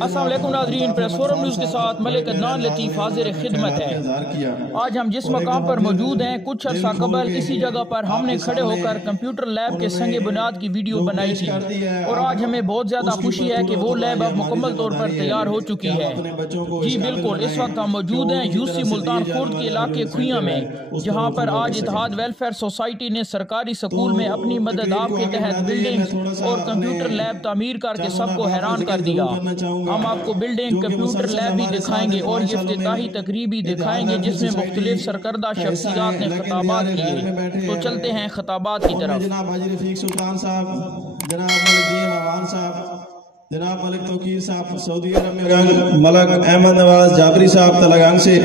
السلام علیکم ناظرین، پریس فورم نیوز کے ساتھ ملک عدنان لطیف حاضر خدمت ہے۔ آج ہم جس مقام پر موجود ہیں، کچھ عرصہ قبل اسی جگہ پر ہم نے کھڑے ہو کر کمپیوٹر لیب کے سنگ بنیاد کی ویڈیو بنائی تھی، اور آج ہمیں بہت زیادہ خوشی ہے کہ وہ لیب اب مکمل طور پر تیار ہو چکی ہے۔ جی بالکل، اس وقت ہم موجود ہیں یوسی ملتان خورد کے علاقے کھوئیاں میں، جہاں پر آج اتحاد ویلفیئر سوسائٹی نے سرکاری سکول میں اپنی مدد آپ کے تحت بلڈنگ اور کمپیوٹر لیب تعمیر کر کے سب کو حیران کر دیا۔ ہم آپ کو بلڈنگ، کمپیوٹر لیب بھی دکھائیں گے اور یہ افتتاحی تقریب بھی دکھائیں گے جس میں مختلف سرکردہ شخصیات نے خطابات کیے۔ تو چلتے ہیں خطابات کی طرف۔ جناب حاجی رفیق سلطان صاحب، جناب ملک دیم اوان صاحب، جناب ملک توقیر صاحب سعودی عرب میں، ملک احمد نواز جابری صاحب تلگانگ سے،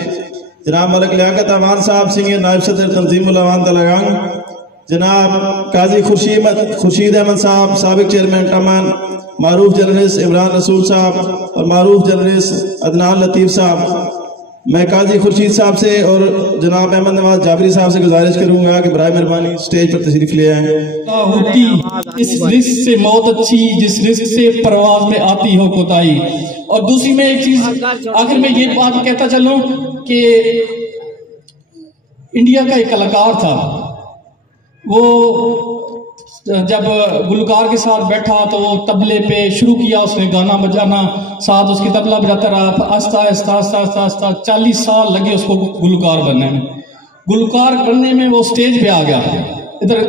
جناب ملک لیاقت اوان صاحب سینئر نائب صدر تنظیم الاوان تلگانگ، جناب قاضی خورشید احمد صاحب سابق چیئرمین ٹمان، معروف جرنلسٹ عمران رسول صاحب اور معروف جرنلسٹ عدنان لطیف صاحب۔ میں قاضی خورشید صاحب سے اور جناب احمد نواز جابری صاحب سے گزارش کروں گا کہ برائے مہربانی سٹیج پر تشریف لے آئیں۔ ہوتی اس رزق سے موت اچھی جس رزق سے پرواز میں آتی ہو کوتاہی۔ اور دوسری میں ایک چیز آخر میں یہ بات کہتا چلوں کہ انڈیا کا ایک کلاکار تھا، وہ جب گلوکار کے ساتھ بیٹھا تو وہ تبلے پہ شروع کیا، اس نے گانا بجانا، ساتھ اس کی تبلہ بجاتا رہا، آہستہ آہستہ آہستہ آہستہ آہستہ 40 سال لگے اس کو گلوکار بننے میں۔ گلوکار بننے میں وہ سٹیج پہ آ گیا، ادھر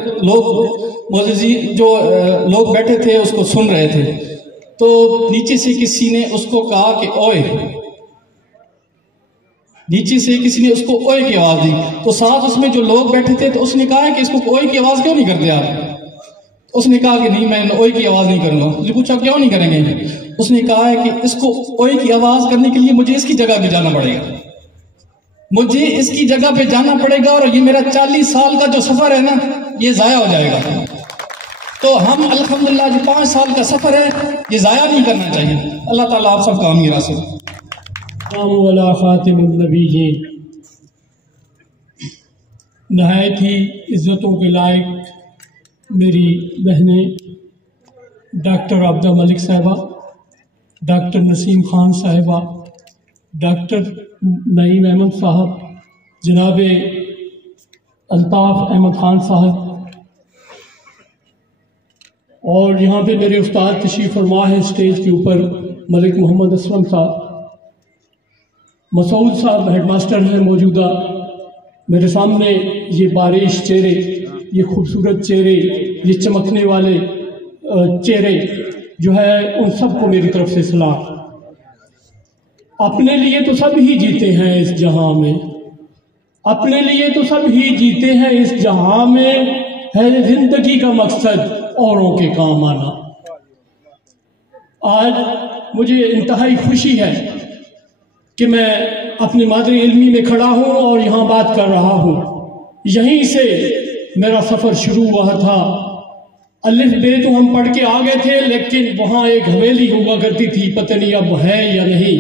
جو لوگ بیٹھے تھے اس کو سن رہے تھے، تو نیچے سے کسی نے اس کو کہا کہ اوئے، نیچے سے کسی نے اس کو اوئے کی آواز دی، تو ساتھ اس میں جو لوگ بیٹھے تھے تو اس نے کہا کہ اس کو اوئے کی آواز کیوں نہیں کرتے آپ؟ اس نے کہا کہ نہیں، میں اوئے کی آواز نہیں کروں گا۔ اس نے پوچھا کیوں نہیں کریں گے؟ اس نے کہا ہے کہ اس کو اوئے کی آواز کرنے کے لیے مجھے اس کی جگہ پہ جانا پڑے گا، مجھے اس کی جگہ پہ جانا پڑے گا، اور یہ میرا 40 سال کا جو سفر ہے نا یہ ضائع ہو جائے گا۔ تو ہم الحمدللہ جو 5 سال کا سفر ہے یہ ضائع نہیں کرنا چاہیے۔ اللہ تعالیٰ آپ سب کا امیر حاصل۔ وعلی خاتم النبیین، نہایت ہی عزتوں کے لائق میری بہنیں ڈاکٹر عبدہ ملک صاحبہ، ڈاکٹر نسیم خان صاحبہ، ڈاکٹر نعیم احمد صاحب، جناب الطاف احمد خان صاحب، اور یہاں پہ میرے استاد تشریف فرما ہے اسٹیج کے اوپر ملک محمد اسلم صاحب، مسعود صاحب ہیڈ ماسٹر ہیں موجودہ، میرے سامنے یہ بارش چہرے، یہ خوبصورت چہرے، یہ چمکنے والے چہرے جو ہے ان سب کو میری طرف سے سلام۔ اپنے لیے تو سب ہی جیتے ہیں اس جہاں میں، اپنے لیے تو سب ہی جیتے ہیں اس جہاں میں، ہے زندگی کا مقصد اوروں کے کام آنا۔ آج مجھے انتہائی خوشی ہے کہ میں اپنی مادری علمی میں کھڑا ہوں اور یہاں بات کر رہا ہوں۔ یہیں سے میرا سفر شروع ہوا تھا۔ الف بے تو ہم پڑھ کے آ گئے تھے، لیکن وہاں ایک حویلی ہوا کرتی تھی، پتہ نہیں اب ہے یا نہیں،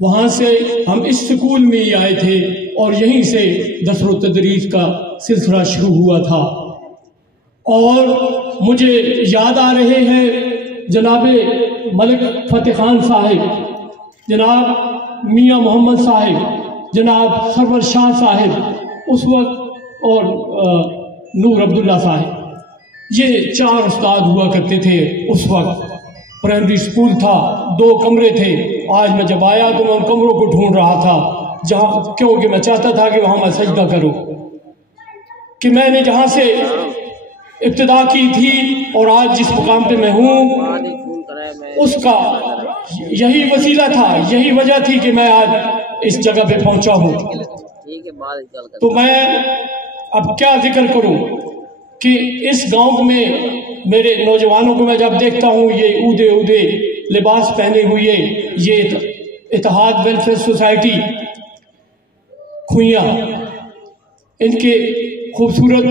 وہاں سے ہم اس سکول میں ہی آئے تھے اور یہیں سے دسر و تدریس کا سلسلہ شروع ہوا تھا۔ اور مجھے یاد آ رہے ہیں جناب ملک فتح خان صاحب، جناب میاں محمد صاحب، جناب سرور شاہ صاحب اس وقت، اور نور عبداللہ صاحب، یہ 4 استاد ہوا کرتے تھے اس وقت۔ پرائمری سکول تھا، 2 کمرے تھے۔ آج میں جب آیا تو میں ان کمروں کو ڈھونڈ رہا تھا، جہاں کیونکہ میں چاہتا تھا کہ وہاں میں سجدہ کروں، کہ میں نے جہاں سے ابتدا کی تھی اور آج جس مقام پہ میں ہوں اس کا یہی وسیلہ تھا، یہی وجہ تھی کہ میں آج اس جگہ پہ پہنچا ہوں۔ تو میں اب کیا ذکر کروں کہ اس گاؤں میں میرے نوجوانوں کو میں جب دیکھتا ہوں، یہ اودے اودے لباس پہنے ہوئے، یہ اتحاد ویلفیئر سوسائٹی کھوئیاں، ان کے خوبصورت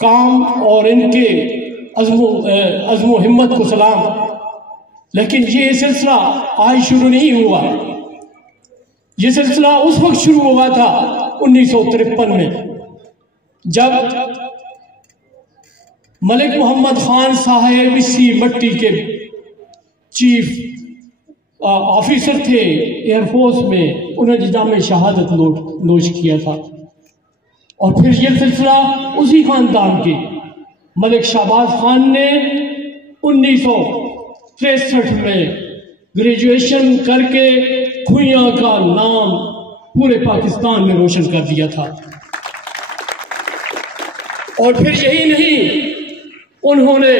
کام اور ان کے अज़्म व हिम्मत को सलाम। लेकिन ये सिलसिला आज शुरू नहीं हुआ, ये सिलसिला उस वक्त शुरू हुआ था 1953 में, जब मलिक मोहम्मद खान साहब इसी मट्टी के चीफ ऑफिसर थे एयरफोर्स में, उन्होंने निज़ाम शहादत नोश किया था। और फिर ये सिलसिला उसी खानदान के मलिक शहबाज खान ने 1963 में ग्रेजुएशन करके खुइयां का नाम पूरे पाकिस्तान में रोशन कर दिया था। और फिर यही नहीं, उन्होंने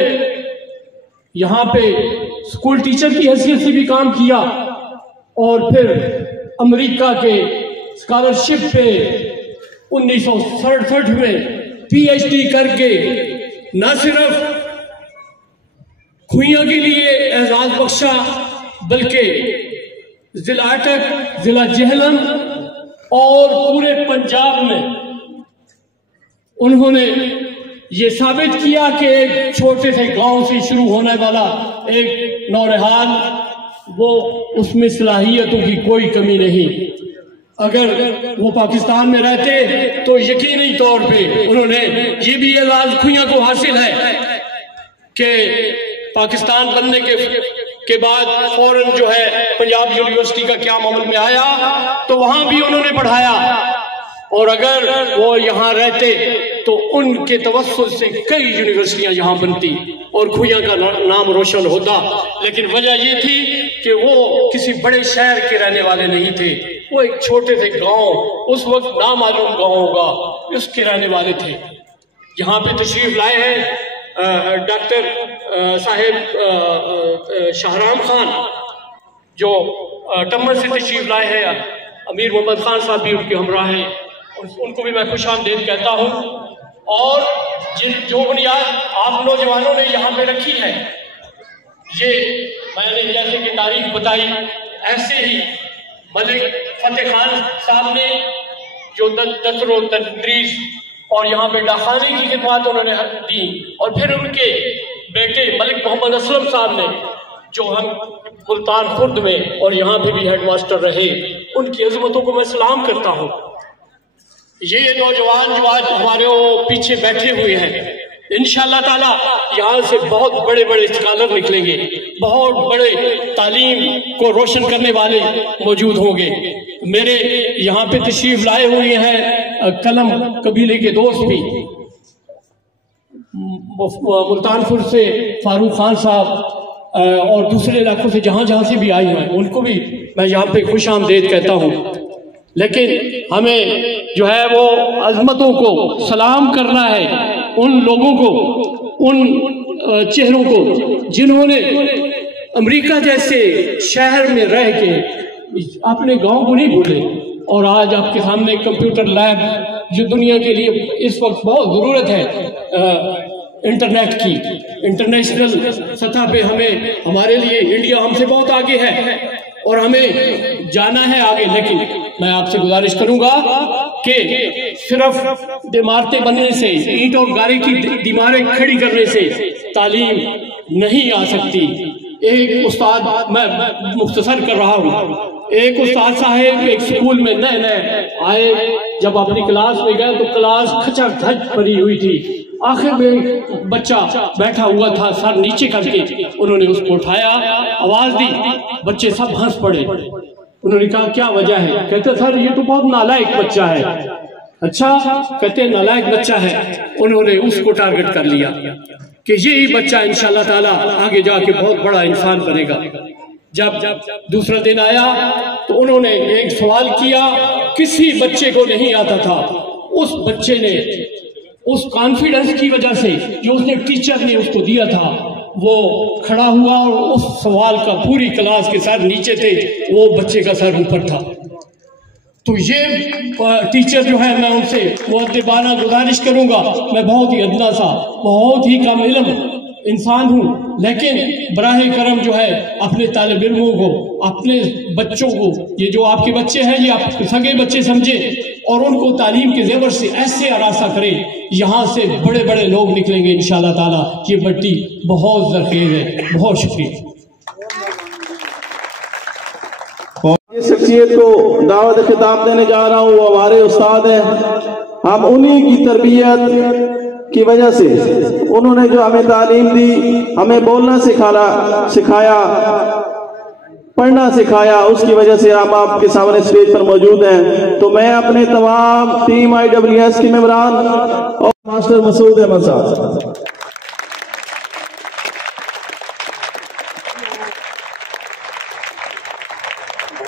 यहाँ पे स्कूल टीचर की हैसियत से भी काम किया, और फिर अमेरिका के स्कॉलरशिप पे 1967 में पीएचडी करके न सिर्फ खुइयां के लिए एजाज बख्शा, बल्कि जिला अटक, जिला जहलम और पूरे पंजाब में उन्होंने ये साबित किया कि एक छोटे से गांव से शुरू होने वाला एक नौजवान, वो उसमें सलाहियतों की कोई कमी नहीं। अगर वो पाकिस्तान में रहते तो यकीनी तौर पे उन्होंने ये भी एजाज खुइयां को हासिल है कि पाकिस्तान बनने के बाद फौरन जो है पंजाब यूनिवर्सिटी का क्या अमल में आया, तो वहां भी उन्होंने पढ़ाया। और अगर वो यहाँ रहते तो उनके तवस्सुल से कई यूनिवर्सिटियां यहाँ बनती और खुइयां का नाम रोशन होता। लेकिन वजह ये थी कि वो किसी बड़े शहर के रहने वाले नहीं थे, वो एक छोटे से गांव, उस वक्त नामालूम गांव होगा, उसके रहने वाले थे। यहाँ पे तशरीफ लाए हैं डॉक्टर साहेब शाहराम खान, जो टम्बर से तशरीफ लाए हैं। अमीर मोहम्मद खान साहब भी उनके हमरा हैं, उनको भी मैं खुशामदीद कहता हूँ। और जो बुनियाद आप नौजवानों ने यहाँ पे रखी है, ये मैंने जैसे कि तारीख बताई, ऐसे ही मलिक फतेह खान साहब ने जो दस्तरो तदरीस और यहाँ पे डाखाने की खिदमत उन्होंने दी, और फिर उनके बेटे मलिक मोहम्मद असलम साहब ने, जो हम मुल्तान खुर्द में और यहाँ पे भी हेड मास्टर रहे, उनकी अजमतों को मैं सलाम करता हूँ। ये नौजवान जो आज हमारे पीछे बैठे हुए हैं, इंशाअल्लाह ताला यहाँ से बहुत बड़े बड़े स्कॉलर निकलेंगे, बहुत बड़े तालीम को रोशन करने वाले मौजूद होंगे। मेरे यहाँ पे तशरीफ लाए हुए हैं कलम कबीले के दोस्त भी, मुल्तानपुर से फारूक खान साहब और दूसरे इलाकों से जहाँ से भी आए हैं, उनको भी मैं यहाँ पे खुश आमदेद कहता हूँ। लेकिन हमें जो है वो अजमतों को सलाम करना है, उन लोगों को, उन चेहरों को जिन्होंने अमेरिका जैसे शहर में रह के अपने गांव को नहीं भूले, और आज आपके सामने कंप्यूटर लैब, जो दुनिया के लिए इस वक्त बहुत ज़रूरत है इंटरनेट की, इंटरनेशनल सतह पे हमें, हमारे लिए इंडिया हमसे बहुत आगे है और हमें जाना है आगे। लेकिन मैं आपसे गुजारिश करूंगा कि सिर्फ इमारतें बनने से, ईंट और गारे की दीवारें खड़ी करने से तालीम नहीं आ सकती। एक उस्ताद, मैं मुख्तसर कर रहा हूँ, एक उस्ताद साहब एक स्कूल में नए नए आए, जब अपनी क्लास में गए तो क्लास खचाखच भरी हुई थी। आखिर में बच्चा बैठा हुआ था, सर नीचे करके उन्होंने उसको उठाया, आवाज दी, बच्चे सब हंस पड़े। उन्होंने कहा क्या वजह है? कहते सर ये तो बहुत नालायक बच्चा है। अच्छा, कहते नालायक बच्चा है। उन्होंने उसको टारगेट कर लिया कि यही बच्चा इंशाअल्लाह ताला आगे जाके बहुत बड़ा इंसान बनेगा। जब दूसरा दिन आया तो उन्होंने एक सवाल किया, किसी बच्चे को नहीं आता था। उस बच्चे ने उस कॉन्फिडेंस की वजह से जो उसने टीचर ने उसको दिया था, वो खड़ा हुआ और उस सवाल का पूरी क्लास के सर नीचे थे, वो बच्चे का सर ऊपर था। तो ये टीचर जो है, मैं उनसे मुअद्दिबाना गुजारिश करूंगा, मैं बहुत ही अदना सा, बहुत ही कम इल्म इंसान हूँ, लेकिन बराहे करम जो है अपने तालिब इल्मों को, अपने बच्चों को, ये जो आपके बच्चे हैं ये आप सगे बच्चे समझे और उनको तालीम के ज़ेवर से ऐसे आरासा करें, यहाँ से बड़े बड़े लोग निकलेंगे इंशाअल्लाह ताला। ये बट्टी बहुत ज़रखेज़ है। बहुत शुक्रिया। जिस शख्सियत को दावत खिताब देने जा रहा हूँ वो हमारे उस्ताद हैं। हम उन्हीं की तरबियत की वजह से, उन्होंने जो हमें तालीम दी, हमें बोलना सिखाया, पढ़ना सिखाया, उसकी वजह से हम आपके सामने स्टेज पर मौजूद हैं। तो मैं अपने तमाम टीम IWS के मेंबरान और मास्टर मसूद अहमद साहब,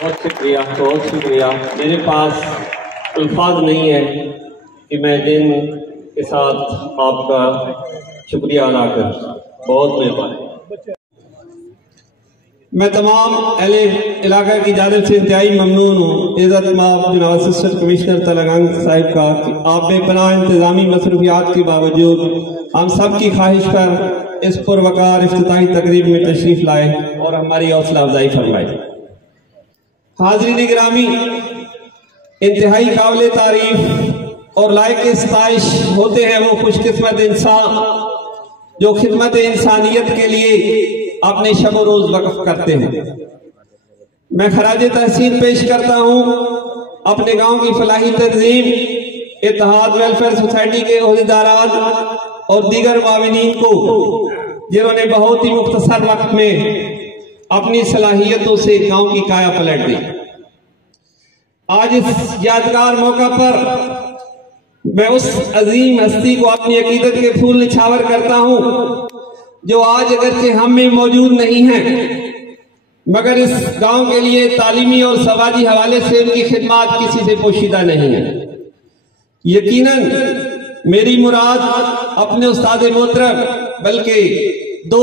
बहुत शुक्रिया। मेरे पास अल्फाज नहीं है कि मैं दिन के साथ आपका शुक्रिया अदा कर। बहुत मेहरबानी। मैं तमाम अहले इलाका की जानिब से इंतहाई ममनून हूँ इज़्ज़त माफ़ जनाब असिस्टेंट कमिश्नर तलंगाना साहिब का कि आप बेपनाह इंतज़ामी मसरूफियात के बावजूद हम सब की ख्वाहिश पर इस पुरवकार इफ्तिताही तकरीब में तशरीफ़ लाए और हमारी हौसला अफजाई फरमाई। हाज़रीन गिरामी, इंतहाई काबिल तारीफ और लायक सताइश होते हैं वो खुशकिस्मत इंसान जो खिदमत इंसानियत के लिए अपने शब रोज वक्फ करते हैं। मैं खराज तहसीन पेश करता हूँ अपने गांव की फलाही तंजीम इत्तेहाद वेलफेयर सोसाइटी के ओहदेदारान और दीगर माविनीन को, जिन्होंने बहुत ही मुख्तसर वक्त में अपनी सलाहियतों से गांव की काया पलट दी। आज इस यादगार मौका पर मैं उस अजीम हस्ती को अपनी अकीदत के फूल निछावर करता हूं जो आज अगरचे हम में मौजूद नहीं है, मगर इस गांव के लिए तालीमी और समाजी हवाले से उनकी खिदमत किसी से पोशीदा नहीं है। यकीनन मेरी मुराद अपने उस्ताद मोहतरम बल्कि दो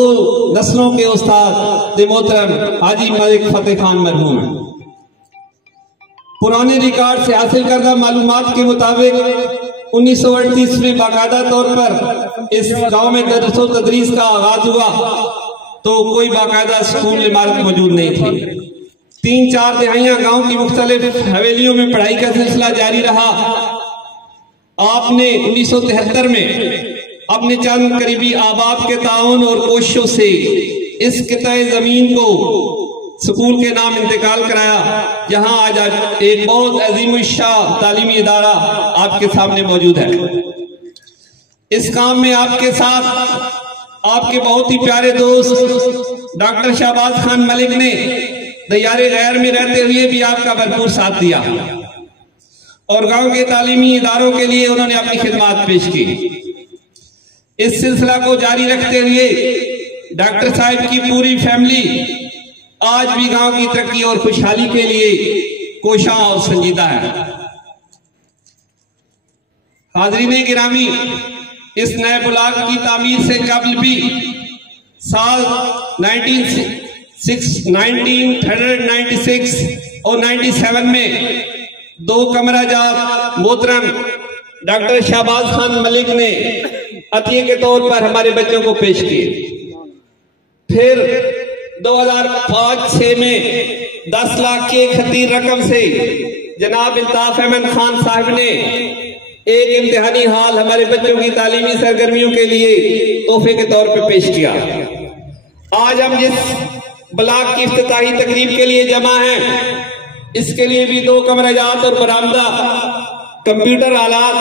नस्लों के उस्ताद मोहतरम हाजी मलिक फतेह खान मरहूम है। पुराने रिकॉर्ड से हासिल करदा मालूमात के मुताबिक 1938 में बाकायदा तौर पर इस गांव में दरसो तदरीस का आगाज हुआ तो कोई बाकायदा स्कूल इमारत मौजूद नहीं थी। 3-4 दिहाइयां गांव की मुख्तलिफ हवेलियों में पढ़ाई का सिलसिला जारी रहा। आपने 1973 में अपने चंद करीबी आबाद के ताउन और कोशिशों से इस किताए जमीन को स्कूल के नाम इंतकाल कराया, जहां आज एक बहुत अजीमुश्शान तालीमी इदारा आपके सामने मौजूद है। इस काम में आपके साथ आपके बहुत ही प्यारे दोस्त डॉक्टर शहबाज खान मलिक ने दयारे गैर में रहते हुए भी आपका भरपूर साथ दिया और गांव के तालीमी इदारों के लिए उन्होंने अपनी खिदमत पेश की। इस सिलसिला को जारी रखते हुए डॉक्टर साहब की पूरी फैमिली आज भी गांव की तरक्की और खुशहाली के लिए कोशां और संजीदा है। हाज़रीन गिरामी, इस नए ब्लॉक की तामीर से कबल भी साल 1996 और 97 में 2 कमरा जात मोहतरम डॉक्टर शहबाज खान मलिक ने अतिये के तौर पर हमारे बच्चों को पेश किए। फिर 2005-06 में 10 लाख की खतीर रकम से जनाब इल्ताफ अहमद खान साहब ने एक इम्तिहानी हाल हमारे बच्चों की तालीमी सरगर्मियों के लिए तोहफे के तौर पर पेश किया। आज हम जिस ब्लॉक की इफ्तिताही तकरीब के लिए जमा हैं, इसके लिए भी 2 कमराजात और बरामदा, कंप्यूटर आलात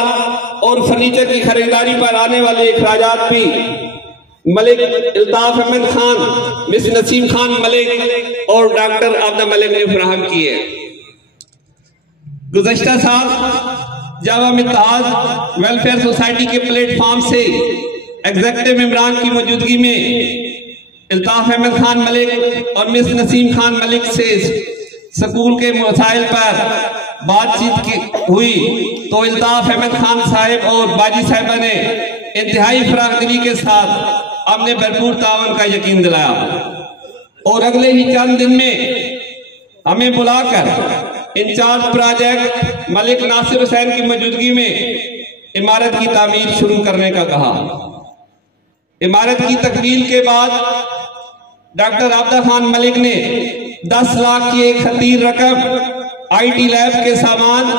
और फर्नीचर की खरीदारी पर आने वाले अखराजात भी मलिक इल्ताफ अहमद खान, मिस नसीम खान मलिक और डॉक्टर आबदा मलिक ने फराहम किए। गुज़श्ता साल जब हम इत्तेहाद वेलफेयर सोसाइटी के प्लेटफॉर्म से एग्जीक्यूटिव मेंबरान की मौजूदगी में इल्ताफ अहमद खान मलिक और मिस नसीम खान मलिक से स्कूल के मसाइल पर बातचीत हुई तो इल्ताफ अहमद खान साहब और बाजी साहिबा ने इंतहाई फरागदिली के साथ हमने भरपूर तावन का यकीन दिलाया और अगले ही चंद दिन में हमें बुलाकर इंचार्ज प्रोजेक्ट मलिक नासिर हुसैन की मौजूदगी में इमारत की तामीर शुरू करने का कहा। इमारत की तकमील के बाद डॉक्टर आबदा खान मलिक ने 10 लाख की एक खतीर रकम आईटी लैब के सामान,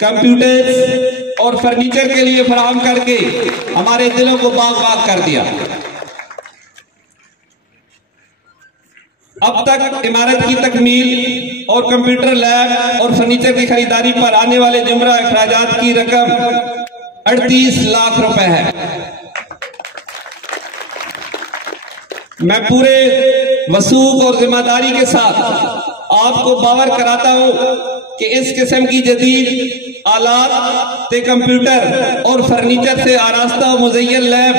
कंप्यूटर्स और फर्नीचर के लिए फराहम करके हमारे दिलों को बाग बाग कर दिया। अब तक इमारत की तकमील और कंप्यूटर लैब और फर्नीचर की खरीदारी पर आने वाले जुमरा अखराजात की रकम 38 लाख रुपए है। मैं पूरे वसूख और जिम्मेदारी के साथ आपको बावर कराता हूं कि इस किस्म की जदीद आलात ते कंप्यूटर और फर्नीचर से आरास्ता और मुज़य्यन लैब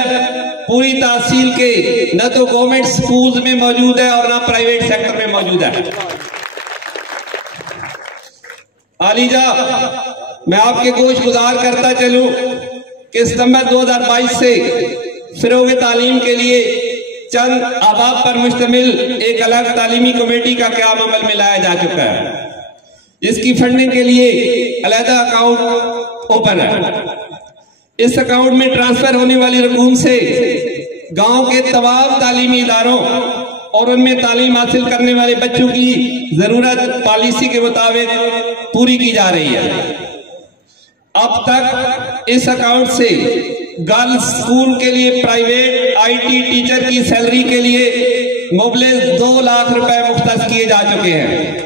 पूरी तहसील के न तो गवर्नमेंट स्कूल्स में मौजूद है और न प्राइवेट सेक्टर में मौजूद है। आलीजा, मैं आपके गोश गुजार करता चलूं कि सितंबर 2022 से फिरोग तालीम के लिए चंद आबाब पर मुश्तमिल एक अलग तालीमी कमेटी का क़याम अमल में लाया जा चुका है, जिसकी फंडिंग के लिए अलहदा अकाउंट ओपन है। इस अकाउंट में ट्रांसफर होने वाली रकूम से गांव के तमाम तालीमी इदारों और उनमें तालीम हासिल करने वाले बच्चों की जरूरत पॉलिसी के मुताबिक पूरी की जा रही है। अब तक इस अकाउंट से गर्ल्स स्कूल के लिए प्राइवेट आईटी टीचर की सैलरी के लिए मुबलिग 2 लाख रुपए मुख्तस किए जा चुके हैं।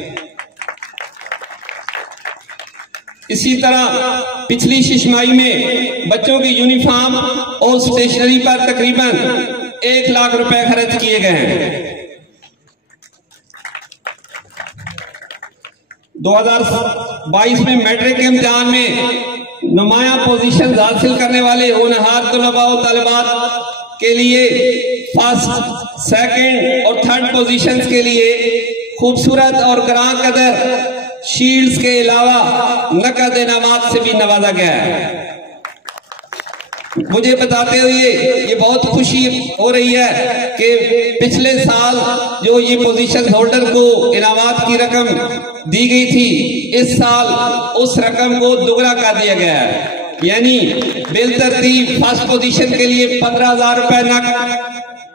इसी तरह पिछली शिशमाही में बच्चों की यूनिफॉर्म और स्टेशनरी पर तकरीबन 1 लाख रुपए खर्च किए गए हैं। 2022 में मैट्रिक के इम्तिहान में नुमाया पोजीशन हासिल करने वाले होनहार तलबा और तालिबात के लिए फर्स्ट, सेकंड और थर्ड पोजीशंस के लिए खूबसूरत और ग्रां कदर शील्ड्स के अलावा नकद इनामात से भी नवाजा गया है। मुझे बताते हुए ये बहुत खुशी हो रही है कि पिछले साल जो ये पोजीशन होल्डर को इनामात की रकम दी गई थी, इस साल उस रकम को दुगना कर दिया गया है। यानी बेलतरतीब फर्स्ट पोजीशन के लिए 15,000 रुपए नकद,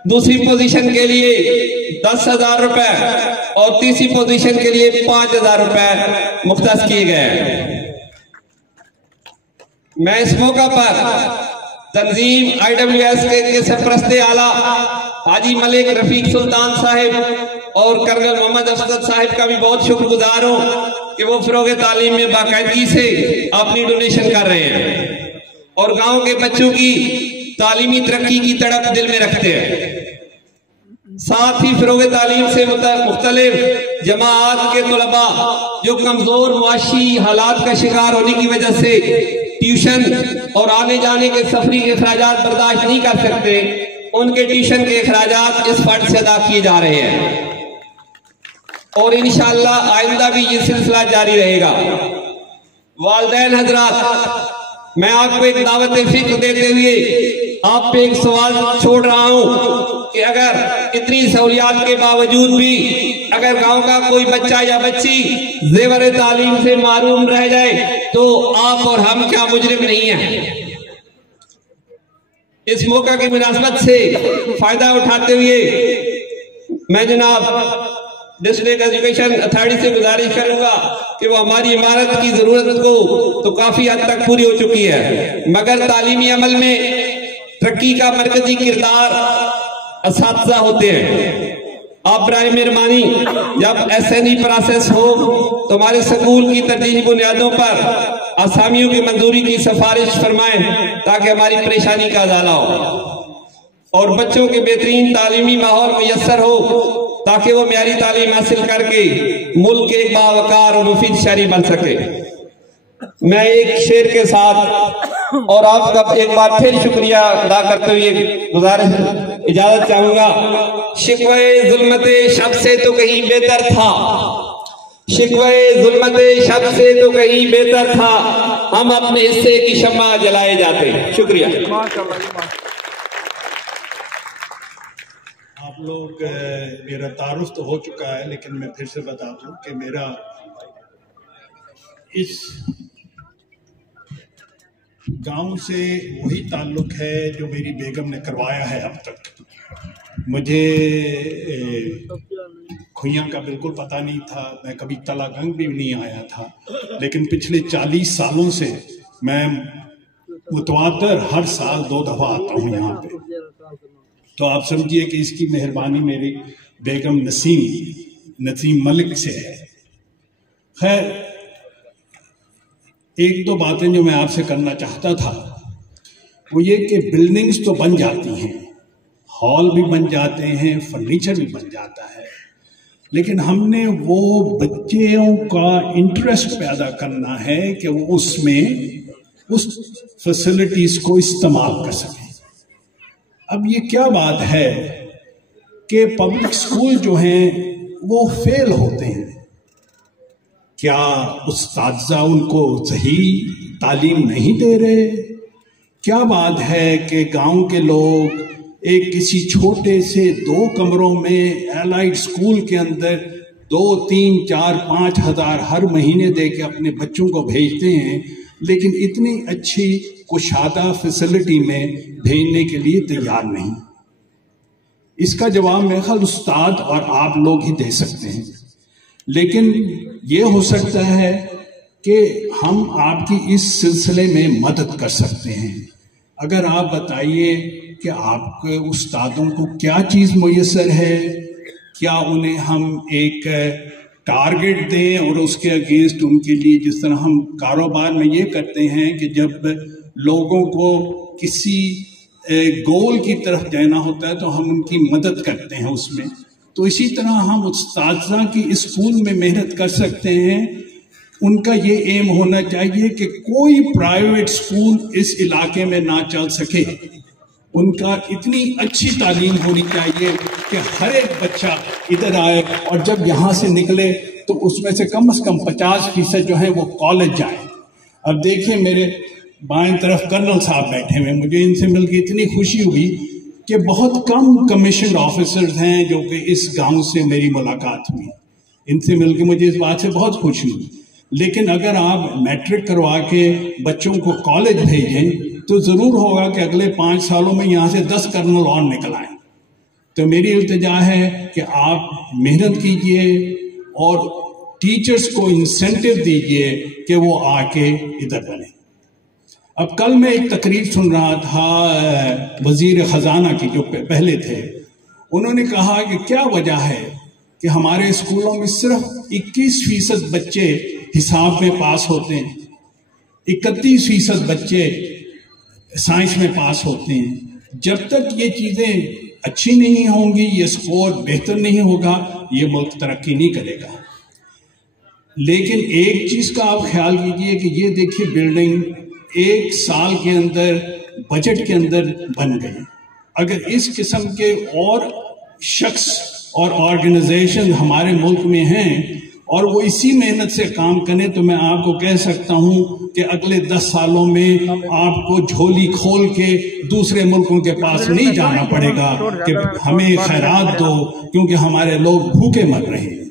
दूसरी पोजीशन के लिए 10,000 रुपए और तीसरी पोजीशन के लिए 5,000 रुपए मुख्तस किए गए। मैं इस मौका पर तंजीम IWS के सरपरस्ते आला हाजी मलिक रफीक सुल्तान साहिब और कर्नल मोहम्मद अफसद साहिब का भी बहुत शुक्रगुजार हूँ कि वो फिरोग तालीम में बाकायदगी से अपनी डोनेशन कर रहे हैं और गांव के बच्चों की तालीमी तरक्की की तड़प दिल में रखते हैं। साथ ही फिरोग तालीम से मुख्तलिफ जमात के तलबा जो कमजोर मुआशी हालात का शिकार होने की वजह से ट्यूशन और आने जाने के सफरी के अखराजात बर्दाश्त नहीं कर सकते, उनके ट्यूशन के अखराजात इस फंड से अदा किए जा रहे हैं और इंशाअल्लाह आइंदा भी ये सिलसिला जारी रहेगा। वालिदैन हजरात, मैं आपको एक दावत फिक्र देते हुए आप पे एक सवाल छोड़ रहा हूं कि अगर इतनी सहूलियात के बावजूद भी अगर गांव का कोई बच्चा या बच्ची जेवर तालीम से महरूम रह जाए तो आप और हम क्या मुजरिम नहीं हैं? इस मौका की मुनासबत से फायदा उठाते हुए मैं जनाब डिस्ट्रिक्ट एजुकेशन अथॉरिटी से गुजारिश करूंगा कि वो हमारी इमारत की जरूरत को तो काफी हद तक पूरी हो चुकी है, मगर तालीमी अमल में तरक्की का मरकजी किरदार असातिज़ा होते हैं। आप बराए मेहरबानी जब SNE प्रोसेस हो तो हमारे स्कूल की तरजीही बुनियादों पर असामियों की मंजूरी की सिफारिश फरमाएं ताकि हमारी परेशानी का अजाला हो और बच्चों के बेहतरीन तालीमी माहौल मुयस्सर हो ताकि वो म्यारी तालीम हासिल करके मुल्क के एक बावकार और मुफीद शहरी बन सके। मैं एक शेर के साथ और आपका एक बार फिर शुक्रिया अदा करते हुए गुजारिश इजाजत चाहूंगा। शिकवे जुल्मते शब से तो कहीं बेहतर था, शिकवे जुल्मते शब से तो कहीं बेहतर था, हम अपने हिस्से की शम्मा जलाए जाते। शुक्रिया। आप लोग मेरा तारुफ तो हो चुका है, लेकिन मैं फिर से बता दूं कि मेरा इस गांव से वही ताल्लुक़ है जो मेरी बेगम ने करवाया है अब तक। मुझे खुइयाँ का बिल्कुल पता नहीं था, मैं कभी तलागंग भी नहीं आया था, लेकिन पिछले 40 सालों से मैं मुतवातर हर साल 2 दफ़ा आता हूँ यहाँ पे। तो आप समझिए कि इसकी मेहरबानी मेरी बेगम नसीम मलिक से है। खैर, एक दो बातें जो मैं आपसे करना चाहता था वो ये कि बिल्डिंग्स तो बन जाती हैं, हॉल भी बन जाते हैं, फर्नीचर भी बन जाता है, लेकिन हमने वो बच्चों का इंटरेस्ट पैदा करना है कि वो उसमें उस फैसिलिटीज को इस्तेमाल कर सकें। अब ये क्या बात है कि पब्लिक स्कूल जो हैं वो फेल होते हैं। क्या उस्ताद उनको सही तालीम नहीं दे रहे? क्या बात है कि गांव के लोग एक किसी छोटे से 2 कमरों में एलाइड स्कूल के अंदर 2, 3, 4, 5 हज़ार हर महीने दे के अपने बच्चों को भेजते हैं, लेकिन इतनी अच्छी कुशादा फैसिलिटी में भेजने के लिए तैयार नहीं। इसका जवाब मेरे ख्याल उस्ताद और आप लोग ही दे सकते हैं, लेकिन ये हो सकता है कि हम आपकी इस सिलसिले में मदद कर सकते हैं। अगर आप बताइए कि आपके उस्तादों को क्या चीज़ मुयस्सर है, क्या उन्हें हम एक टारगेट दें और उसके अगेंस्ट उनके लिए, जिस तरह हम कारोबार में ये करते हैं कि जब लोगों को किसी गोल की तरफ जाना होता है तो हम उनकी मदद करते हैं उसमें, तो इसी तरह हम उस्ताद की स्कूल में मेहनत कर सकते हैं। उनका ये एम होना चाहिए कि कोई प्राइवेट स्कूल इस इलाके में ना चल सके। उनका इतनी अच्छी तालीम होनी चाहिए कि हर एक बच्चा इधर आए और जब यहाँ से निकले तो उसमें से कम 50% जो है वो कॉलेज जाए। अब देखिए मेरे बाएं तरफ कर्नल साहब बैठे हुए, मुझे इनसे मिलकर इतनी खुशी हुई कि बहुत कम कमीशन ऑफिसर्स हैं जो कि इस गांव से मेरी मुलाकात हुई। इनसे मिलकर मुझे इस बात से बहुत खुशी हुई। लेकिन अगर आप मैट्रिक करवा के बच्चों को कॉलेज भेजें तो ज़रूर होगा कि अगले 5 सालों में यहाँ से 10 कर्नल और निकल आए। तो मेरी इल्तिजा है कि आप मेहनत कीजिए और टीचर्स को इंसेंटिव दीजिए कि वो आके इधर बने। अब कल मैं एक तकरीर सुन रहा था वजीर ख़जाना की जो पहले थे, उन्होंने कहा कि क्या वजह है कि हमारे स्कूलों में सिर्फ 21% बच्चे हिसाब में पास होते हैं, 31% बच्चे साइंस में पास होते हैं। जब तक ये चीज़ें अच्छी नहीं होंगी, ये स्कोर बेहतर नहीं होगा, ये मुल्क तरक्की नहीं करेगा। लेकिन एक चीज़ का आप ख्याल कीजिए कि ये देखिए बिल्डिंग 1 साल के अंदर बजट के अंदर बन गई। अगर इस किस्म के और शख्स और ऑर्गेनाइजेशन हमारे मुल्क में हैं और वो इसी मेहनत से काम करें तो मैं आपको कह सकता हूँ कि अगले 10 सालों में आपको झोली खोल के दूसरे मुल्कों के पास नहीं जाना पड़ेगा कि हमें खैरात दो, क्योंकि हमारे लोग भूखे मर रहे हैं।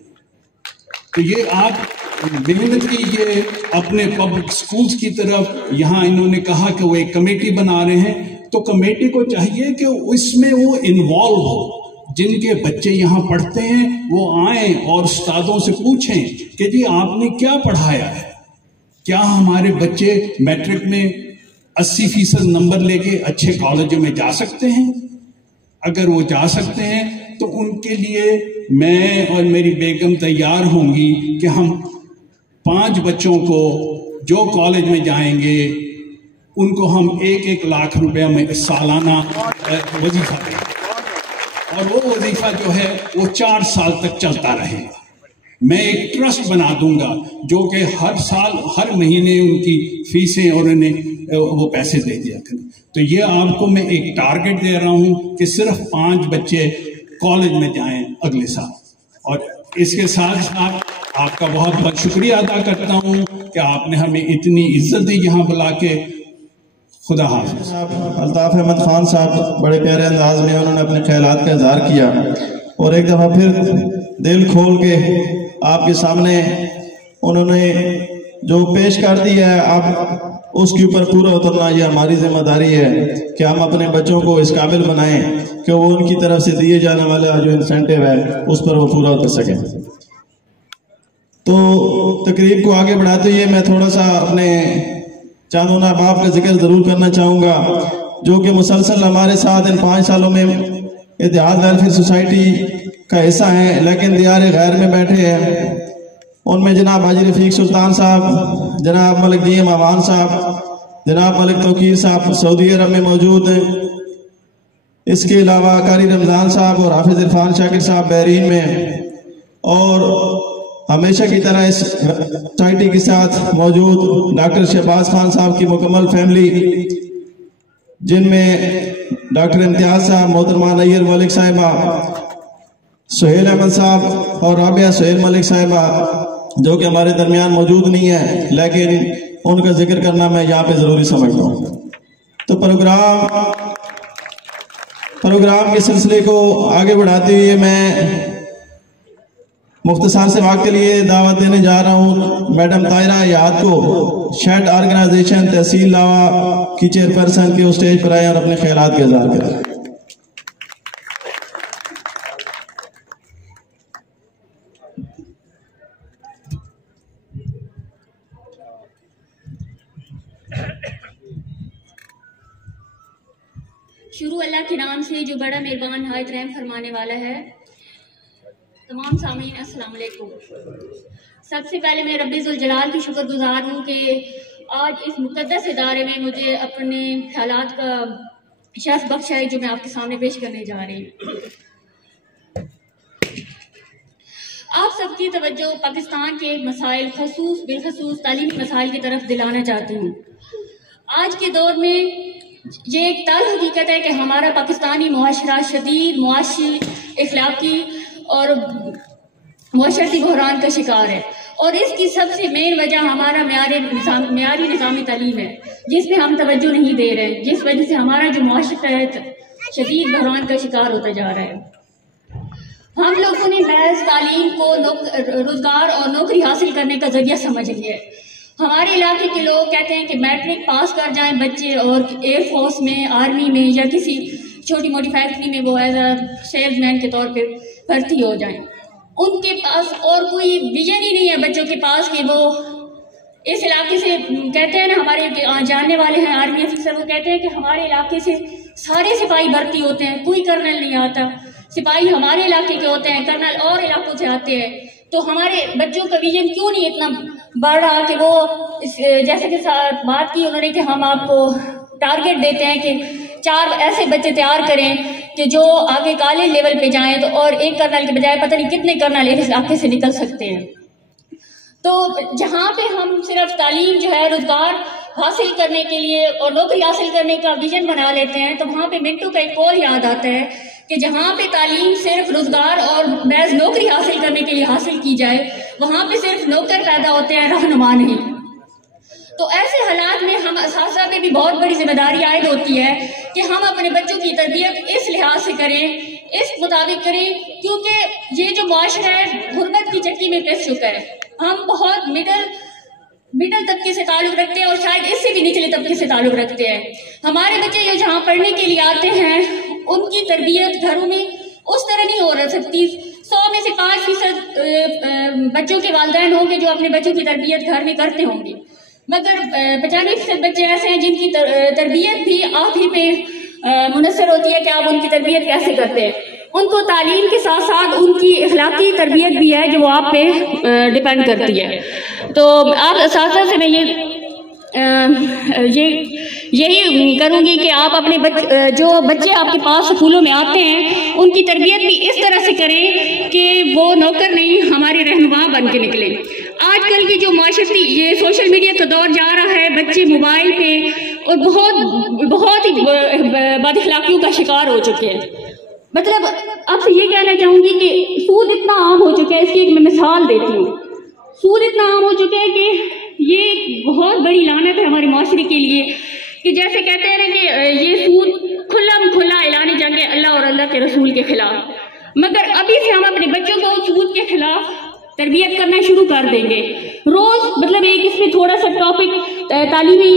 तो ये आप मेहनत कीजिए अपने पब्लिक स्कूल्स की तरफ। यहाँ इन्होंने कहा कि वो एक कमेटी बना रहे हैं, तो कमेटी को चाहिए कि इसमें वो इन्वॉल्व हो। जिनके बच्चे यहाँ पढ़ते हैं वो आएं और उस्तादों से पूछें कि जी आपने क्या पढ़ाया है, क्या हमारे बच्चे मैट्रिक में 80% नंबर लेके अच्छे कॉलेजों में जा सकते हैं। अगर वो जा सकते हैं तो उनके लिए मैं और मेरी बेगम तैयार होंगी कि हम 5 बच्चों को जो कॉलेज में जाएंगे उनको हम 1-1 लाख रुपया में सालाना वजीफा देंगे, और वो वजीफा जो है वो 4 साल तक चलता रहेगा। मैं एक ट्रस्ट बना दूंगा जो कि हर साल हर महीने उनकी फीसें और उन्हें वो पैसे दे दिया करें। तो ये आपको मैं एक टारगेट दे रहा हूँ कि सिर्फ 5 बच्चे कॉलेज में जाएं अगले साल। और इसके साथ साथ आपका बहुत बहुत शुक्रिया अदा करता हूँ कि आपने हमें इतनी इज्जत दी यहाँ बुला के। खुदा हाफ़िज़। अल्ताफ़ अहमद खान साहब बड़े प्यारे अंदाज में उन्होंने अपने ख्यालात का इज़हार किया और एक दफ़ा फिर दिल खोल के आपके सामने उन्होंने जो पेश कर दिया है, आप اس کے اوپر پورا اترنا یہ ہماری ذمہ داری ہے کہ ہم اپنے بچوں کو اس قابل بنائیں کہ وہ ان کی طرف سے دیے جانے والا جو انسینٹیو ہے اس پر وہ پورا اتر سکیں۔ تو تقریب کو آگے بڑھاتے ہوئے میں تھوڑا سا اپنے چاندونا باپ کا ذکر ضرور کرنا چاہوں گا، جو کہ مسلسل ہمارے ساتھ ان 5 سالوں میں اتحاد ویلفیئر سوسائٹی کا حصہ ہیں، لیکن دیار غیر میں بیٹھے ہیں۔ ان میں جناب حاجی رفیق سلطان صاحب، جناب ملک دیم امان صاحب، جناب ملک توقیر صاحب سعودی عرب میں موجود ہیں، اس کے علاوہ قاری رمضان صاحب اور حافظ عرفان شاکر صاحب بحرین میں، اور ہمیشہ کی طرح اس سوسائٹی کے ساتھ موجود ڈاکٹر شہباز خان صاحب کی مکمل فیملی، جن میں ڈاکٹر امتیاز صاحب، محترمہ نیل ملک صاحبہ، سہیل احمد صاحب اور رابعہ سہیل ملک صاحبہ، جو کہ ہمارے درمیان موجود نہیں ہے لیکن ان کا ذکر کرنا میں یہاں پہ ضروری سمجھتا ہوں۔ تو پروگرام کے سلسلے کو آگے بڑھاتے ہوئے میں مختصر سے وقت کے لیے دعوت دینے جا رہا ہوں میڈم طاہرہ حیات کو، شیڈ آرگنائزیشن تحصیل لاوا کی چیئرپرسن کے اسٹیج پر آئیں اور اپنے خیالات کا اظہار کریں۔ شروع اللہ کے نام سے جو بڑا مہربان نہایت رحم فرمانے والا ہے۔ تمام سامعین السلام علیکم۔ سب سے پہلے میں رب ذوالجلال کی شکر گزار ہوں کہ آج اس مقدس ادارے میں مجھے اپنے خیالات کا شرف بخشا ہے جو میں آپ کے سامنے پیش کرنے جا رہی ہوں۔ آپ سب کی توجہ پاکستان کے مسائل بالخصوص تعلیمی مسائل کی طرف دلانا چاہتی ہوں۔ آج کے دور میں یہ ایک تلخ حقیقت ہے کہ ہمارا پاکستانی معاشرہ شدید معاشی، اخلاقی اور معاشرتی بحران کا شکار ہے، اور اس کی سب سے مین وجہ ہمارا معیاری نظامی تعلیم ہے، جس پہ ہم توجہ نہیں دے رہے، جس وجہ سے ہمارا جو معاشرہ ہے شدید بحران کا شکار ہوتا جا رہا ہے۔ ہم لوگوں نے محض تعلیم کو روزگار اور نوکری حاصل کرنے کا ذریعہ سمجھ لیا ہے۔ ہمارے علاقے کے لوگ کہتے ہیں کہ میٹرک پاس کر جائیں بچے اور ایئر فورس میں، آرمی میں یا کسی چھوٹی موٹی فیکٹری میں وہ ایز اے سیلز مین کے طور پہ بھرتی ہو جائیں۔ ان کے پاس اور کوئی ویژن ہی نہیں ہے بچوں کے پاس کہ وہ اس علاقے سے، کہتے ہیں نا ہمارے جاننے والے ہیں آرمی افسر، وہ کہتے ہیں کہ ہمارے علاقے سے سارے سپاہی بھرتی ہوتے ہیں، کوئی کرنل نہیں آتا، سپاہی ہمارے علاقے کے ہوتے ہیں، کرنل اور علاقوں سے آتے ہیں۔ تو ہمارے بچوں کا ویژن کیوں نہیں اتنا بڑھ رہا کہ وہ جیسے کہ بات کی انہوں نے کہ ہم آپ کو ٹارگٹ دیتے ہیں کہ 4 ایسے بچے تیار کریں کہ جو آگے کالج لیول پہ جائیں، تو اور ایک کرنل کے بجائے پتہ نہیں کتنے کرنل اس علاقے سے نکل سکتے ہیں۔ تو جہاں پہ ہم صرف تعلیم جو ہے روزگار حاصل کرنے کے لیے اور نوکری حاصل کرنے کا ویژن بنا لیتے ہیں، تو وہاں پہ منٹو کا ایک قول یاد آتا ہے کہ جہاں پہ تعلیم صرف روزگار اور محض نوکری حاصل کرنے کے لیے حاصل کی جائے، وہاں پہ صرف نوکر پیدا ہوتے ہیں، رہنما نہیں۔ تو ایسے حالات میں ہم اساتذہ پہ بھی بہت بڑی ذمہ داری عائد ہوتی ہے کہ ہم اپنے بچوں کی تربیت اس لحاظ سے کریں، اس مطابق کریں، کیونکہ یہ جو معاشرہ ہے غربت کی چکی میں پس چکا ہے۔ ہم بہت مڈل طبقے سے تعلق رکھتے ہیں اور شاید اس سے بھی نچلے طبقے سے تعلق رکھتے ہیں۔ ہمارے بچے جو جہاں پڑھنے کے لیے آتے ہیں ان کی تربیت گھروں میں اس طرح نہیں ہو رہ سکتی۔ 100 میں سے 5% بچوں کے والدین ہوں گے جو اپنے بچوں کی تربیت گھر میں کرتے ہوں گے، مگر 95% بچے ایسے ہیں جن کی تربیت بھی آپ ہی پہ منحصر ہوتی ہے کہ آپ ان کی تربیت کیسے کرتے ہیں۔ ان کو تعلیم کے ساتھ ساتھ ان کی اخلاقی تربیت بھی ہے جو وہ آپ پہ ڈیپینڈ کرتی ہے۔ تو آپ اساتذہ سے میں یہی کروں گی کہ آپ اپنے جو بچے آپ کے پاس اسکولوں میں آتے ہیں ان کی تربیت بھی اس طرح سے کریں کہ وہ نوکر نہیں ہمارے رہنما بن کے نکلیں۔ آج کل کی جو معاشرتی یہ سوشل میڈیا کا دور جا رہا ہے، بچے موبائل پہ اور بہت ہی بد اخلاقیوں کا شکار ہو چکے ہیں۔ مطلب اب سے یہ کہنا چاہوں گی کہ سود اتنا عام ہو چکا ہے، اس کی ایک میں مثال دیتی ہوں۔ سود اتنا عام ہو چکا ہے کہ یہ بہت بڑی لعنت ہے ہمارے معاشرے کے لیے، کہ جیسے کہتے ہیں کہ یہ سود کھلا اعلان جنگ ہے اللہ اور اللہ کے رسول کے خلاف، مگر ابھی سے ہم اپنے بچوں کو سود کے خلاف تربیت کرنا شروع کر دیں گے. روز مطلب ایک اس میں تھوڑا سا ٹاپک تعلیمی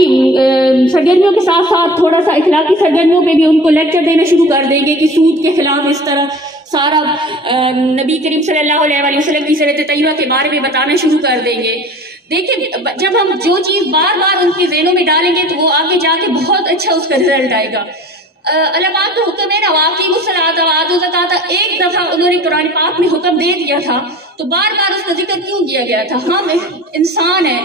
سرگرمیوں کے ساتھ ساتھ تھوڑا سا اخلاقی سرگرمیوں پہ بھی ان کو لیکچر دینا شروع کر دیں گے کہ سود کے خلاف اس طرح سارا نبی کریم صلی اللہ علیہ وسلم کی سیرت طیبہ کے بارے میں بتانا شروع کر دیں گے. دیکھیں جب ہم جو چیز بار بار ان کے ذہنوں میں ڈالیں گے تو وہ آگے جا کے بہت اچھا اس کا رزلٹ آئے گا. اللہ پاک کا حکم ہے نا واقعی الصلاۃ وآتوا الزکاۃ. ایک دفعہ انہوں نے قرآن پاک میں حکم دے دیا تھا تو بار بار اس کا ذکر کیوں کیا گیا تھا؟ ہم انسان ہیں,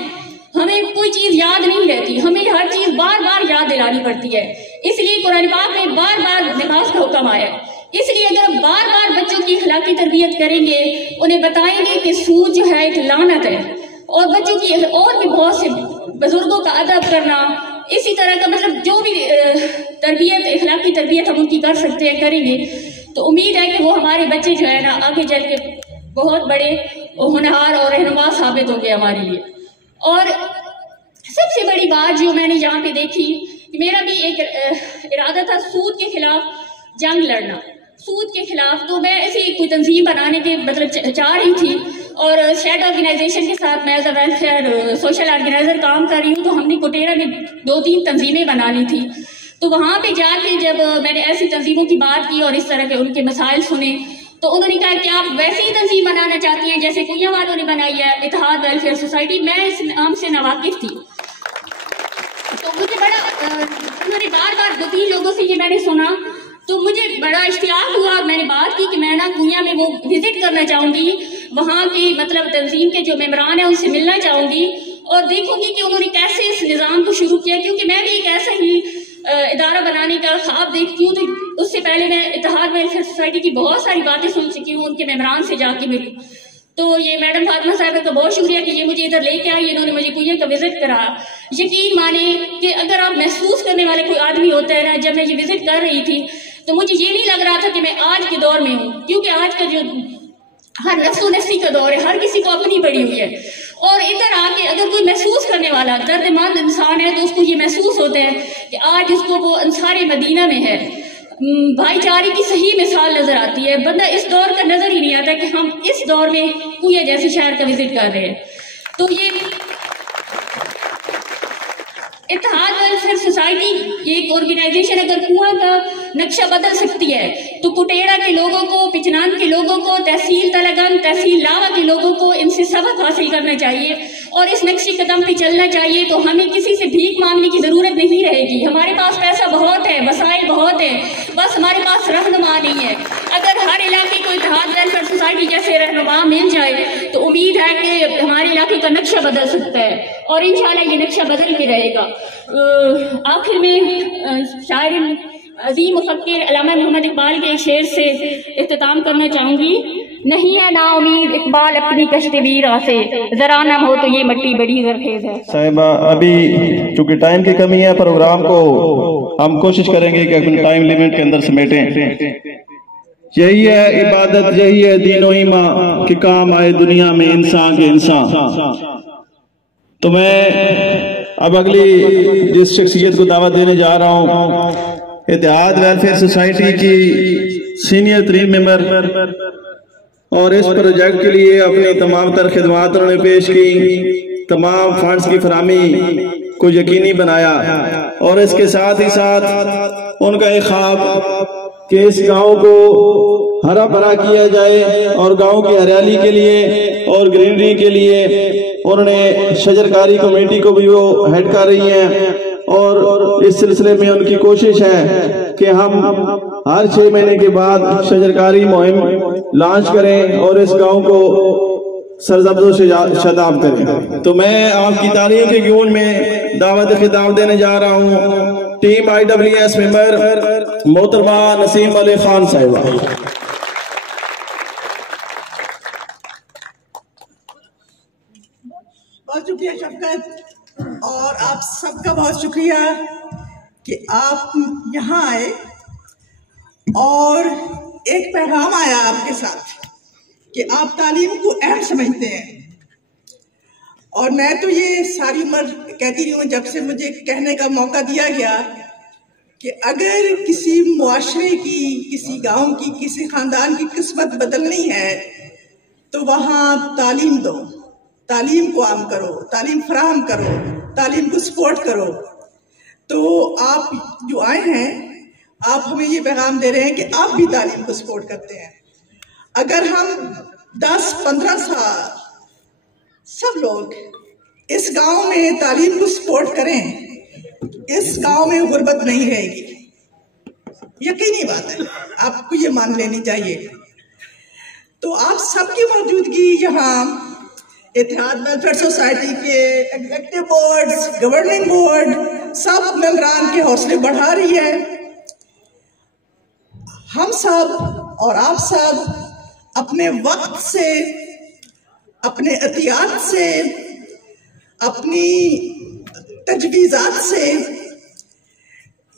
ہمیں کوئی چیز یاد نہیں رہتی, ہمیں ہر چیز بار بار یاد دلانی پڑتی ہے. اس لیے قرآن پاک میں بار بار نماز کا حکم آیا ہے. اس لیے اگر ہم بار بار بچوں کی اخلاقی تربیت کریں گے, انہیں بتائیں گے کہ سود جو ہے ایک لعنت ہے, اور بچوں کی اور بھی بہت سے بزرگوں کا ادب کرنا, اسی طرح کا مطلب جو بھی تربیت اخلاقی تربیت ہم ان کی کر سکتے ہیں کریں گے, تو امید ہے کہ وہ ہمارے بچے جو ہے نا آگے چل کے بہت بڑے ہونہار اور رہنما ثابت ہوں گے ہمارے لیے. اور سب سے بڑی بات جو میں نے یہاں پہ دیکھی, میرا بھی ایک ارادہ تھا سود کے خلاف جنگ لڑنا, سود کے خلاف. تو میں ایسی کوئی تنظیم بنانے کے مطلب چاہ رہی تھی, اور شیڈ آرگنائزیشن کے ساتھ میں as a welfare social organiser کام کر رہی ہوں. تو ہم نے کوٹیرا میں 2-3 تنظیمیں بنانی تھی. تو وہاں پہ جا کے جب میں نے ایسی تنظیموں کی بات کی اور اس طرح کے ان کے مسائل سنے, تو انہوں نے کہا کہ آپ ویسی ہی تنظیم بنانا چاہتی ہیں جیسے کوئیاں والوں نے بنائی ہے, اتحاد ویلفیئر سوسائٹی. میں اس نام سے ناواقف تھی, تو مجھے بڑا انہوں نے بار بار 2-3 لوگوں سے یہ میں نے سنا, تو مجھے بڑا اشتیاق ہوا اور میں نے بات کی کہ میں نا کوئیاں میں وہ وزٹ کرنا چاہوں گی, وہاں کی مطلب تنظیم کے جو ممبران ہیں ان سے ملنا چاہوں گی اور دیکھوں گی کہ انہوں نے کیسے اس نظام کو شروع کیا. کیونکہ میں بھی ایک ایسا ہی ادارہ بنانے کا خواب دیکھتی ہوں, تو اس سے پہلے میں اتحاد ویلفیئر سوسائٹی کی بہت ساری باتیں سن چکی ہوں, ان کے ممبران سے جا کے ملی. تو یہ میڈم فاطمہ صاحبہ کا بہت شکریہ کہ یہ مجھے ادھر لے کے آئی, انہوں نے مجھے کوئیاں کا وزٹ کرایا. یقین مانیں کہ اگر آپ محسوس کرنے والے کوئی آدمی ہوتا ہے نا, جب میں یہ وزٹ کر رہی تھی تو مجھے یہ نہیں لگ رہا تھا کہ میں آج کے دور میں ہوں, کیونکہ آج کا جو ہر نفس و نفسی کا دور ہے, ہر کسی کو اپنی پڑی ہوئی ہے. اور ادھر آ کے اگر کوئی محسوس کرنے والا درد مند انسان ہے تو اس کو یہ محسوس ہوتا ہے کہ آج اس کو وہ انصار مدینہ میں ہے, بھائی چارے کی صحیح مثال نظر آتی ہے. بندہ اس دور کا نظر ہی نہیں آتا کہ ہم اس دور میں کوئیاں جیسے شہر کا وزٹ کر رہے ہیں. تو یہ اتحاد ویلفیئر سوسائٹی یہ ایک آرگنائزیشن اگر کنواں کا نقشہ بدل سکتی ہے تو کوٹیڑا کے لوگوں کو, پچنان کے لوگوں کو, تحصیل تلگنگ, تحصیل لاوا کے لوگوں کو ان سے سبق حاصل کرنا چاہیے اور اس نقشے قدم پہ چلنا چاہیے. تو ہمیں کسی سے بھیک مانگنے کی ضرورت نہیں رہے گی. ہمارے پاس پیسہ بہت ہے, وسائل بہت ہے, بس ہمارے پاس رہنما نہیں ہے. اگر ہر علاقے کو اتحاد ویلفیئر سوسائٹی جیسے رہنما مل جائے تو امید ہے کہ ہمارے علاقے کا نقشہ بدل سکتا ہے, اور انشاءاللہ یہ نقشہ بدل کے رہے گا. آخر میں شاعر عظیم مفکر علامہ محمد اقبال کے ایک شعر سے اختتام کرنا چاہوں گی. نہیں ہے نا امید اقبال اپنی کشت ویرا سے, ذرا نم ہو تو یہ مٹی بڑی زرخیز ہے. صاحبہ ابھی چونکہ ٹائم کی کمی ہے, پروگرام کو ہم کوشش کریں گے کہ اپنے ٹائم لیمٹ کے اندر سمیٹیں. یہی ہے عبادت, یہی ہے دین و ایمان کہ کام آئے دنیا میں انسان کے انسان. تو میں اب اگلی جس شخصیت کو دعوت دینے جا رہا ہوں, اتحاد ویلفیئر سوسائٹی کی سینئر ترین ممبر, اور اس پروجیکٹ کے لیے اپنی تمام تر خدمات انہوں نے پیش کی, تمام فنڈز کی فراہمی کو یقینی بنایا, اور اس کے ساتھ ہی ساتھ ان کا ایک خواب کہ اس گاؤں کو ہرا بھرا کیا جائے, اور گاؤں کی ہریالی کے لیے اور گرینری کے لیے انہوں نے شجرکاری کمیٹی کو بھی وہ ہیڈ کر رہی ہیں. اور اس سلسلے میں ان کی کوشش ہے کہ ہم ہر 6 مہینے کے بعد شجرکاری مہم لانچ کریں اور اس گاؤں کو سرسبز و شاداب کریں. تو میں آپ کی تعریف کے گونج میں دعوت خطاب دینے جا رہا ہوں ٹیم IWS ممبر محترمہ نسیم علی خان صاحبہ. بہت شکریہ شفقت, اور آپ سب کا بہت شکریہ کہ آپ یہاں آئے اور ایک پیغام آیا آپ کے ساتھ کہ آپ تعلیم کو اہم سمجھتے ہیں. اور میں تو یہ ساری عمر کہتی رہی ہوں جب سے مجھے کہنے کا موقع دیا گیا کہ اگر کسی معاشرے کی, کسی گاؤں کی, کسی خاندان کی قسمت بدلنی ہے तो वहाँ तालीम दो, तालीम को आम करो, तालीम फराहम करो, तालीम को सपोर्ट करो। तो आप जो आए हैं, आप हमें ये पैगाम दे रहे हैं कि आप भी तालीम को सपोर्ट करते हैं। अगर हम 10-15 साल सब लोग इस गांव में तालीम को सपोर्ट करें, इस गांव में गुर्बत नहीं रहेगी। यकीनी बात है, आपको ये मान लेनी चाहिए। तो आप सबकी मौजूदगी यहाँ इत्तेहाद वेलफेयर सोसाइटी के एग्जीक्यूटिव बोर्ड, गवर्निंग बोर्ड, सब मेंबरान के हौसले बढ़ा रही है। हम सब और आप सब अपने वक्त से, अपने एहतियात से, अपनी तजवीज़ात से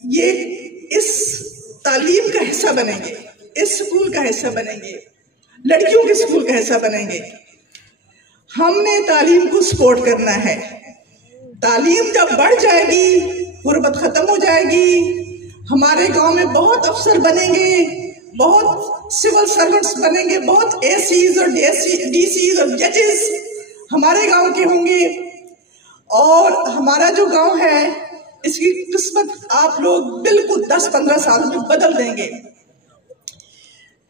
ये इस तालीम का हिस्सा बनेंगे, इस स्कूल का हिस्सा बनेंगे, लड़कियों के स्कूल का हिस्सा बनेंगे। हमने तालीम को सपोर्ट करना है। तालीम जब बढ़ जाएगी, गुर्बत खत्म हो जाएगी, हमारे गांव में बहुत अफसर बनेंगे, बहुत सिविल सर्वेंट्स बनेंगे, बहुत एसीज और डीसीज और जजेस हमारे गांव के होंगे। और हमारा जो गांव है, इसकी किस्मत आप लोग बिल्कुल 10-15 साल में बदल देंगे।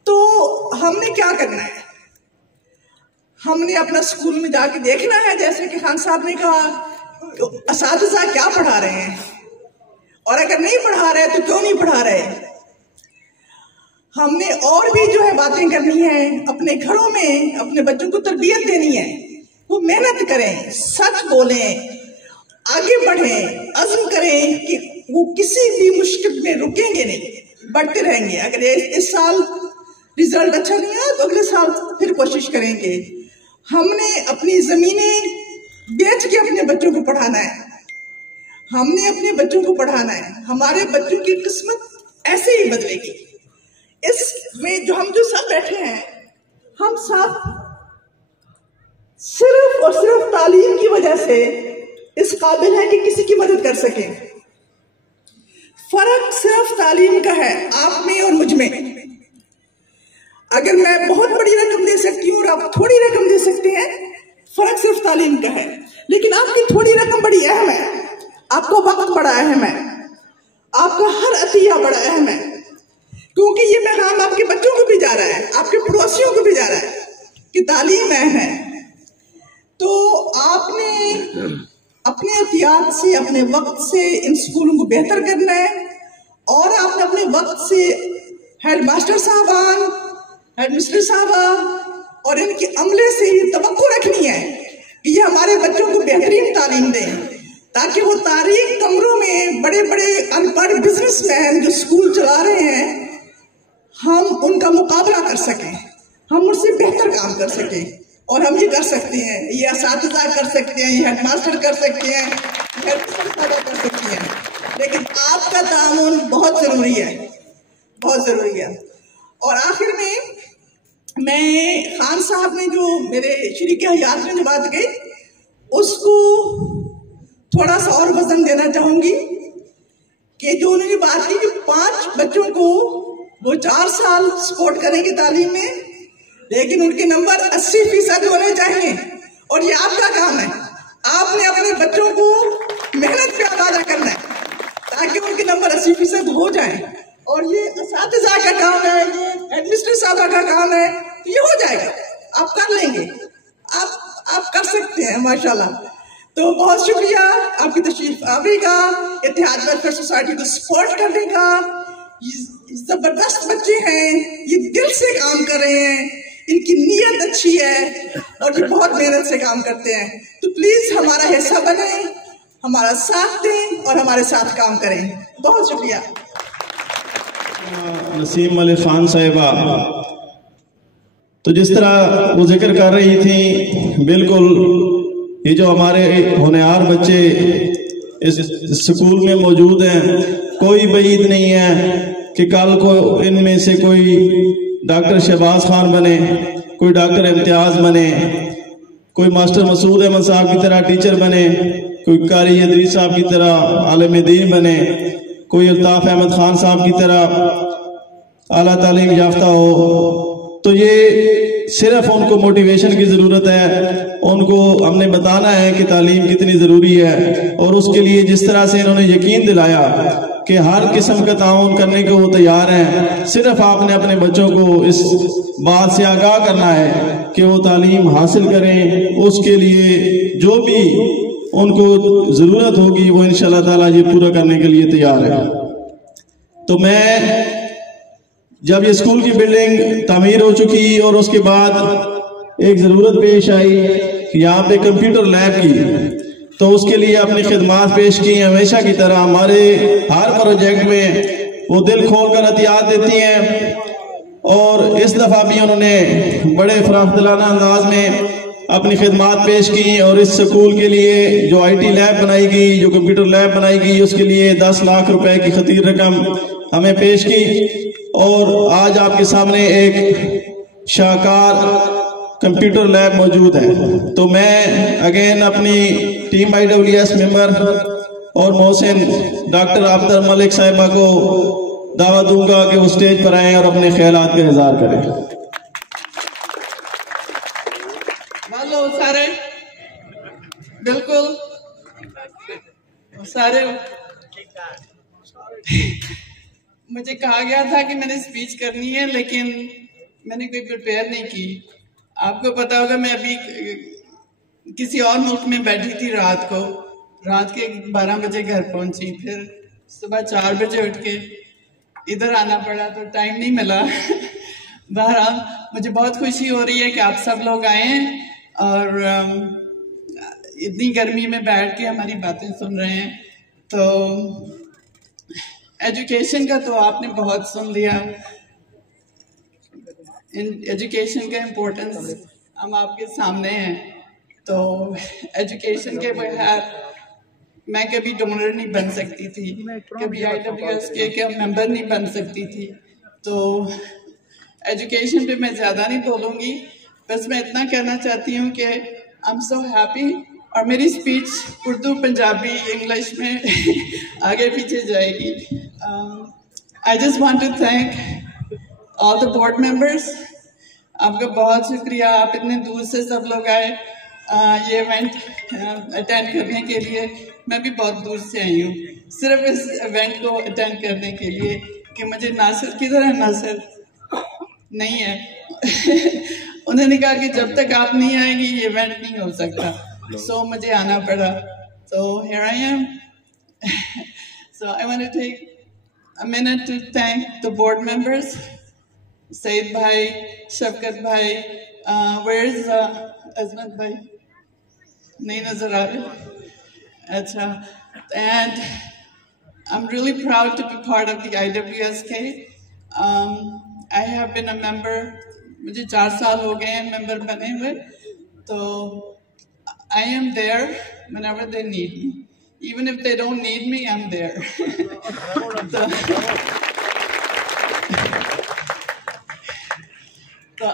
तो हमने क्या करना है? हमने अपना स्कूल में जाके देखना है, जैसे कि खान साहब ने कहा, तो असातिज़ा क्या पढ़ा रहे हैं, और अगर नहीं पढ़ा रहे तो क्यों नहीं पढ़ा रहे। हमने और भी जो है बातें करनी है, अपने घरों में अपने बच्चों को तरबियत देनी है। वो मेहनत करें, सच बोलें, आगे बढ़ें, अज़्म करें कि वो किसी भी मुश्किल में रुकेंगे नहीं, बढ़ते रहेंगे। अगर इस साल रिजल्ट अच्छा नहीं आया तो अगले साल फिर कोशिश करेंगे। हमने अपनी ज़मीनें बेच के अपने बच्चों को पढ़ाना है, हमने अपने बच्चों को पढ़ाना है। हमारे बच्चों की किस्मत ऐसे ही बदलेगी। इसमें जो हम जो सब बैठे हैं, हम सब सिर्फ और सिर्फ तालीम की वजह से इस काबिल है कि किसी की मदद कर सकें। फर्क सिर्फ तालीम का है, आप में और मुझ में। अगर मैं बहुत बड़ी रकम दे सकती हूँ और आप थोड़ी रकम दे सकते हैं, फर्क सिर्फ तालीम का है। लेकिन आपकी थोड़ी रकम बड़ी अहम है, आपका वक्त बड़ा अहम है, आपका हर अतिया बड़ा अहम है, क्योंकि ये पैगाम आपके बच्चों को भी जा रहा है, आपके पड़ोसियों को भी जा रहा है कि तालीम अहम है। तो आपने अपने एहतियात से, अपने वक्त से इन स्कूलों को बेहतर करना है, और आपने अपने वक्त से हेड मास्टर साहबान, हेड मिस्टर साहबा और इनके अमले से ये तवक्को रखनी है कि ये हमारे बच्चों को बेहतरीन तालीम दें, ताकि वो तारीख कमरों में बड़े बड़े अनपढ़ बिजनेसमैन जो स्कूल चला रहे हैं, हम उनका मुकाबला कर सकें, हम उनसे बेहतर काम कर सकें। और हम ये कर सकते हैं, ये असातिज़ा कर सकते हैं, ये हेडमास्टर कर सकते हैं, हेड मिस्टर कर सकती हैं। लेकिन आपका ताउन बहुत ज़रूरी है, बहुत ज़रूरी है। और आखिर में मैं खान साहब ने जो मेरे शरीक हयात में जो बात कही, उसको थोड़ा सा और वजन देना चाहूँगी कि जो उन्होंने बात की कि 5 बच्चों को वो 4 साल सपोर्ट करेंगे तालीम में, लेकिन उनके नंबर 80% होने चाहिए। और ये आपका काम है, आपने अपने बच्चों को मेहनत पे आगाह करना है ताकि उनके नंबर 80% हो जाए। और ये असातिज़ा का काम है, ये एडमिनिस्ट्रेटर साहब का काम है, तो ये हो जाएगा, आप कर लेंगे, आप कर सकते हैं माशाल्लाह। तो बहुत शुक्रिया आपकी तशरीफ आने का, इत्तेहाद वेलफेयर सोसाइटी को सपोर्ट करने का। जबरदस्त बच्चे हैं, ये दिल से काम कर रहे हैं, इनकी नीयत अच्छी है और ये बहुत मेहनत से काम करते हैं। तो प्लीज हमारा हिस्सा बने, हमारा साथ दें और हमारे साथ काम करें। बहुत शुक्रिया। नसीम मलिक खान साहिबा, तो जिस तरह वो जिक्र कर रही थी, बिल्कुल ये जो हमारे होनहार बच्चे इस स्कूल में मौजूद हैं, कोई बईद नहीं है कि कल को इनमें से कोई डॉक्टर शहबाज खान बने, कोई डॉक्टर इम्तियाज बने, कोई मास्टर मसूद अहमद साहब की तरह टीचर बने, कोई कारी अदरी साहब की तरह आलिम दीन बने, कोई अल्ताफ अहमद खान साहब की तरह आला तालीम याफ्ता हो। तो ये صرف ان کو موٹیویشن کی ضرورت ہے، ان کو ہم نے بتانا ہے کہ تعلیم کتنی ضروری ہے، اور اس کے لیے جس طرح سے انہوں نے یقین دلایا کہ ہر قسم کا تعاون کرنے کو وہ تیار ہیں، صرف آپ نے اپنے بچوں کو اس بات سے آگاہ کرنا ہے کہ وہ تعلیم حاصل کریں، اس کے لیے جو بھی ان کو ضرورت ہوگی وہ انشاءاللہ تعالیٰ یہ پورا کرنے کے لیے تیار ہے۔ تو میں جب یہ اسکول کی بلڈنگ تعمیر ہو چکی اور اس کے بعد ایک ضرورت پیش آئی کہ یہاں پہ کمپیوٹر لیب کی، تو اس کے لیے اپنی خدمات پیش کی۔ ہمیشہ کی طرح ہمارے ہر پروجیکٹ میں وہ دل کھول کر عطیات دیتی ہیں، اور اس دفعہ بھی انہوں نے بڑے فراخ دلانہ انداز میں اپنی خدمات پیش کی، اور اس سکول کے لیے جو آئی ٹی لیب بنائی گئی، جو کمپیوٹر لیب بنائی گئی، اس کے لیے 10 لاکھ روپے کی خطیر رقم ہمیں پیش کی، اور آج آپ کے سامنے ایک شاہکار کمپیوٹر لیب موجود ہے۔ تو میں اگین اپنی ٹیم IWS ممبر اور محسن ڈاکٹر عبد الملک صاحبہ کو دعوت دوں گا کہ وہ اسٹیج پر آئیں اور اپنے خیالات کا اظہار کریں۔ والو سارے بالکل سارے مجھے کہا گیا تھا کہ میں نے اسپیچ کرنی ہے، لیکن میں نے کوئی پریپیئر نہیں کی۔ آپ کو پتا ہوگا میں ابھی کسی اور ملک میں بیٹھی تھی، رات کے 12 بجے گھر پہنچی، پھر صبح 4 بجے اٹھ کے ادھر آنا پڑا، تو ٹائم نہیں ملا۔ بہرحال مجھے بہت خوشی ہو رہی ہے کہ آپ سب لوگ آئے ہیں اور اتنی گرمی میں بیٹھ کے ہماری باتیں سن رہے ہیں۔ تو ایجوکیشن کا تو آپ نے بہت سن لیا، ایجوکیشن کا امپورٹنس ہم آپ کے سامنے ہیں۔ تو ایجوکیشن کے بغیر میں کبھی ڈونر نہیں بن سکتی تھی، کبھی IWS کے ممبر نہیں بن سکتی تھی۔ تو ایجوکیشن پہ میں زیادہ نہیں بولوں گی، بس میں اتنا کہنا چاہتی ہوں کہ I'm so happy، اور میری سپیچ اردو، پنجابی، انگلش میں آگے پیچھے جائے گی۔ I just want to thank all the board members، آپ کا بہت شکریہ، آپ اتنے دور سے سب لوگ آئے یہ ایونٹ اٹینڈ کرنے کے لیے۔ میں بھی بہت دور سے آئی ہوں صرف اس ایونٹ کو اٹینڈ کرنے کے لیے، کہ مجھے ناصر کدھر ہے، ناصر نہیں ہے انہوں نے کہا کہ جب تک آپ نہیں آئیں گی یہ ایونٹ نہیں ہو سکتا، سو مجھے آنا پڑا۔ So here I am۔ So I want to take a minute to thank the board members، سعید بھائی، شفقت بھائی، where is عظمت بھائی، نہیں نظر آ رہے، اچھا۔ And I'm really proud to be part of the IWSK۔ I have been a member، مجھے 4 سال ہو گئے ہیں ممبر بنے ہوئے، تو I am there whenever they need me۔ Even if they don't need me, I'm there۔ So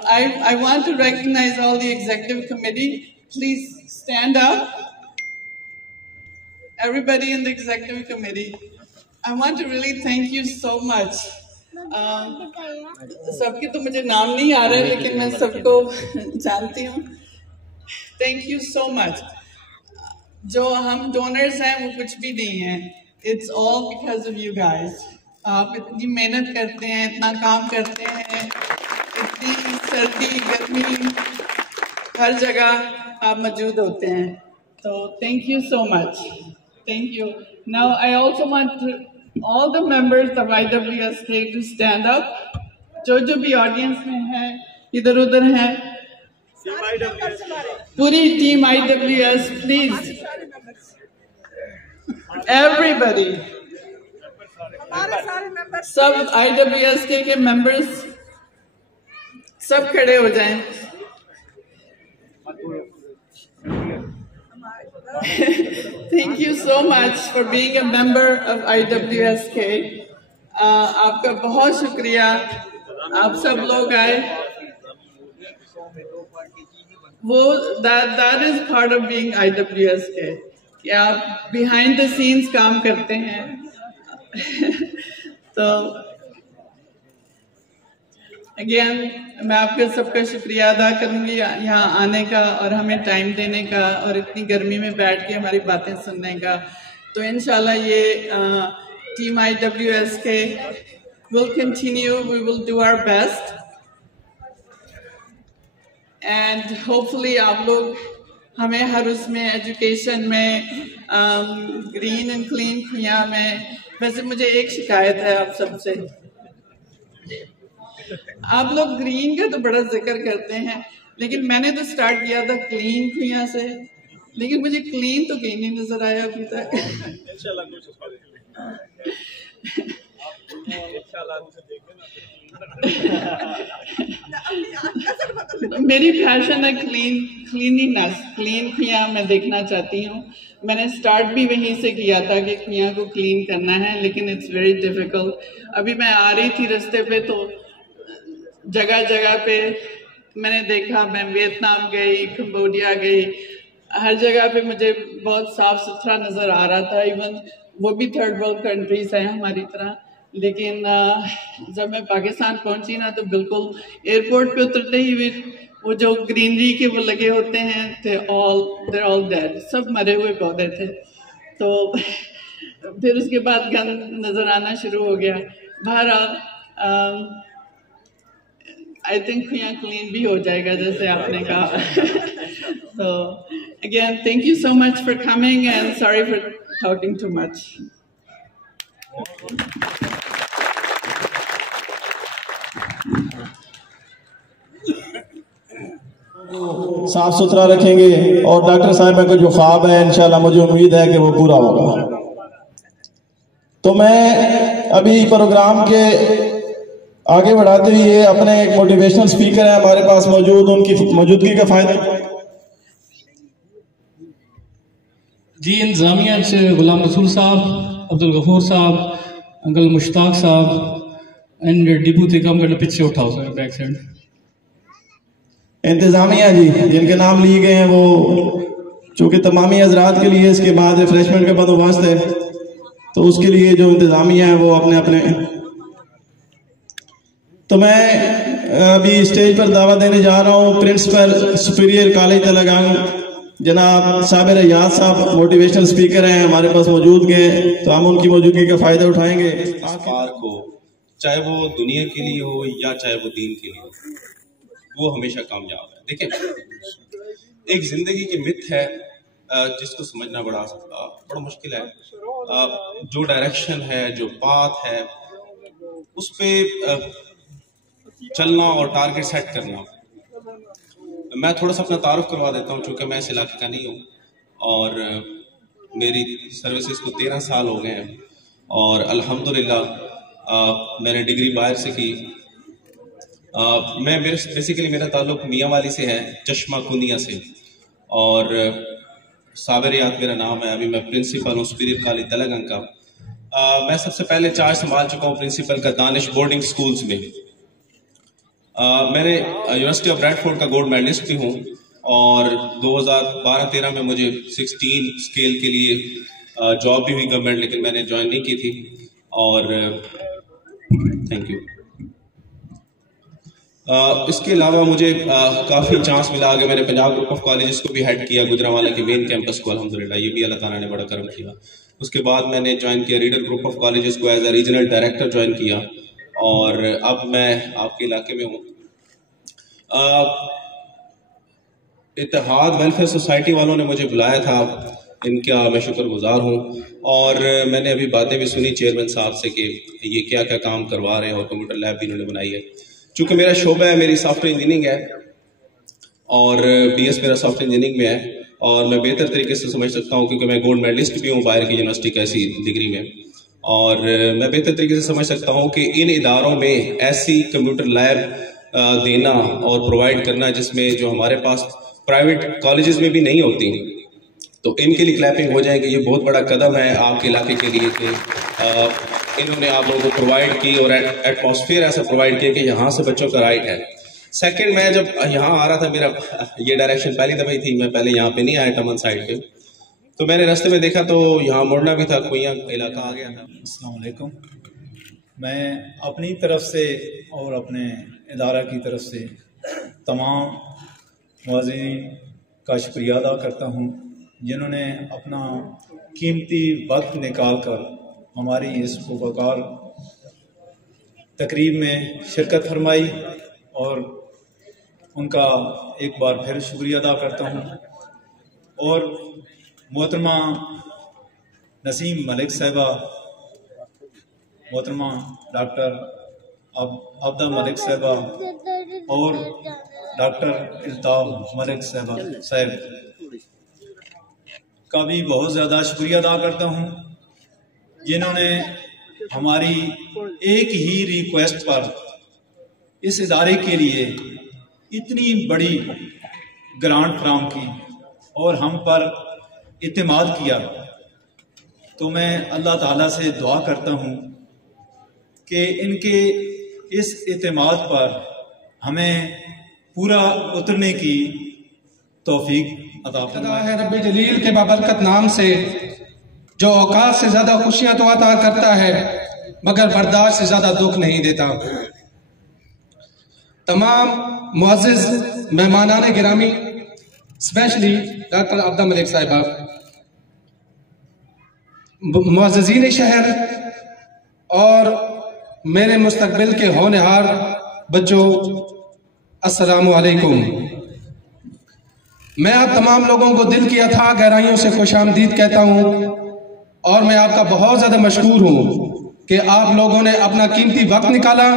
I want to recognize all the executive committee. Please stand up. Everybody in the executive committee, I want to really thank you so much۔ سب کے تو مجھے نام نہیں آ رہے، لیکن میں سب کو جانتی ہوں۔ Thank you so much۔ جو ہم ڈونرز ہیں وہ کچھ بھی نہیں ہیں، It's all because of you guys۔ آپ اتنی محنت کرتے ہیں، اتنا کام کرتے ہیں، اتنی سردی گرمی ہر جگہ آپ موجود ہوتے ہیں، تو thank you so much۔ Thank you۔ Now I also want all the members of IWSK to stand up۔ جو بھی آڈینس میں ہیں، ادھر ادھر ہیں، پوری team IWS، please everybody, سب IWSK کے ممبرز سب کھڑے ہو جائیں۔ Thank you so much for being a member of IWSK۔ آپ کا بہت شکریہ، آپ سب لوگ آئے۔ وہ that is part of being IWSK، کہ آپ behind the scenes کام کرتے ہیں۔ تو अगेन मैं आपके सबका शुक्रिया अदा करूंगी यहाँ आने का और हमें टाइम देने का और इतनी गर्मी में बैठ के हमारी बातें सुनने का। तो इंशाल्लाह ये टीम IWS के will continue, we will do our best and hopefully आप लोग हमें हर उसमें एजुकेशन में ग्रीन एंड क्लीन खुइयां में। वैसे मुझे एक शिकायत है आप सबसे, आप लोग ग्रीन का तो बड़ा जिक्र करते हैं लेकिन मैंने तो स्टार्ट किया था क्लीन खुइयां से, लेकिन मुझे क्लीन तो कहीं नहीं नजर आया अभी तक। मेरी पैशन है क्लीनिनेस, क्लीन खुइयां मैं देखना चाहती हूँ। मैंने स्टार्ट भी वहीं से किया था कि खुइयां को क्लीन करना है, लेकिन इट्स वेरी डिफिकल्ट। अभी मैं आ रही थी रास्ते पे तो जगह जगह पे मैंने देखा, मैं वियतनाम गई, कंबोडिया गई, हर जगह पे मुझे बहुत साफ सुथरा नज़र आ रहा था। इवन वो भी थर्ड वर्ल्ड कंट्रीज हैं हमारी तरह, लेकिन जब मैं पाकिस्तान पहुंची ना तो बिल्कुल एयरपोर्ट पे उतरते ही वो जो ग्रीनरी के वो लगे होते हैं they're all dead, सब मरे हुए पौधे थे। तो फिर उसके बाद गंद नज़र आना शुरू हो गया। बहरहाल आई थिंक खुइयां क्लीन भी हो जाएगा जैसे आपने कहा। तो again thank you so much for coming and sorry for talking too much. साफ सुथरा रखेंगे और डॉक्टर साहब का जो ख्वाब है इंशाल्लाह मुझे उम्मीद है कि वो पूरा होगा। तो मैं अभी प्रोग्राम के आगे बढ़ाते हुए अपने एक मोटिवेशनल स्पीकर है हमारे पास मौजूद, उनकी मौजूदगी का फायदा जी इंतजामिया से गुलाम रसूल साहब, अब्दुल गफूर साहब, अंकल मुश्ताक साहब एंड डिप्टी कम पीछे उठाओ सर बैक साइड। इंतजामिया जी जिनके नाम लिए गए हैं वो चूँकि तमामी हजरात के लिए इसके बाद रिफ्रेशमेंट का बंदोबस्त है, तो उसके लिए जो इंतजामिया है वो अपने अपने। तो मैं अभी स्टेज पर दावा देने जा रहा हूँ प्रिंसिपल सुपीरियर कॉलेज तलगांग जनाब साबिर अयाज साहब मोटिवेशनल स्पीकर हैं हमारे पास मौजूद गए, तो हम उनकी मौजूदगी का फायदा उठाएंगे। पार्क हो, चाहे वो दुनिया के लिए हो या चाहे वो दीन के लिए हो, वो हमेशा कामयाब है। देखिए एक जिंदगी की मिथ है जिसको समझना बड़ा मुश्किल है। जो डायरेक्शन है, जो पाथ है, उस पे चलना और टारगेट सेट करना। मैं थोड़ा सा अपना तारुफ करवा देता हूँ, चूँकि मैं इस इलाके का नहीं हूँ और मेरी सर्विसेज को 13 साल हो गए हैं और अल्हम्दुलिल्लाह मैंने डिग्री बाहर से की। बेसिकली मेरा ताल्लुक मियाँ वाली से है, चश्मा कुंदिया से, और साबिर याद मेरा नाम है। अभी मैं प्रिंसिपल हूँ सुपीरियर कॉलेज तलगांग का। मैं सबसे पहले चार्ज संभाल चुका हूँ प्रिंसिपल का दानिश बोर्डिंग स्कूल्स में। मैंने यूनिवर्सिटी ऑफ ब्रैडफोर्ड का गोल्ड मेडलिस्ट भी हूँ और 2012-13 में मुझे 16 स्केल के लिए जॉब भी हुई गवर्नमेंट, लेकिन मैंने ज्वाइन नहीं की थी। और थैंक यू। इसके अलावा मुझे काफ़ी चांस मिला आगे, मैंने पंजाब ग्रुप ऑफ कॉलेजेस को भी हेड किया, गुजरांवाला के मेन कैंपस को, अल्हम्दुलिल्लाह ये भी अल्लाह ताला ने बड़ा करम किया। उसके बाद मैंने ज्वाइन किया रीडर ग्रुप ऑफ कॉलेजेस को as a regional director join किया और अब मैं आपके इलाके में हूँ। इत्तेहाद वेलफेयर सोसाइटी वालों ने मुझे बुलाया था, इनका मैं शुक्रगुजार हूँ। और मैंने अभी बातें भी सुनी चेयरमैन साहब से कि ये क्या क्या काम करवा रहे हैं और कंप्यूटर लैब भी इन्होंने बनाई है। चूँकि मेरा शोबा है, मेरी सॉफ्टवेयर इंजीनियरिंग है और BS मेरा सॉफ्टवेयर इंजीनियरिंग में है और मैं बेहतर तरीके से समझ सकता हूँ क्योंकि मैं गोल्ड मेडलिस्ट भी हूँ बाहर की यूनिवर्सिटी का ऐसी डिग्री में, और मैं बेहतर तरीके से समझ सकता हूँ कि इन इदारों में ऐसी कंप्यूटर लैब देना और प्रोवाइड करना जिसमें जो हमारे पास प्राइवेट कॉलेजेस में भी नहीं होती, तो इनके लिए क्लैपिंग हो जाएगी। ये बहुत बड़ा कदम है आपके इलाके के लिए कि इन्होंने आप लोगों को प्रोवाइड की और एटमॉस्फेयर ऐसा प्रोवाइड किया कि यहाँ से बच्चों का राइट है। सेकंड, मैं जब यहाँ आ रहा था, मेरा ये डायरेक्शन पहली दफ़ा ही थी, मैं पहले यहाँ पे नहीं आया टमन साइड पे, तो मैंने रास्ते में देखा तो यहाँ मुड़ना भी था, खुइयां इलाका आ गया था। अस्सलाम वालेकुम। میں اپنی طرف سے اور اپنے ادارہ کی طرف سے تمام معززین کا شکریہ ادا کرتا ہوں جنہوں نے اپنا قیمتی وقت نکال کر ہماری اس پروقار تقریب میں شرکت فرمائی، اور ان کا ایک بار پھر شکریہ ادا کرتا ہوں۔ اور محترمہ نسیم ملک صاحبہ، محترمہ ڈاکٹر عبدہ ملک صاحبہ اور ڈاکٹر الطاف ملک صاحب کا بھی بہت زیادہ شکریہ ادا کرتا ہوں، جنہوں نے ہماری ایک ہی ریکویسٹ پر اس ادارے کے لیے اتنی بڑی گرانٹ فراہم کی اور ہم پر اعتماد کیا۔ تو میں اللہ تعالیٰ سے دعا کرتا ہوں کہ ان کے اس اعتماد پر ہمیں پورا اترنے کی توفیق عطا فرمائے۔ ہے رب جلیل کے بابرکت نام سے، جو اوقات سے زیادہ خوشیاں تو عطا کرتا ہے مگر برداشت سے زیادہ دکھ نہیں دیتا۔ تمام معزز مہمانان گرامی، اسپیشلی ڈاکٹر عبدہ ملک صاحبہ، معززین شہر اور میرے مستقبل کے ہونہار بچوں، السلام علیکم۔ میں آپ تمام لوگوں کو دل کی اتھاہ گہرائیوں سے خوش آمدید کہتا ہوں، اور میں آپ کا بہت زیادہ مشکور ہوں کہ آپ لوگوں نے اپنا قیمتی وقت نکالا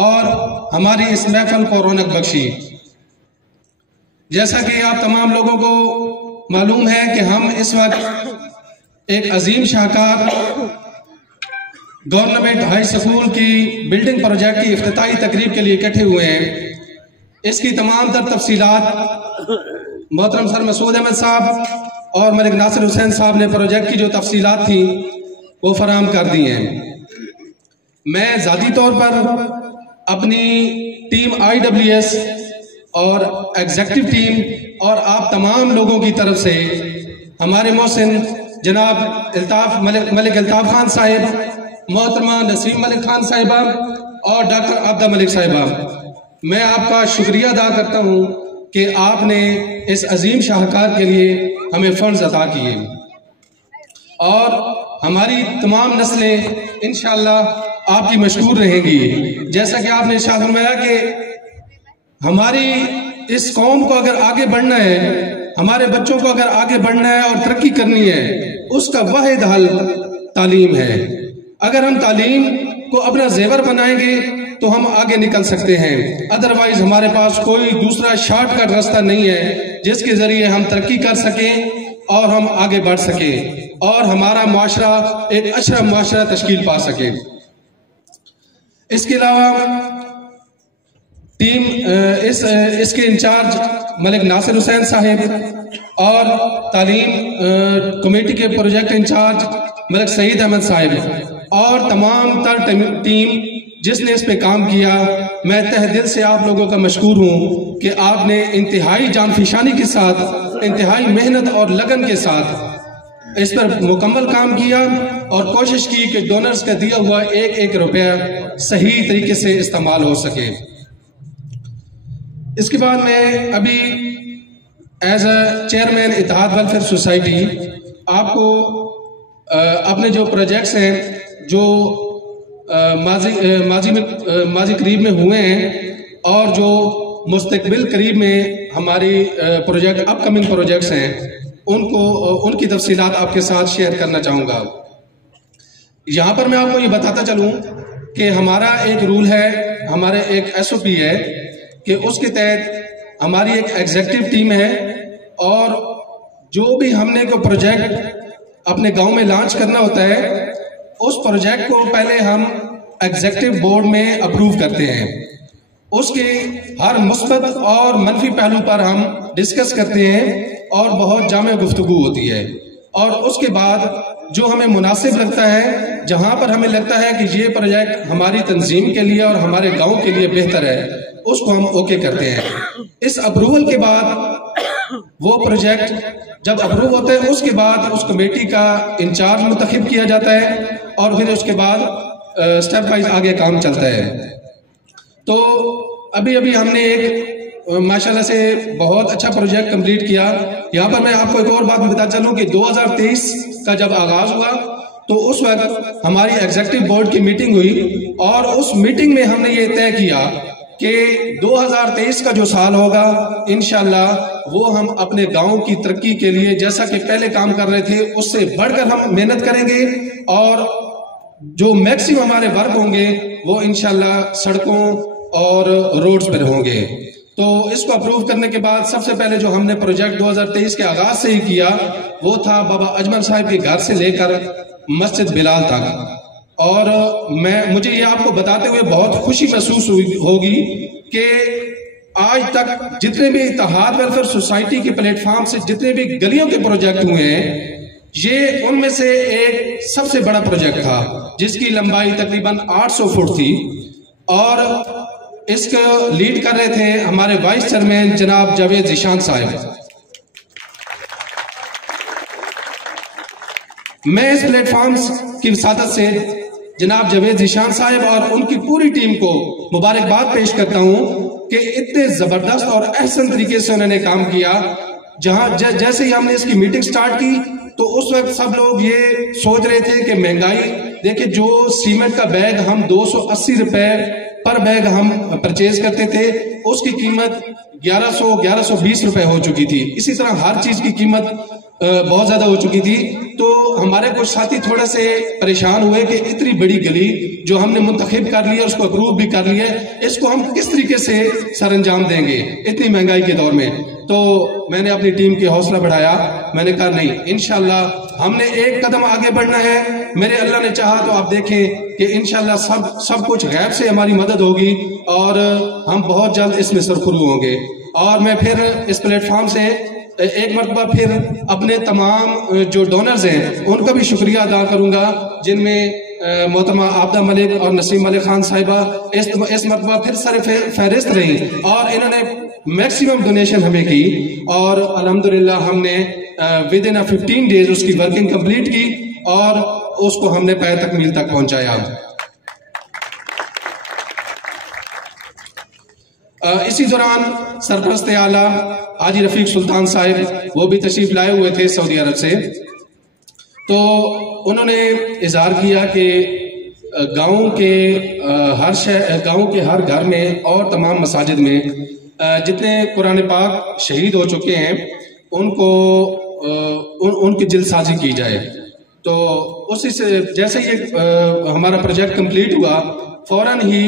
اور ہماری اس محفل کو رونق بخشی۔ جیسا کہ آپ تمام لوگوں کو معلوم ہے کہ ہم اس وقت ایک عظیم شاہکار گورنمنٹ ہائی سکول کی بلڈنگ پروجیکٹ کی افتتاحی تقریب کے لیے اکٹھے ہوئے ہیں۔ اس کی تمام تر تفصیلات محترم سر مسعود احمد صاحب اور ملک ناصر حسین صاحب نے پروجیکٹ کی جو تفصیلات تھیں وہ فراہم کر دی ہیں۔ میں ذاتی طور پر اپنی ٹیم IWS اور ایگزیکٹو ٹیم اور آپ تمام لوگوں کی طرف سے ہمارے محسن جناب ملک الطاف خان صاحب، محترمہ نسیم ملک خان صاحبہ اور ڈاکٹر عبدہ ملک صاحبہ، میں آپ کا شکریہ ادا کرتا ہوں کہ آپ نے اس عظیم شاہکار کے لیے ہمیں فنڈز عطا کیے، اور ہماری تمام نسلیں انشاءاللہ آپ کی مشکور رہیں گی۔ جیسا کہ آپ نے ارشاد فرمایا کہ ہماری اس قوم کو اگر آگے بڑھنا ہے، ہمارے بچوں کو اگر آگے بڑھنا ہے اور ترقی کرنی ہے، اس کا واحد حل تعلیم ہے۔ اگر ہم تعلیم کو اپنا زیور بنائیں گے تو ہم آگے نکل سکتے ہیں، ادروائز ہمارے پاس کوئی دوسرا شارٹ کٹ راستہ نہیں ہے جس کے ذریعے ہم ترقی کر سکیں اور ہم آگے بڑھ سکیں اور ہمارا معاشرہ ایک اچھا معاشرہ تشکیل پا سکے۔ اس کے علاوہ ٹیم اس کے انچارج ملک ناصر حسین صاحب اور تعلیم کمیٹی کے پروجیکٹ انچارج ملک سعید احمد صاحب اور تمام تر ٹیم جس نے اس پہ کام کیا، میں تہ دل سے آپ لوگوں کا مشکور ہوں کہ آپ نے انتہائی جان فشانی کے ساتھ، انتہائی محنت اور لگن کے ساتھ اس پر مکمل کام کیا اور کوشش کی کہ ڈونرز کا دیا ہوا ایک ایک روپیہ صحیح طریقے سے استعمال ہو سکے۔ اس کے بعد میں ابھی ایز اے چیئرمین اتحاد ویلفیئر سوسائٹی آپ کو اپنے جو پروجیکٹس ہیں جو ماضی قریب میں ہوئے ہیں اور جو مستقبل قریب میں ہماری پروجیکٹ اپ کمنگ پروجیکٹس ہیں ان کی تفصیلات آپ کے ساتھ شیئر کرنا چاہوں گا۔ یہاں پر میں آپ کو یہ بتاتا چلوں کہ ہمارا ایک رول ہے، ہمارے ایک SOP ہے کہ اس کے تحت ہماری ایک ایگزیکٹو ٹیم ہے، اور جو بھی ہم نے کوئی پروجیکٹ اپنے گاؤں میں لانچ کرنا ہوتا ہے اس پروجیکٹ کو پہلے ہم ایگزیکٹو بورڈ میں اپروو کرتے ہیں، اس کے ہر مثبت اور منفی پہلو پر ہم ڈسکس کرتے ہیں اور بہت جامع گفتگو ہوتی ہے، اور اس کے بعد جو ہمیں مناسب لگتا ہے، جہاں پر ہمیں لگتا ہے کہ یہ پروجیکٹ ہماری تنظیم کے لیے اور ہمارے گاؤں کے لیے بہتر ہے، اس کو ہم اوکے کرتے ہیں۔ اس اپروول کے بعد وہ پروجیکٹ جب اپروو ہوتا ہے اس کے بعد اس کمیٹی کا انچارج منتخب کیا جاتا ہے، اور پھر اس کے بعد स्टेप वाइज आगे काम चलता है। तो अभी हमने एक माशाल्लाह से बहुत अच्छा प्रोजेक्ट कंप्लीट किया। यहाँ पर मैं आपको एक और बात बता चलूँ कि 2023 का जब आगाज हुआ तो उस वक्त हमारी एग्जीक्यूटिव बोर्ड की मीटिंग हुई और उस मीटिंग में हमने ये तय किया कि 2023 का जो साल होगा इंशाल्लाह वो हम अपने गांव की तरक्की के लिए जैसा कि पहले काम कर रहे थे उससे बढ़कर हम मेहनत करेंगे और जो मैक्सिमम हमारे वर्क होंगे वो इंशाल्लाह सड़कों और रोड्स पर होंगे। तो इसको अप्रूव करने के बाद सबसे पहले जो हमने प्रोजेक्ट 2023 के आगाज से ही किया वो था बाबा अजमल साहब के घर से लेकर मस्जिद बिलाल तक। और मुझे ये आपको बताते हुए बहुत खुशी महसूस होगी कि आज तक जितने भी इत्तेहाद वेलफेयर सोसाइटी के प्लेटफॉर्म से जितने भी गलियों के प्रोजेक्ट हुए हैं ये उनमें से एक सबसे बड़ा प्रोजेक्ट था जिसकी लंबाई तकरीबन 800 फुट थी और इसको लीड कर रहे थे हमारे वाइस चेयरमैन जनाब जावेद ज़ीशान साहब। मैं इस प्लेटफॉर्म की वसादत से जनाब जावेद ज़ीशान साहब और उनकी पूरी टीम को मुबारकबाद पेश करता हूं कि इतने जबरदस्त और अहसन तरीके से उन्होंने काम किया। जैसे ही हमने इसकी मीटिंग स्टार्ट की तो उस वक्त सब लोग ये सोच रहे थे कि महंगाई देखिए, जो सीमेंट का बैग हम 280 रुपए पर बैग हम परचेज करते थे उसकी कीमत 1120 रुपए हो चुकी थी। इसी तरह हर चीज की कीमत बहुत ज्यादा हो चुकी थी। तो हमारे कुछ साथी थोड़े से परेशान हुए कि इतनी बड़ी गली जो हमने मुंतखब कर ली है उसको अप्रूव भी कर लिया है, इसको हम किस तरीके से सरअंजाम देंगे इतनी महंगाई के दौर में। तो मैंने अपनी टीम की हौसला बढ़ाया, मैंने कहा नहीं, इंशाल्लाह हमने एक कदम आगे बढ़ना है। मेरे अल्लाह ने चाहा तो आप देखें कि इंशाल्लाह सब कुछ गैब से हमारी मदद होगी और हम बहुत जल्द इसमें सरखुरू होंगे। और मैं फिर इस प्लेटफॉर्म से एक मरतबा फिर अपने तमाम जो डोनर्स हैं उनका भी शुक्रिया अदा करूंगा, जिनमें मोहतरमा आबदा मलिक और नसीम मलिक खान साहिबा इस मरतबा फिर सर फहरिस्त रही और इन्होंने मैक्सिमम डोनेशन हमें की और अल्हम्दुलिल्लाह हमने विद इन 15 डेज उसकी वर्किंग कंप्लीट की और उसको हमने पैर तकमील तक पहुंचाया। इसी दौरान सरपरस्त आला हाजी रफीक सुल्तान साहिब वो भी तशरीफ लाए हुए थे सऊदी अरब से। तो उन्होंने इजहार किया कि गांव के हर घर में और तमाम मसाजिद में जितने कुरान पाक शहीद हो चुके हैं उनको उनकी जिल्दसाजी की जाए। तो उसी से जैसे ये हमारा प्रोजेक्ट कंप्लीट हुआ फौरन ही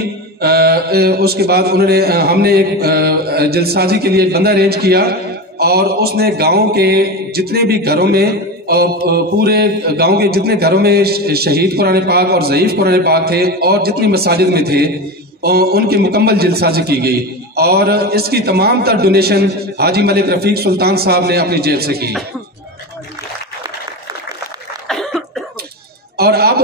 उसके बाद हमने एक जल्दसाजी के लिए एक बंदा अरेंज किया और उसने गांव के जितने भी घरों में पूरे गांव के जितने घरों में शहीद कुरान पाक और ज़ईफ कुरान पाक थे और जितनी मसाजिद में थे उनकी मुकम्मल जल्दसाजी की गई और इसकी तमाम तर डोनेशन हाजी मलिक रफीक सुल्तान साहब ने अपनी जेब से की। और अब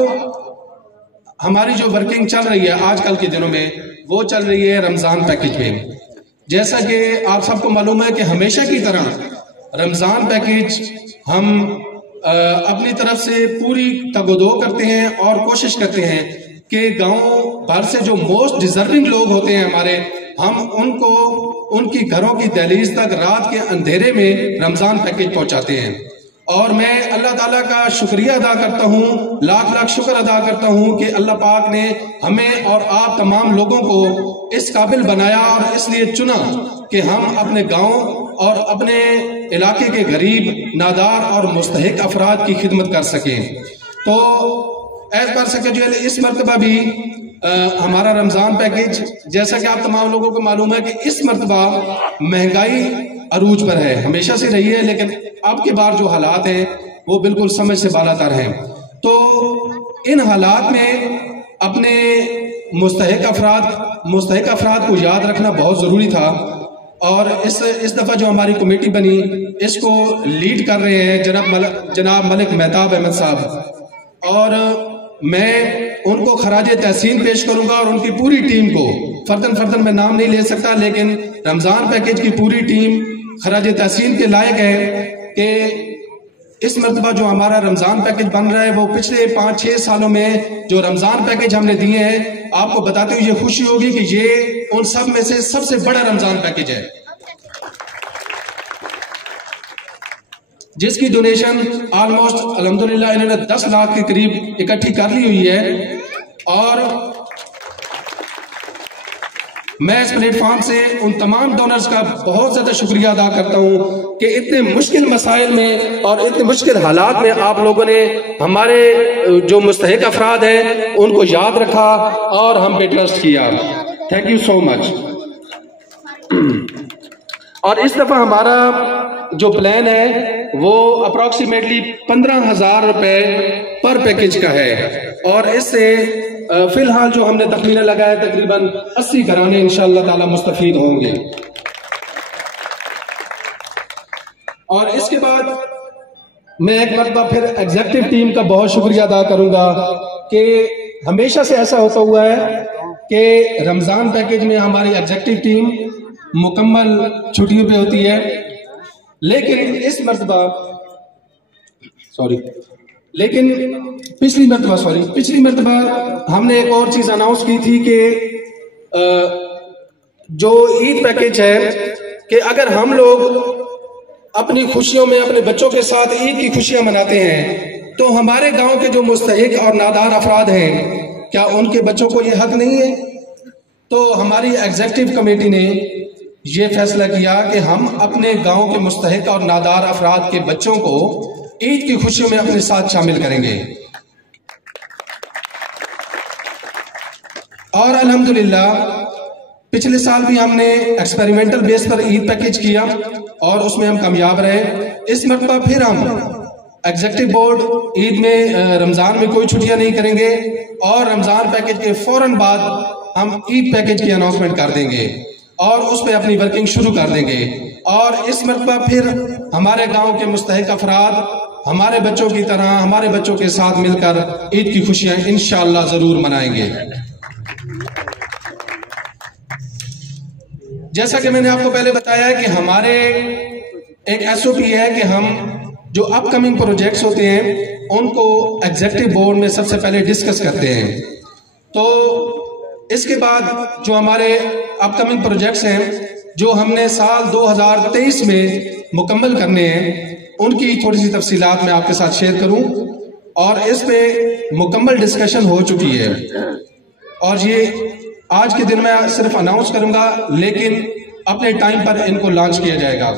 हमारी जो वर्किंग चल रही है आजकल के दिनों में वो चल रही है रमजान पैकेज में। जैसा कि आप सबको मालूम है कि हमेशा की तरह रमजान पैकेज हम अपनी तरफ से पूरी तगोदो करते हैं और कोशिश करते हैं कि गांव भर से जो मोस्ट डिजर्विंग लोग होते हैं हमारे, हम उनको उनकी घरों की दहलीज तक रात के अंधेरे में रमजान पैकेज पहुंचाते हैं। और मैं अल्लाह ताला का शुक्रिया अदा करता हूँ, लाख लाख शुक्र अदा करता हूँ कि अल्लाह पाक ने हमें और आप तमाम लोगों को इस काबिल बनाया और इसलिए चुना कि हम अपने गांव और अपने इलाके के गरीब, नादार और मुस्तहिक अफराद की खिदमत कर सकें। तो एज पर सेक्रेटरी इस मरतबा भी हमारा रमजान पैकेज, जैसा कि आप तमाम लोगों को मालूम है कि इस मरतबा महंगाई अरूज पर है, हमेशा से रही है, लेकिन अब के बार जो हालात हैं वो बिल्कुल समझ से बालातर हैं। तो इन हालात में अपने मुस्तहिक अफराद को याद रखना बहुत ज़रूरी था। और इस दफ़ा जो हमारी कमेटी बनी इसको लीड कर रहे हैं जनाब मलिक मेहताब अहमद साहब, और मैं उनको खराज तहसीन पेश करूंगा और उनकी पूरी टीम को फर्दन मैं नाम नहीं ले सकता, लेकिन रमजान पैकेज की पूरी टीम खराज तहसीन के लायक है कि इस मरतबा जो हमारा रमज़ान पैकेज बन रहा है वो पिछले 5-6 सालों में जो रमज़ान पैकेज हमने दिए हैं, आपको बताते हुए ये खुशी होगी कि ये उन सब में से सबसे बड़ा रमज़ान पैकेज है, जिसकी डोनेशन ऑलमोस्ट अल्हम्दुलिल्लाह इन्होंने 10 लाख के करीब इकट्ठी कर ली हुई है। और मैं इस प्लेटफॉर्म से उन तमाम डोनर्स का बहुत ज़्यादा शुक्रिया अदा करता हूँ कि इतने मुश्किल मसाइल में और इतने मुश्किल हालात में आप लोगों ने हमारे जो मुस्तहिक अफराद हैं उनको याद रखा और हम पे ट्रस्ट किया। Thank you so much. और इस दफ़ा हमारा जो प्लान है वो अप्रॉक्सीमेटली 15,000 रुपए पर पैकेज का है, और इससे फिलहाल जो हमने तखमीना लगाया तकरीबन 80 घराने इंशाअल्लाह ताला मुस्तफीद होंगे। और इसके बाद मैं एक मरतबा फिर एग्जीक्यूटिव टीम का बहुत शुक्रिया अदा करूंगा कि हमेशा से ऐसा होता हुआ है कि रमजान पैकेज में हमारी एग्जीक्यूटिव टीम मुकम्मल छुट्टियों पे होती है, लेकिन इस मरतबा पिछली मरतबा हमने एक और चीज अनाउंस की थी कि जो ईद पैकेज है कि अगर हम लोग अपनी खुशियों में अपने बच्चों के साथ ईद की खुशियां मनाते हैं तो हमारे गांव के जो मुस्तहिक और नादार अफराद हैं, क्या उनके बच्चों को ये हक नहीं है? तो हमारी एग्जीक्यूटिव कमेटी ने ये फैसला किया कि हम अपने गांव के मुस्तहिक और नादार अफराद के बच्चों को ईद की खुशियों में अपने साथ शामिल करेंगे। और अल्हम्दुलिल्लाह पिछले साल भी हमने एक्सपेरिमेंटल बेस पर ईद पैकेज किया और उसमें हम कामयाब रहे। इस मरतबा फिर हम एग्जीक्यूटिव बोर्ड ईद में रमजान में कोई छुट्टियां नहीं करेंगे और रमजान पैकेज के फौरन बाद हम ईद पैकेज की अनाउंसमेंट कर देंगे और उस पर अपनी वर्किंग शुरू कर देंगे। और इस मरतबा फिर हमारे गांव के मुस्तहिक अफराद हमारे बच्चों की तरह हमारे बच्चों के साथ मिलकर ईद की खुशियां इंशाअल्लाह जरूर मनाएंगे। जैसा कि मैंने आपको पहले बताया है कि हमारे एक एसओपी है कि हम जो अपकमिंग प्रोजेक्ट्स होते हैं उनको एग्जीक्यूटिव बोर्ड में सबसे पहले डिस्कस करते हैं। तो इसके बाद जो हमारे अपकमिंग प्रोजेक्ट्स हैं जो हमने साल 2023 में मुकम्मल करने हैं उनकी थोड़ी सी तफसीलात मैं आपके साथ शेयर करूं, और इस पे मुकम्मल डिस्कशन हो चुकी है और ये आज के दिन मैं सिर्फ अनाउंस करूंगा, लेकिन अपने टाइम पर इनको लॉन्च किया जाएगा।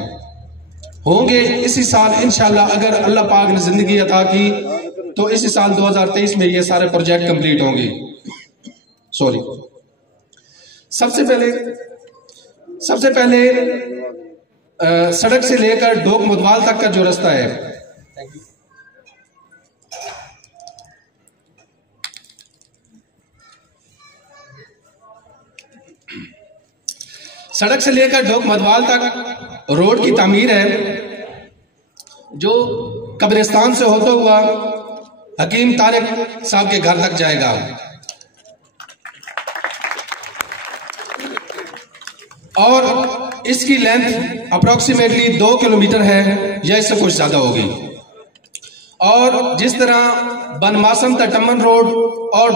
होंगे इसी साल इंशाल्लाह, अगर अल्लाह पाक ने जिंदगी अता की तो इसी साल 2023 में ये सारे प्रोजेक्ट कंप्लीट होंगे। सबसे पहले सड़क से लेकर डोक मुदवाल तक का जो रास्ता है, सड़क से लेकर डोक मदवाल तक रोड की तामीर है जो कब्रिस्तान से होता हुआ हकीम तारिक साहब के घर तक जाएगा। और इसकी लेंथ अप्रोक्सीमेटली 2 किलोमीटर है या इससे कुछ ज्यादा होगी। और जिस तरह बनमासम तटमन रोड और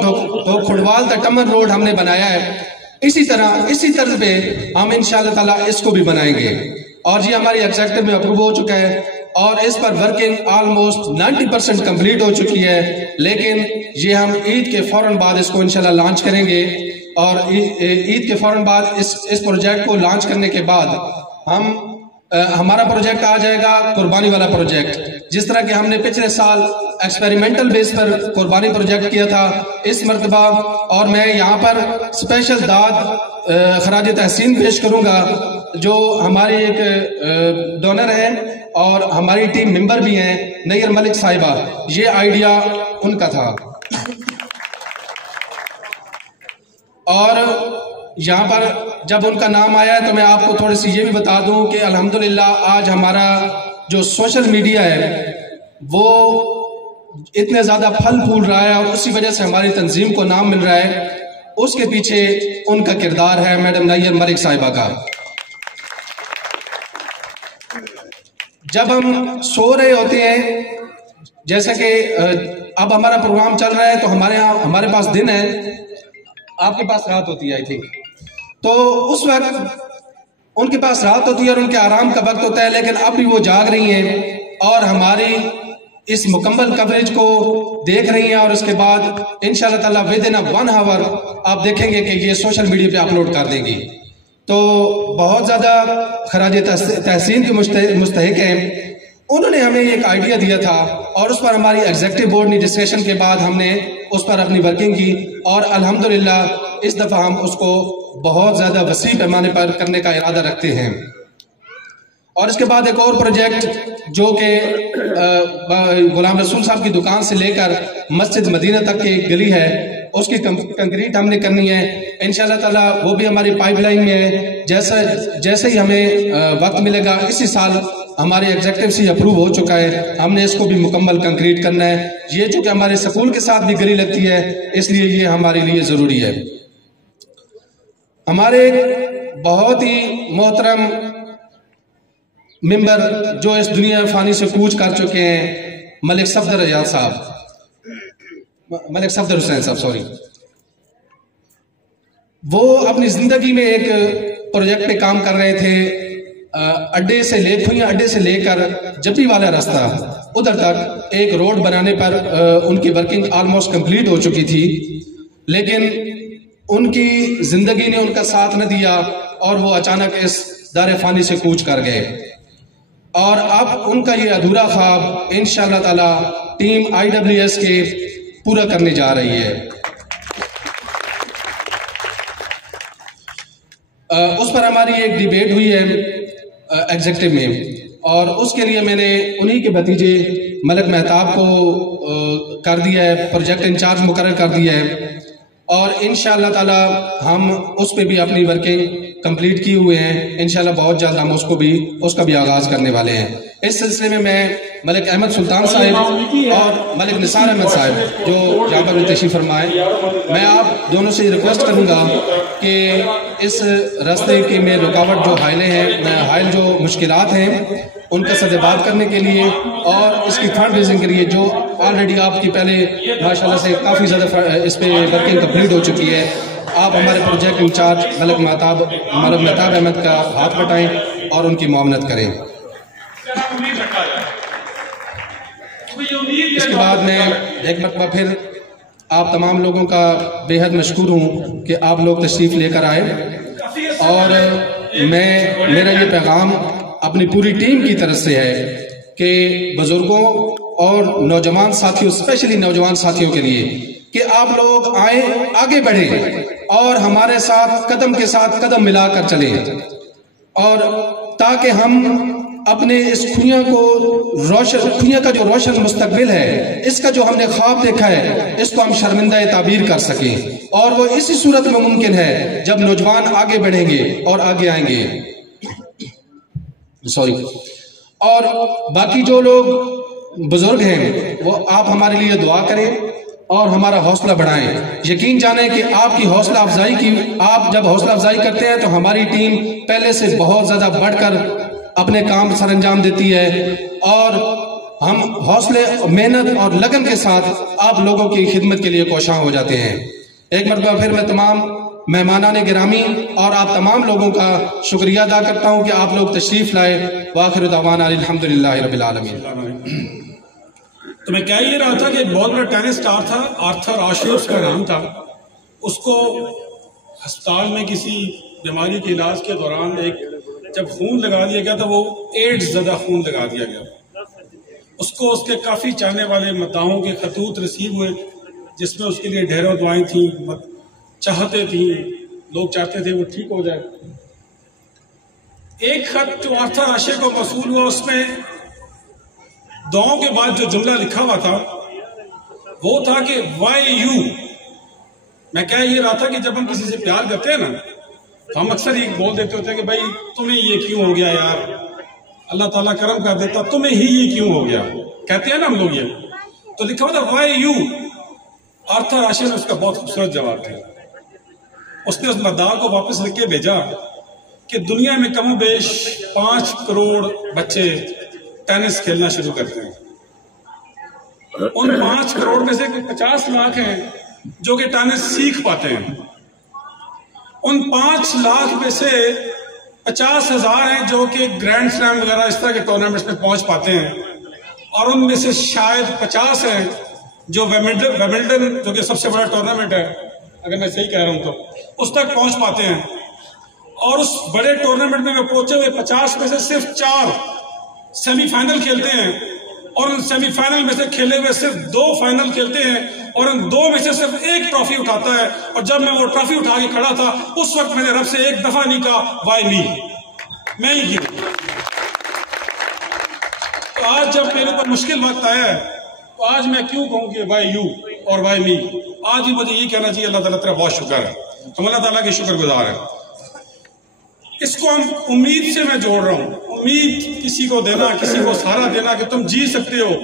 खुड़वाल तटमन रोड हमने बनाया है, इसी तरह पे हम इंशाअल्लाह ताला इसको भी बनाएंगे। और ये हमारी एग्जीक्यूटिव में अप्रूव हो चुका है और इस पर वर्किंग ऑलमोस्ट 90% कंप्लीट हो चुकी है, लेकिन ये हम ईद के फौरन बाद इसको इंशाल्लाह लॉन्च करेंगे। और ईद के फौरन बाद इस प्रोजेक्ट को लॉन्च करने के बाद हमारा प्रोजेक्ट आ जाएगा कुर्बानी वाला प्रोजेक्ट। जिस तरह कि हमने पिछले साल एक्सपेरिमेंटल बेस पर कुर्बानी प्रोजेक्ट किया था, इस मरतबा और मैं यहाँ पर स्पेशल दाद खराज तहसीन पेश करूँगा जो हमारी एक डोनर है और हमारी टीम मेंबर भी हैं, नैयर मलिक साहिबा। ये आइडिया उनका था। और यहाँ पर जब उनका नाम आया तो मैं आपको थोड़ी सी ये भी बता दूं कि अल्हम्दुलिल्लाह आज हमारा जो सोशल मीडिया है वो इतने ज़्यादा फल फूल रहा है और उसी वजह से हमारी तंजीम को नाम मिल रहा है। उसके पीछे उनका किरदार है मैडम नैयर मलिक साहिबा का। जब हम सो रहे होते हैं, जैसा कि अब हमारा प्रोग्राम चल रहा है तो हमारे पास दिन है, आपके पास रात होती है आई थिंक, तो उस वक्त उनके पास रात होती है और उनके आराम का वक्त होता है, लेकिन अब भी वो जाग रही हैं और हमारी इस मुकम्मल कवरेज को देख रही हैं और उसके बाद इंशाल्लाह ताला विद इन 1 आवर आप देखेंगे कि ये सोशल मीडिया पे अपलोड कर देंगी। तो बहुत ज़्यादा खराज तहसीन के मुस्तहिक हैं। उन्होंने हमें एक आइडिया दिया था और उस पर हमारी एग्जीक्यूटिव बोर्ड ने डिस्कशन के बाद हमने उस पर अपनी वर्किंग की और अल्हम्दुलिल्लाह इस दफ़ा हम उसको बहुत ज़्यादा वसी पैमाने पर करने का इरादा रखते हैं। और इसके बाद एक और प्रोजेक्ट जो कि गुलाम रसूल साहब की दुकान से लेकर मस्जिद मदीना तक की एक गली है, उसकी कंक्रीट हमने करनी है इंशाल्लाह ताला। वो भी हमारी पाइपलाइन में है। जैसे ही हमें वक्त मिलेगा, इसी साल हमारे एग्जीक्यूटिव से अप्रूव हो चुका है, हमने इसको भी मुकम्मल कंक्रीट करना है। ये चूँकि हमारे स्कूल के साथ भी गली लगती है, इसलिए ये हमारे लिए ज़रूरी है। हमारे बहुत ही मोहतरम मेंबर जो इस दुनिया फानी से कूच कर चुके हैं, मलिक सफदर हुसैन साहब सॉरी, वो अपनी जिंदगी में एक प्रोजेक्ट पे काम कर रहे थे। खुइयां अड्डे से लेकर जब्बी वाला रास्ता उधर तक एक रोड बनाने पर उनकी वर्किंग ऑलमोस्ट कंप्लीट हो चुकी थी, लेकिन उनकी जिंदगी ने उनका साथ न दिया और वो अचानक इस दारे फानी से कूच कर गए। और अब उनका ये अधूरा ख्वाब इंशाअल्लाह ताला टीम IWS के पूरा करने जा रही है। उस पर हमारी एक डिबेट हुई है एग्जीक्यूटिव में और उसके लिए मैंने उन्हीं के भतीजे मलिक मेहताब को कर दिया है, प्रोजेक्ट इंचार्ज मुकर्रर कर दिया है और इंशाअल्लाह ताला हम उस पर भी अपनी वर्किंग कंप्लीट किए हुए हैं। इंशाअल्लाह बहुत जल्द हम उसका भी आगाज़ करने वाले हैं। इस सिलसिले में मैं मलिक अहमद सुल्तान साहब और मलिक निसार अहमद साहब जो यहाँ पर तशरीफ़ फरमाए, मैं आप दोनों से रिक्वेस्ट करूँगा कि इस रास्ते के में रुकावट जो हाइल जो मुश्किलात हैं उनका सद्भाव करने के लिए और इसकी फंड रेजिंग के लिए जो ऑलरेडी आपकी पहले माशाल्लाह से काफ़ी ज़्यादा इस पर वर्किंग कंप्लीट हो चुकी है, आप हमारे प्रोजेक्ट इंचार्ज मलिक मेहताब अहमद का हाथ बटाएं और उनकी मुआवनत करें। इसके बाद मैं एक मरतबा फिर आप तमाम लोगों का बेहद मशकूर हूँ कि आप लोग तशरीफ़ लेकर आए और मेरा ये पैगाम अपनी पूरी टीम की तरफ से है कि बुजुर्गों और नौजवान साथियों, स्पेशली नौजवान साथियों के लिए कि आप लोग आए, आगे बढ़ें और हमारे साथ कदम के साथ कदम मिलाकर चलें और ताकि हम अपने इस खुइयां का जो रोशन मुस्तकबिल है, इसका जो हमने ख्वाब देखा है, इसको हम शर्मिंदा ताबीर कर सकें। और वो इसी सूरत में मुमकिन है जब नौजवान आगे बढ़ेंगे और आगे आएंगे। और बाकी जो लोग बुजुर्ग हैं वो आप हमारे लिए दुआ करें और हमारा हौसला बढ़ाएं। यकीन जाने कि आपकी हौसला अफजाई आप जब हौसला अफजाई करते हैं तो हमारी टीम पहले से बहुत ज़्यादा बढ़कर अपने काम सर अंजाम देती है और हम हौसले, मेहनत और लगन के साथ आप लोगों की खिदमत के लिए कोशां हो जाते हैं। एक मरतबा फिर मैं तमाम मेहमानाने गिरामी और आप तमाम लोगों का शुक्रिया अदा करता हूँ कि आप लोग तशरीफ़ लाए। वाखिर दावाना अल्हम्दुलिल्लाहि रब्बिल आलमीन। तो मैं कह ये रहा था कि एक बहुत बड़ा टेनिस स्टार था, आर्थर आशे उसका नाम था। उसको अस्पताल में किसी बीमारी के इलाज के दौरान जब खून लगा दिया गया था, वो एड्स ज़्यादा खून लगा दिया गया। उसको उसके काफ़ी चाहने वाले मद्दाहों के खतूत रिसीव हुए जिसमें उसके लिए ढेरों दुआएं थी, चाहते थी, लोग चाहते थे वो ठीक हो जाए। एक खत जो आर्थर आशे को मौसूल हुआ, उसमें दुआओं के बाद जो जुमला लिखा हुआ था वो था कि वाई यू। मैं कह ये रहा था कि जब हम किसी से प्यार करते हैं ना, तो हम अक्सर ये बोल देते होते हैं कि भाई तुम्हें ये क्यों हो गया यार, अल्लाह ताला करम कर देता, तुम्हें ही ये क्यों हो गया, कहते हैं ना हम लोग ये। तो लिखा हुआ था वाई यू। आर्थर आशे ने उसका बहुत खूबसूरत जवाब दिया। उसने उस मद्दाह को वापस लिख के भेजा कि दुनिया में कमोबेश 5 करोड़ बच्चे ٹینس کھیلنا شروع کرتے ہیں. ان 5 کروڑ میں سے 50 لاکھ ہیں جو کہ ٹینس سیکھ پاتے ہیں. ان 5 لاکھ میں سے 50,000 ہیں جو کہ گرینڈ سلیم وغیرہ اس طرح کے ٹورنامنٹس میں پہنچ پاتے ہیں, اور ان میں سے شاید 50 ہیں جو ویمبلڈن جو کہ سب سے بڑا ٹورنامنٹ ہے, اگر میں صحیح کہہ رہا ہوں تو اس تک پہنچ پاتے ہیں. اور اس بڑے ٹورنامنٹ میں پہنچے ہوئے 50 میں سے صرف 4 سیمی فائنل کھیلتے ہیں, اور ان سیمی فائنل میں سے کھیلے ہوئے صرف 2 فائنل کھیلتے ہیں, اور ان 2 میں سے صرف 1 ٹرافی اٹھاتا ہے. اور جب میں وہ ٹرافی اٹھا کے کھڑا تھا اس وقت میں نے رب سے ایک دفعہ نہیں کہا وائی می, میں ہی کیوں. تو آج جب میرے اوپر مشکل وقت آیا ہے تو آج میں کیوں کہوں کہ وائی یو اور وائی می. آج بھی مجھے یہ کہنا چاہیے اللہ تعالیٰ تیرا بہت شکر ہے, ہم اللہ تعالیٰ کے شکر گزار ہیں. اس کو ہم امید سے میں جوڑ رہا ہوں. امید کسی کو دینا, کسی کو سہارا دینا کہ تم جی سکتے ہو,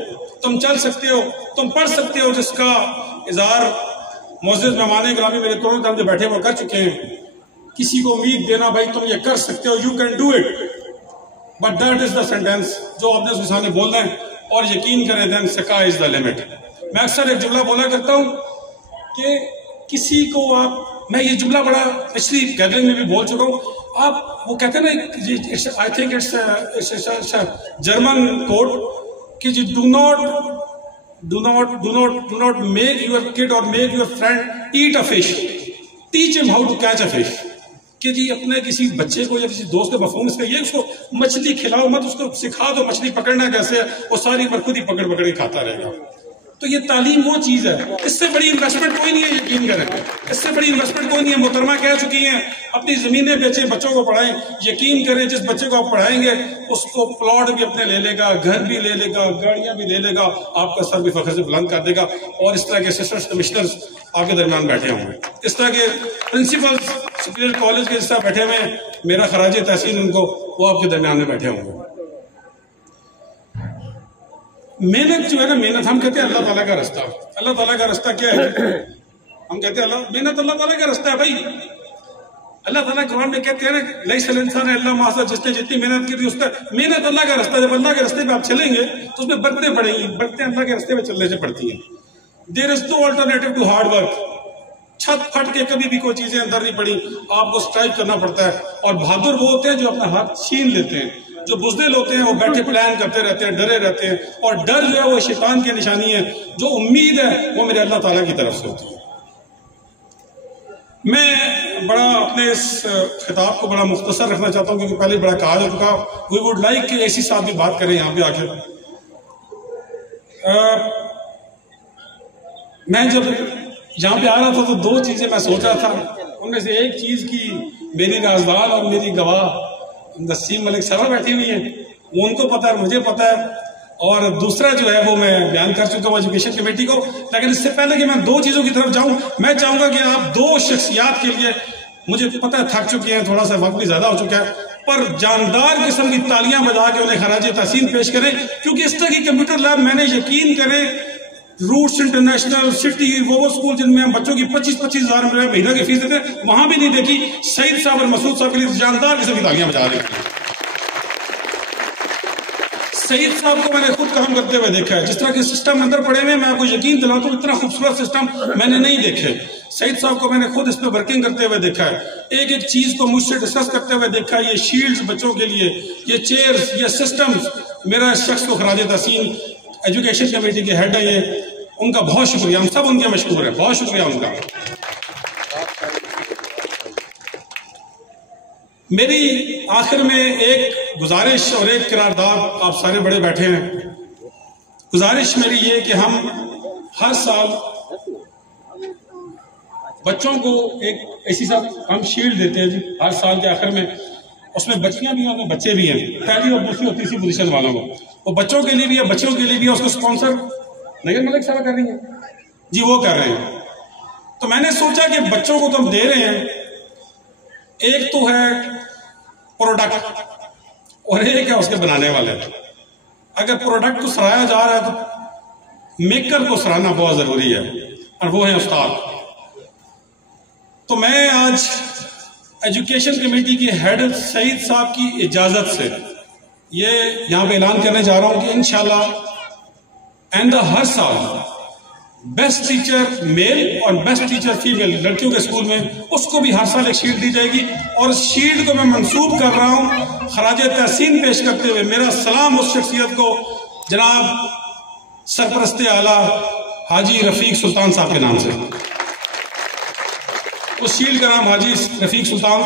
تم چل سکتے ہو, تم پڑھ سکتے ہو, جس کا اظہار معزز مہمان گرامی میرے دونوں طرف بیٹھے وہ کر چکے ہیں. کسی کو امید دینا بھائی تم یہ کر سکتے ہو, you can do it, but that is the sentence جو آپ نے اس کے سامنے بولنا ہے, اور یقین کریں دین سکا از دا لمٹ. میں اکثر ایک جملہ بولا کرتا ہوں کہ کسی کو آپ, میں یہ جملہ بڑا پچھلی گیدرنگ میں بھی بول چکا ہوں, آپ وہ کہتے ہیں نا, I think it's German quote کہ جی do not make your kid اور make your friend eat a fish, teach him how to catch a fish. کہ جی اپنے کسی بچے کو یا کسی دوست کے مفہوم اس کا یہ, اس کو مچھلی کھلاؤ مت, اس کو سکھا دو مچھلی پکڑنا کیسے ہے, وہ ساری عمر خود ہی پکڑ کے کھاتا رہے گا. تو یہ تعلیم وہ چیز ہے, اس سے بڑی انویسٹمنٹ کوئی نہیں ہے, یقین کریں, اس سے بڑی انویسٹمنٹ کوئی نہیں ہے. محترمہ کہہ چکی ہیں اپنی زمینیں بیچیں, بچوں کو پڑھائیں. یقین کریں جس بچے کو آپ پڑھائیں گے اس کو پلاٹ بھی اپنے لے لے گا, گھر بھی لے لے گا, گاڑیاں بھی لے لے گا, آپ کا سر بھی فخر سے بلند کر دے گا. اور اس طرح کے اسسٹنٹ کمشنرز آپ کے درمیان بیٹھے ہوں گے, اس طرح کے پرنسپل سپیریئر کالج کے جس طرح بیٹھے ہوئے ہیں, میرا خراج تحسین ان کو, وہ آپ کے درمیان میں بیٹھے ہوں گے. محنت جو ہے نا, محنت ہم کہتے ہیں اللہ تعالیٰ کا رستہ. اللہ تعالیٰ کا رستہ کیا ہے؟ ہم کہتے ہیں محنت اللہ تعالیٰ کا رستہ ہے. بھائی اللہ تعالیٰ قرآن میں کہتے ہیں نا, لیس الانسان الا ما سعی, جس نے جتنی محنت کی تھی اس کا, محنت اللہ کا رستہ. جب اللہ کے رستے پہ آپ چلیں گے تو اس میں برتیں پڑیں گی, برتیں اللہ کے رستے پہ چلنے سے پڑتی ہیں. دیر از نو آلٹرنیٹو ٹو ہارڈ ورک. چھت پھٹ کے کبھی بھی کوئی چیزیں اندر نہیں پڑی, آپ کو اسٹرائیو کرنا پڑتا ہے. اور بہادر وہ ہوتے ہیں جو اپنا ہاتھ چھین لیتے ہیں. جو بزدل ہوتے ہیں وہ بیٹھے پلان کرتے رہتے ہیں, ڈرے رہتے ہیں, اور ڈر جو ہے وہ شیطان کی نشانی ہے. جو امید ہے وہ میرے اللہ تعالیٰ کی طرف سے ہوتی ہے. میں بڑا اپنے اس خطاب کو بڑا مختصر رکھنا چاہتا ہوں کیونکہ پہلے بڑا کہا جا چکا. وی ووڈ لائک کہ ایسی صاحب بھی بات کریں یہاں پہ آ کے. میں جب یہاں پہ آ رہا تھا تو 2 چیزیں میں سوچ رہا تھا. ان میں سے ایک چیز کی میری رازدار اور میری گواہ نسیم ملک صاحبہ بیٹھی ہوئی ہیں, وہ ان کو پتا ہے, مجھے پتا ہے. اور دوسرا جو ہے وہ میں بیان کر چکا ہوں ایجوکیشن کمیٹی کو. لیکن اس سے پہلے کہ میں 2 چیزوں کی طرف جاؤں, میں چاہوں گا کہ آپ 2 شخصیات کے لیے, مجھے پتا ہے تھک چکی ہیں, تھوڑا سا وقت بھی زیادہ ہو چکا ہے, پر جاندار قسم کی تالیاں بجا کے انہیں خراج تحسین پیش کریں. کیونکہ اس طرح کی کمپیوٹر لیب میں نے, یقین کریں, روٹس انٹرنیشنل, سٹی, وہ اسکول جن میں ہم بچوں کی 25-25 ہزار مہینہ کی فیس دیتے ہیں, وہاں بھی نہیں دیکھی. سعید صاحب اور مسعود صاحب کے لیے جاندار قسم کی تالیاں بجا رہے ہیں. سعید صاحب کو میں نے خود کام کرتے ہوئے دیکھا ہے. جس طرح کے سسٹم اندر پڑے ہوئے, میں آپ کو یقین دلاتا ہوں اتنا خوبصورت سسٹم میں نے نہیں دیکھے. سعید صاحب کو میں نے خود اس پہ ورکنگ کرتے ہوئے دیکھا ہے, ایک ایک چیز کو مجھ سے ڈسکس کرتے ہوئے دیکھا ہے. یہ شیلڈز بچوں کے لیے, یہ چیئرز, یہ سسٹمز, میرا اس شخص کو خراج تحسین, ایجوکیشن کمیٹی کے ہیڈ ہے یہ, ان کا بہت شکریہ. ہم سب ان کے مشکور ہیں, بہت شکریہ ان کا. میری آخر میں ایک گزارش اور ایک قرارداد, آپ سارے بڑے بیٹھے ہیں. گزارش میری یہ کہ ہم ہر سال بچوں کو ایک ایسی ہم شیلڈ دیتے ہیں جی ہر سال کے آخر میں. اس میں بچیاں بھی ہیں, بچے بھی ہیں, پہلی اور دوسری اور تیسری پوزیشن والوں کو. وہ بچوں کے لیے بھی ہے, بچوں کے لیے بھی ہے. اس کو اسپانسر نگر ملک صاحب کر رہی ہیں جی, وہ کر رہے ہیں. تو میں نے سوچا کہ بچوں کو تو ہم دے رہے ہیں, ایک تو ہے پروڈکٹ اور ایک ہے اس کے بنانے والے. اگر پروڈکٹ کو سرایا جا رہا ہے تو میکر کو سرانا بہت ضروری ہے, اور وہ ہے استاد. تو میں آج ایجوکیشن کمیٹی کے ہیڈ سعید صاحب کی اجازت سے یہ یہاں پہ اعلان کرنے جا رہا ہوں کہ انشاءاللہ آئندہ ہر سال بیسٹ ٹیچر میل اور بیسٹ ٹیچر فیمیل لڑکیوں کے اسکول میں اس کو بھی ہر سال ایک شیلڈ دی جائے گی. اور اس شیلڈ کو میں منسوب کر رہا ہوں خراج تحسین پیش کرتے ہوئے میرا سلام اس شخصیت کو جناب سرپرست اعلیٰ حاجی رفیق سلطان صاحب کے نام سے. اس شیلڈ کا نام حاجی رفیق سلطان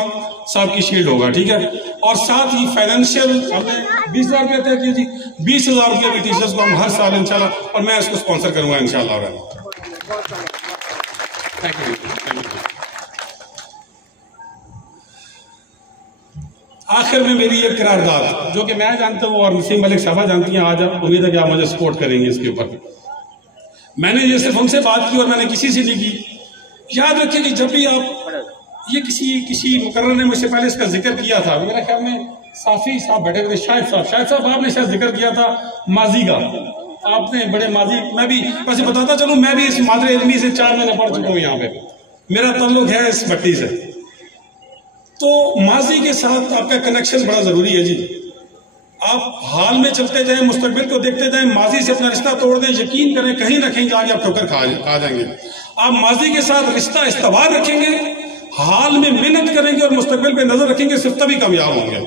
صاحب کی شیلڈ ہوگا, ٹھیک ہے. اور ساتھ ہی فائنینشیل ہم نے 20,000 روپے طے کیے جی, 20,000 روپے بھی ٹیچرز کو ہم ہر سال انشاءاللہ, اور میں اس کو اسپانسر کروں گا انشاءاللہ. آخر میں میری ایک قرارداد جو کہ میں جانتا ہوں اور نسیم ملک صاحبہ جانتی ہیں, آج امید ہے کہ آپ مجھے سپورٹ کریں گے اس کے اوپر. میں نے یہ صرف ان سے بات کی اور میں نے کسی سے نہیں کی. یاد رکھیں کہ جب بھی آپ یہ کسی مقرر نے مجھ سے پہلے اس کا ذکر کیا تھا, میرے خیال میں صافی صاحب بیٹھے ہوئے, شاہد صاحب آپ نے شاید ذکر کیا تھا ماضی کا. آپ نے بڑے ماضی, میں بھی ویسے بتاتا چلوں میں بھی اس مادر علمی سے 4 مہینے پڑھ چکا ہوں, یہاں پہ میرا تعلق ہے اس مٹی سے. تو ماضی کے ساتھ آپ کا کنیکشن بڑا ضروری ہے جی. آپ حال میں چلتے جائیں, مستقبل کو دیکھتے جائیں, ماضی سے اپنا رشتہ توڑ دیں, یقین کریں کہیں نہ کہیں جا کے آپ ٹھوکر کھا جائیں گے. آپ ماضی کے ساتھ رشتہ استوار رکھیں گے, حال میں محنت کریں گے اور مستقبل پہ نظر رکھیں گے, صرف تبھی کامیاب ہوں گے.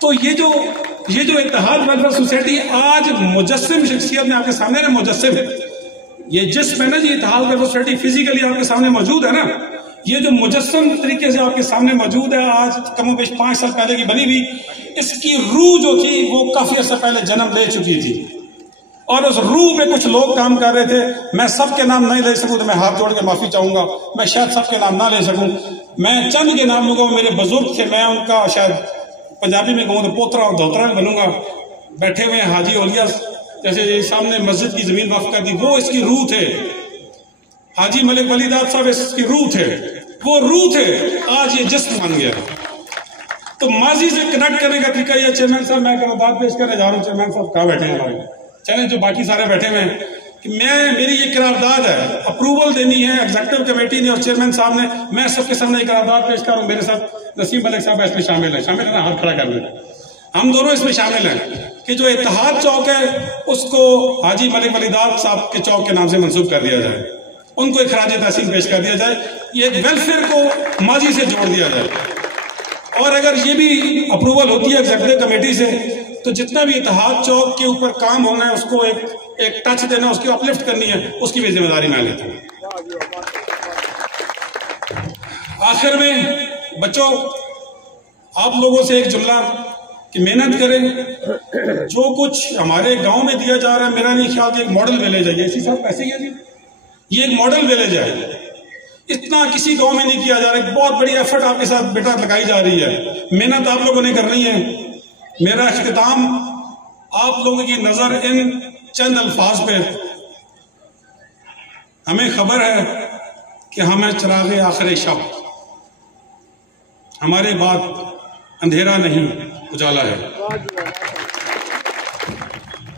تو یہ جو اتحاد ویلفیئر سوسائٹی آج مجسم شخصیت میں آپ کے سامنے نا, مجسم یہ جسم ہے نا جی, اتحاد ویلفیئر سوسائٹی فزیکلی آپ کے سامنے موجود ہے نا, یہ جو مجسم طریقے سے آپ کے سامنے موجود ہے, آج کم و بیش 5 سال پہلے کی بنی ہوئی, اس کی روح جو تھی وہ کافی عرصہ پہلے جنم لے چکی تھی. اور اس روح میں کچھ لوگ کام کر رہے تھے. میں سب کے نام نہیں لے سکوں تو میں ہاتھ جوڑ کے معافی چاہوں گا, میں شاید سب کے نام نہ لے سکوں. میں چند کے نام لوں گا, میرے بزرگ تھے, میں ان کا شاید پنجابی میں کہوں تو پوترا اور دھوترا بنوں گا. بیٹھے ہوئے ہیں حاجی اولیاء, جیسے سامنے مسجد کی زمین وقف کر دی, وہ اس کی روح تھے. حاجی ملک ولی داد صاحب اس کی روح تھے, وہ روح تھے, آج یہ جسم بن گیا. تو ماضی سے کنیکٹ کرنے کا طریقہ یہ. چیئرمین صاحب میں قرارداد پیش کرنے جا رہا ہوں. چیئرمین صاحب کہاں بیٹھے ہیں ہمارے, چلیں جو باقی سارے بیٹھے ہوئے ہیں, کہ میری یہ قرارداد ہے, اپروول دینی ہے ایگزیکٹو کمیٹی نے اور چیئرمین صاحب نے. میں سب کے سامنے یہ قرارداد پیش کر رہا ہوں. میرے ساتھ نسیم ملک صاحب اس میں شامل ہیں نا, ہاتھ کھڑا کر لیں. ہم دونوں اس میں شامل ہیں کہ جو اتحاد چوک ہے اس کو حاجی ملک ولی داد صاحب کے چوک کے نام سے منسوب کر دیا جائے, ان کو ایک خراج تحسین پیش کر دیا جائے, یہ ویلفیئر کو ماضی سے جوڑ دیا جائے. اور اگر یہ بھی اپروول ہوتی ہے ایگزیکٹو کمیٹی سے تو جتنا بھی اتحاد چوک کے اوپر کام ہونا ہے اس کو ایک ٹچ دینا, اس کی اپلفٹ کرنی ہے, اس کی بھی ذمہ داری میں لیتا ہوں. آخر میں بچوں آپ لوگوں سے ایک جملہ کہ محنت کریں. جو کچھ ہمارے گاؤں میں دیا جا رہا ہے میرا نہیں خیال کہ ایک ماڈل ویلیج ہے, اسی صاحب ایسے ہی ہے جی, یہ ایک ماڈل ویلیج ہے. اتنا کسی گاؤں میں نہیں کیا جا رہا. ایک بہت بڑی ایفرٹ آپ کے ساتھ بیٹا لگائی جا رہی ہے, محنت آپ لوگوں نے کرنی ہے. میرا اختتام آپ لوگوں کی نظر ان چند الفاظ پہ. ہمیں خبر ہے کہ ہمیں چراغ آخر شب, ہمارے بعد اندھیرا نہیں اجالا ہے.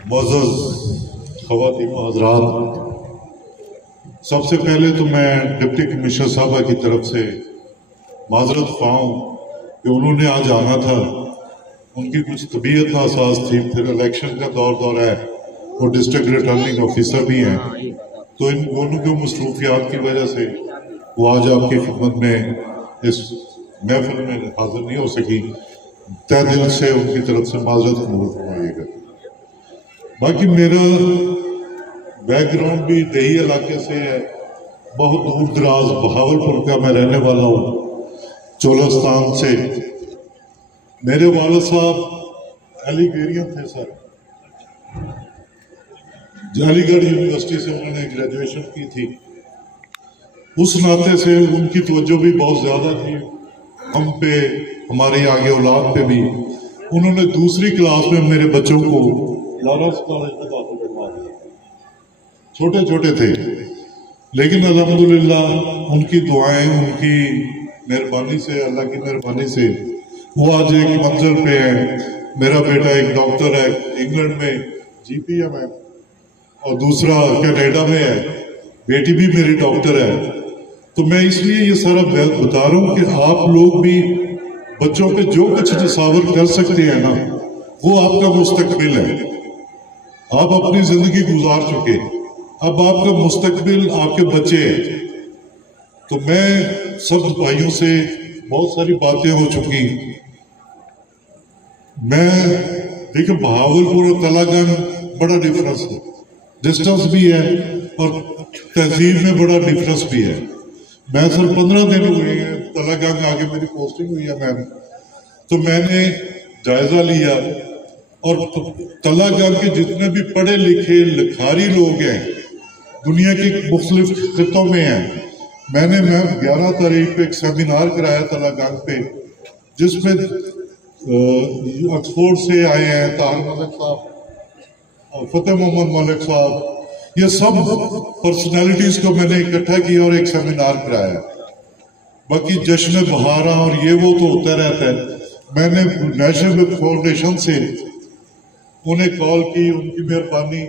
معزز خواتین و حضرات, سب سے پہلے تو میں ڈپٹی کمشنر صاحبہ کی طرف سے معذرت خواہوں کہ انہوں نے آج آنا تھا, ان کی کچھ طبیعت ناساز تھی, پھر الیکشن کا دور ہے, وہ ڈسٹرکٹ ریٹرننگ آفیسر بھی ہیں, تو ان دونوں کی مصروفیات کی وجہ سے وہ آج آپ کی خدمت میں اس محفل میں حاضر نہیں ہو سکی. تہ دل سے ان کی طرف سے معذرت قبول فرمائیے گا. باقی میرا بیک گراؤنڈ بھی دیہی علاقے سے ہے, بہت دور دراز بہاولپور کا میں رہنے والا ہوں, چولستان سے. میرے والد صاحب علی گیرین تھے سر, علی گڑھ یونیورسٹی سے انہوں نے گریجویشن کی تھی. اس ناطے سے ان کی توجہ بھی بہت زیادہ تھی ہم پہ, ہماری آگے اولاد پہ بھی. انہوں نے دوسری کلاس میں میرے بچوں کو لارنس کالج میں داخل کروا دیا. چھوٹے چھوٹے تھے لیکن الحمدللہ ان کی دعائیں, ان کی مہربانی سے, اللہ کی مہربانی سے وہ آج ایک منزل پہ ہے. میرا بیٹا ایک ڈاکٹر ہے انگلینڈ میں, جی پی ایم ہے, اور دوسرا کینیڈا میں ہے, بیٹی بھی میری ڈاکٹر ہے. تو میں اس لیے یہ سارا بتا رہا ہوں کہ آپ لوگ بھی बच्चों पे जो कुछ निसावर कर सकते हैं ना, वो आपका मुस्तकबिल है। आप अपनी जिंदगी गुजार चुके, अब आपका मुस्तकबिल आपके बच्चे हैं। तो मैं सब भाइयों से बहुत सारी बातें हो चुकी। मैं देखिए बहावलपुर और तलागंज बड़ा डिफरेंस है, डिस्टेंस भी है और तहजीब में बड़ा डिफरेंस भी है। मैं सर 15 दिन हुए हैं तलागंज आगे मेरी पोस्टिंग हुई है मैम, तो मैंने जायजा लिया और तलागंज के जितने भी पढ़े लिखे लिखारी लोग हैं दुनिया के मुख्तलिफ खितों में हैं, मैंने मैम 11 तारीख पे एक सेमिनार कराया तलागंज पे, जिसमें ऑक्सफोर्ड से आए हैं तार मलिक साहब, फतेह मोहम्मद मलिक साहब, ये सब पर्सनालिटीज को मैंने इकट्ठा किया और एक सेमिनार कराया। बाकी जश्न बहारा और ये वो तो होता रहता है। मैंने नेशनल बुक फाउंडेशन से उन्हें कॉल की, उनकी मेहरबानी,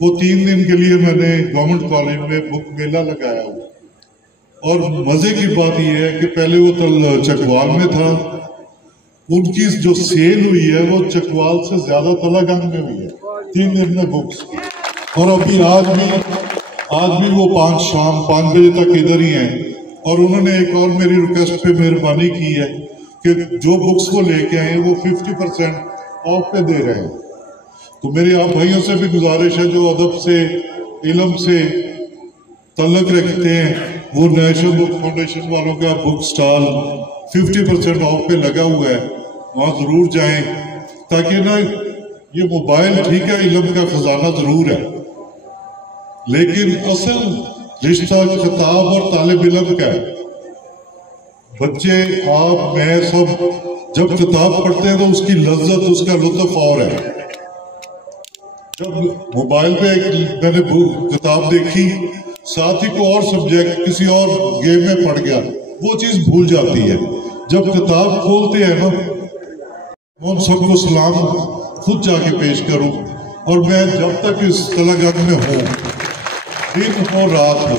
वो 3 दिन के लिए मैंने गवर्नमेंट कॉलेज में बुक मेला लगाया हुआ। और मजे की बात यह है कि पहले वो चकवाल में था, उनकी जो सेल हुई है वो चकवाल से ज्यादा तलागंज में हुई है 3 दिन में बुक्स। और अभी आज भी वो 5 बजे तक इधर ही हैं। और उन्होंने एक और मेरी रिक्वेस्ट पे मेहरबानी की है कि जो बुक्स वो लेके आए वो 50% ऑफ पे दे रहे हैं। तो मेरे आप भाइयों से भी गुजारिश है जो अदब से इल्म से तल्लक रखते हैं, वो नेशनल बुक फाउंडेशन वालों का बुक स्टॉल 50% ऑफ पे लगा हुआ है, वहाँ जरूर जाएं, ताकि ना ये मोबाइल ठीक है इल्म का खजाना जरूर है, लेकिन असल रिश्ता किताब और तालिब इल्म का है। बच्चे आप मैं सब जब किताब पढ़ते हैं तो उसकी लज्जत उसका लुत्फ और है। जब मोबाइल पे मैंने किताब देखी, साथ ही को और सब्जेक्ट किसी और गेम में पड़ गया, वो चीज भूल जाती है। जब किताब खोलते हैं ना, हम सबको सलाम खुद जाके पेश करूं। और मैं जब तक इस तलागंज में हूं, दिन हो रात हो,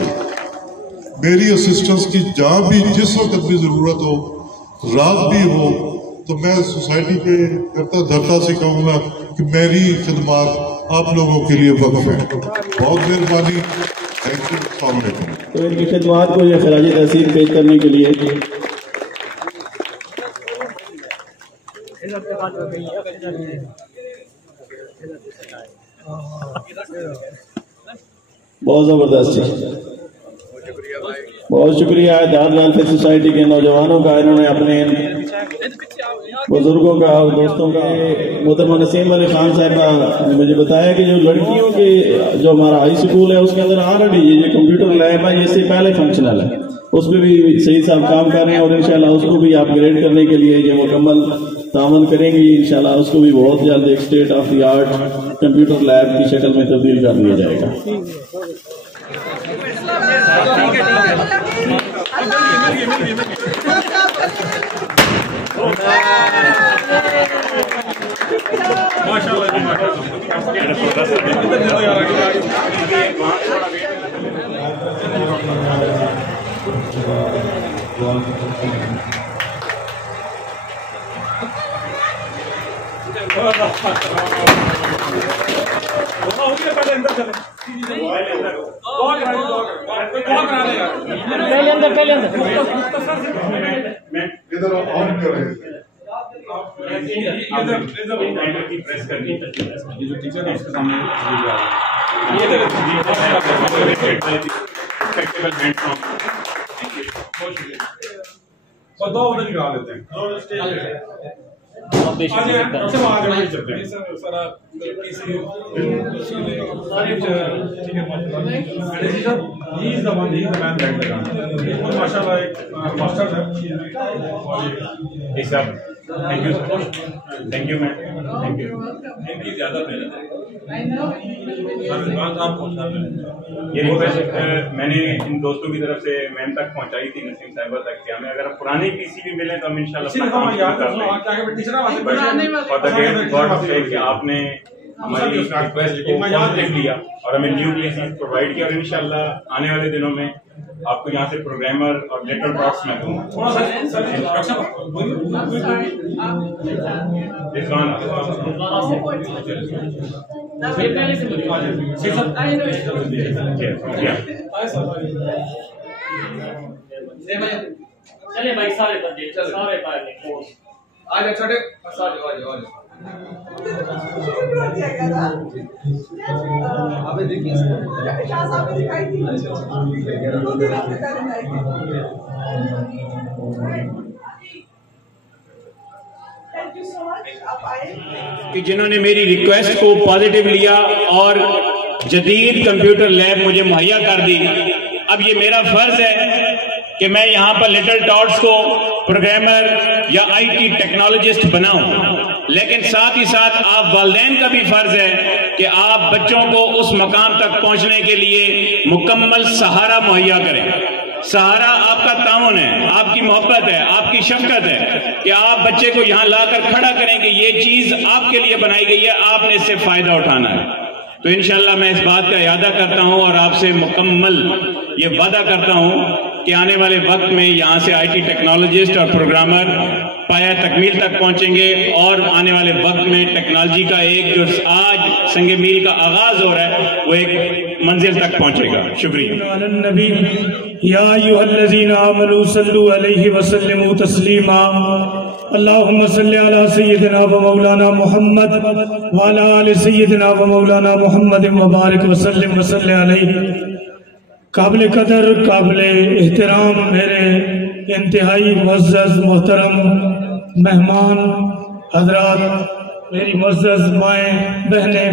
मेरी असिस्टेंस की जहां भी जिस वक्त भी जरूरत हो, रात भी हो, तो मैं सोसाइटी के करता धरता से कहूंगा कि मेरी खिदमत आप लोगों के लिए वक्फ है। बहुत मेहरबानी, थैंक यू। तो इनकी खिदमत को ये खराज तहसीन पेश करने के लिए बहुत जबरदस्त, बहुत शुक्रिया दाद वेलफेयर सोसाइटी के नौजवानों का, इन्होंने अपने बुजुर्गों का और दोस्तों का। मोहतरमा नसीम अली खान साहबा ने मुझे बताया कि जो लड़कियों के जो हमारा हाई स्कूल है उसके अंदर ऑलरेडी ये कंप्यूटर लैब है, इससे पहले फंक्शनल है, उस पर भी सही साहब काम कर रहे हैं और इंशाल्लाह उसको भी अपग्रेड करने के लिए ये मुकम्मल तामन करेंगी। इंशाल्लाह उसको भी बहुत जल्द एक state of the art computer lab की शक्ल में तब्दील कर दिया जाएगा। दो उधर निकाल लेते हैं। Thank you ma'am, thank you. इनकी ज्यादा मेहनत है, ये रिक्वेस्ट मैंने इन दोस्तों की तरफ से मैम तक पहुंचाई थी, नसीम साहिबा तक, कि हमें अगर पुराने पीसी भी मिले तो हम इंशाल्लाह और आपने हमारी उस रिक्वेस्ट को पॉजिटिव लिया और हमें न्यू प्लेसेस प्रोवाइड किया और इंशाल्लाह आने वाले दिनों में आपको यहाँ से प्रोग्रामर और लेटर टॉक्स में दूंगा। चले भाई सारे बंदे सारे आज छोटे अबे देखिए शाह साहब ने दिखाई थी कि जिन्होंने मेरी रिक्वेस्ट को पॉजिटिव लिया और जदीद कंप्यूटर लैब मुझे मुहैया कर दी। अब ये मेरा फर्ज है कि मैं यहाँ पर लिटिल टॉट्स को प्रोग्रामर या आईटी टेक्नोलॉजिस्ट बनाऊं, लेकिन साथ ही साथ आप वालिदैन का भी फर्ज है कि आप बच्चों को उस मकाम तक पहुंचने के लिए मुकम्मल सहारा मुहैया करें। सहारा आपका ताउन है, आपकी मोहब्बत है, आपकी शफकत है कि आप बच्चे को यहाँ लाकर खड़ा करें कि ये चीज आपके लिए बनाई गई है, आपने इससे फायदा उठाना है। तो इंशाल्लाह मैं इस बात का इरादा करता हूँ और आपसे मुकम्मल ये वादा करता हूँ कि आने वाले वक्त में यहाँ से आईटी टेक्नोलॉजिस्ट और प्रोग्रामर पाया तकमील तक पहुंचेंगे और आने वाले वक्त में टेक्नोलॉजी का एक जो आज संगे मील का आगाज हो रहा है वो एक मंजिल तक पहुंचेगा। शुक्रिया। नबी या अय्युहल्लज़ीना आमनू सल्लु अलैहि वसल्लिमू तस्लीमा अल्लाहुम्मा सल्लि अला सय्यिदिना व मौलाना मुहम्मद व अला आलि सय्यिदिना व मौलाना मुहम्मद व बारिक व सल्लिम व सल्लि अलैहि। काबिल कदर काबिल एहतराम मेरे इंतहाई मुअज़्ज़ज़ मोहतरम मेहमान हजरात, मेरी मुअज़्ज़ज़ माएँ बहनें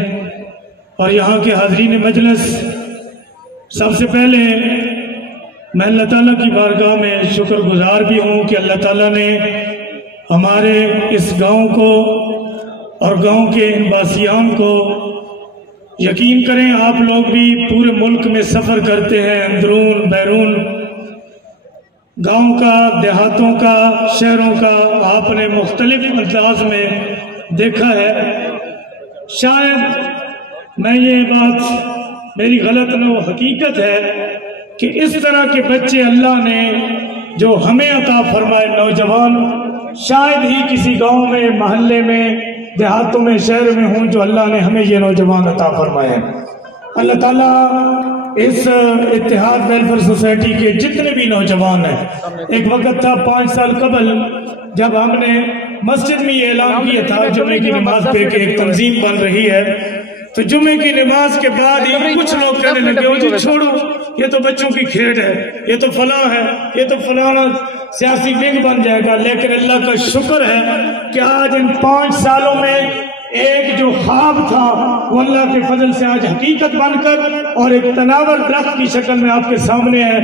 और यहाँ के हाज़रीन मजलिस, सबसे पहले मैं अल्लाह ताला की बारगाह में शुक्रगुजार भी हूँ कि अल्लाह ताला ने हमारे इस गांव को और गांव के इन वासियान को, यकीन करें आप लोग भी पूरे मुल्क में सफ़र करते हैं, अंदरून बैरून गांव का, देहातों का, शहरों का आपने मुख्तलिफ अंदाज में देखा है। शायद मैं ये बात मेरी गलत न हो, हकीकत है कि इस तरह के बच्चे अल्लाह ने जो हमें अता फरमाए नौजवान, शायद ही किसी गांव में, महल्ले में, देहातों में, शहर में हूँ जो अल्लाह ने हमें ये नौजवान अता फरमाए। अल्लाह ताला इस इत्तेहाद वेलफेयर सोसाइटी के जितने भी नौजवान हैं, एक वक्त था 5 साल कबल जब हमने मस्जिद में ये ऐलान किया था जुमे की नमाज पे कि एक तंजीम बन रही है, तो जुमे की नमाज के बाद ही कुछ लोग कहने लगे ओ जी छोड़ो, ये तो बच्चों की खेल है, ये तो फलां है, ये तो फलाना सियासी विंग बन जाएगा। लेकिन अल्लाह का शुक्र है कि आज इन 5 सालों में एक जो ख्वाब था वो अल्लाह के फजल से आज हकीकत बनकर और एक तनावर दरख्त की शक्ल में आपके सामने है।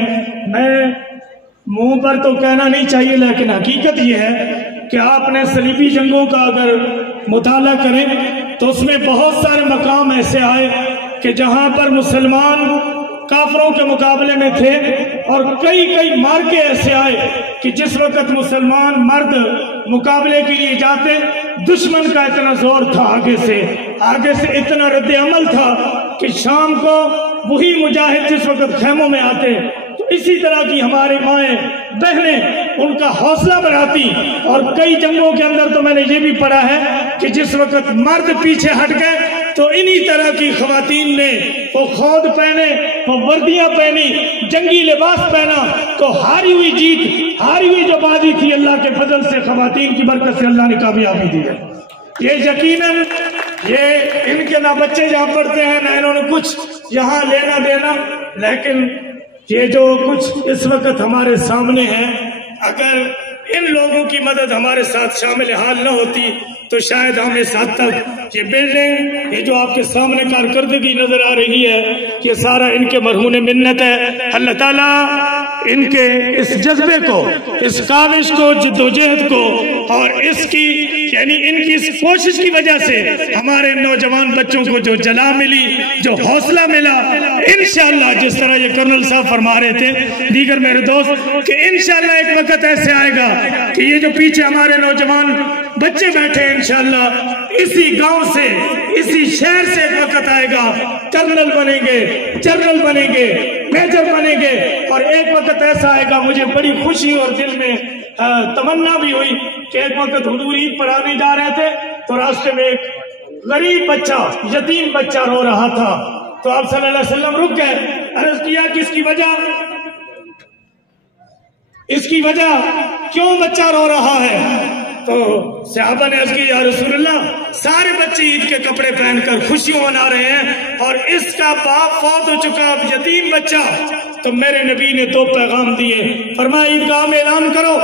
मैं मुंह पर तो कहना नहीं चाहिए, लेकिन हकीकत ये है कि आपने सलीबी जंगों का अगर मुताला करें तो उसमें बहुत सारे मकाम ऐसे आए कि जहां पर मुसलमान काफरों के मुकाबले में थे और कई कई मार्के ऐसे आए कि जिस वक्त मुसलमान मर्द मुकाबले के लिए जाते, दुश्मन का इतना जोर था, आगे से इतना रद्द अमल था कि शाम को वही मुजाहिद जिस वक्त खेमों में आते तो इसी तरह की हमारी माएँ बहनें उनका हौसला बढ़ाती। और कई जंगों के अंदर तो मैंने ये भी पढ़ा है कि जिस वक्त मर्द पीछे हट गए तो इन्हीं तरह की खवातीन ने वो खौद पहने, वो वर्दियां पहनी, जंगी लिबास पहना, तो हारी हुई जो बाजी थी अल्लाह के फजल से खवातीन की बरकत से अल्लाह ने कामयाबी दी है। ये यकीनन ये इनके ना बच्चे जहाँ पढ़ते हैं ना इन्होंने कुछ यहाँ लेना देना, लेकिन ये जो कुछ इस वक्त हमारे सामने है, अगर इन लोगों की मदद हमारे साथ शामिल हाल न होती तो शायद हम इस हद तक ये बिल्डिंग, ये जो आपके सामने कारकर्दगी नजर आ रही है, ये सारा इनके मरहून मिन्नत है। अल्लाह ताला इनके इस जज्बे को, इस काविश को, जिद्दोजहद को और इसकी यानी इनकी इस कोशिश की वजह से हमारे नौजवान बच्चों को जो जला मिली, जो हौसला मिला, इंशाअल्लाह जिस तरह ये कर्नल साहब फरमा रहे थे, दीगर मेरे दोस्त, कि इंशाअल्लाह एक वक्त ऐसे आएगा कि ये जो पीछे हमारे नौजवान बच्चे बैठे हैं इंशाअल्लाह। इसी गांव से, इसी शहर से एक वक्त आएगा कर्नल बनेंगे, जनरल बनेंगे, मेजर बनेंगे, और एक वक्त ऐसा आएगा, मुझे बड़ी खुशी और दिल में तमन्ना भी हुई कि एक वक्त हुजूर ईद पढ़ाने जा रहे थे तो रास्ते में एक गरीब बच्चा, यतीम बच्चा रो रहा था, तो आप सल्लल्लाहु अलैहि वसल्लम रुक गए, अर्ज किया कि इसकी वजह क्यों बच्चा रो रहा है? तो सहाबा ने अर्ज की, या रसूलल्लाह, सारे बच्चे ईद के कपड़े पहनकर खुशियां मना रहे हैं और इसका बाप फौत हो चुका, अब यतीम बच्चा। तो मेरे नबी ने 2 पैगाम दिए, फरमाया ईदगाह में ऐलान करो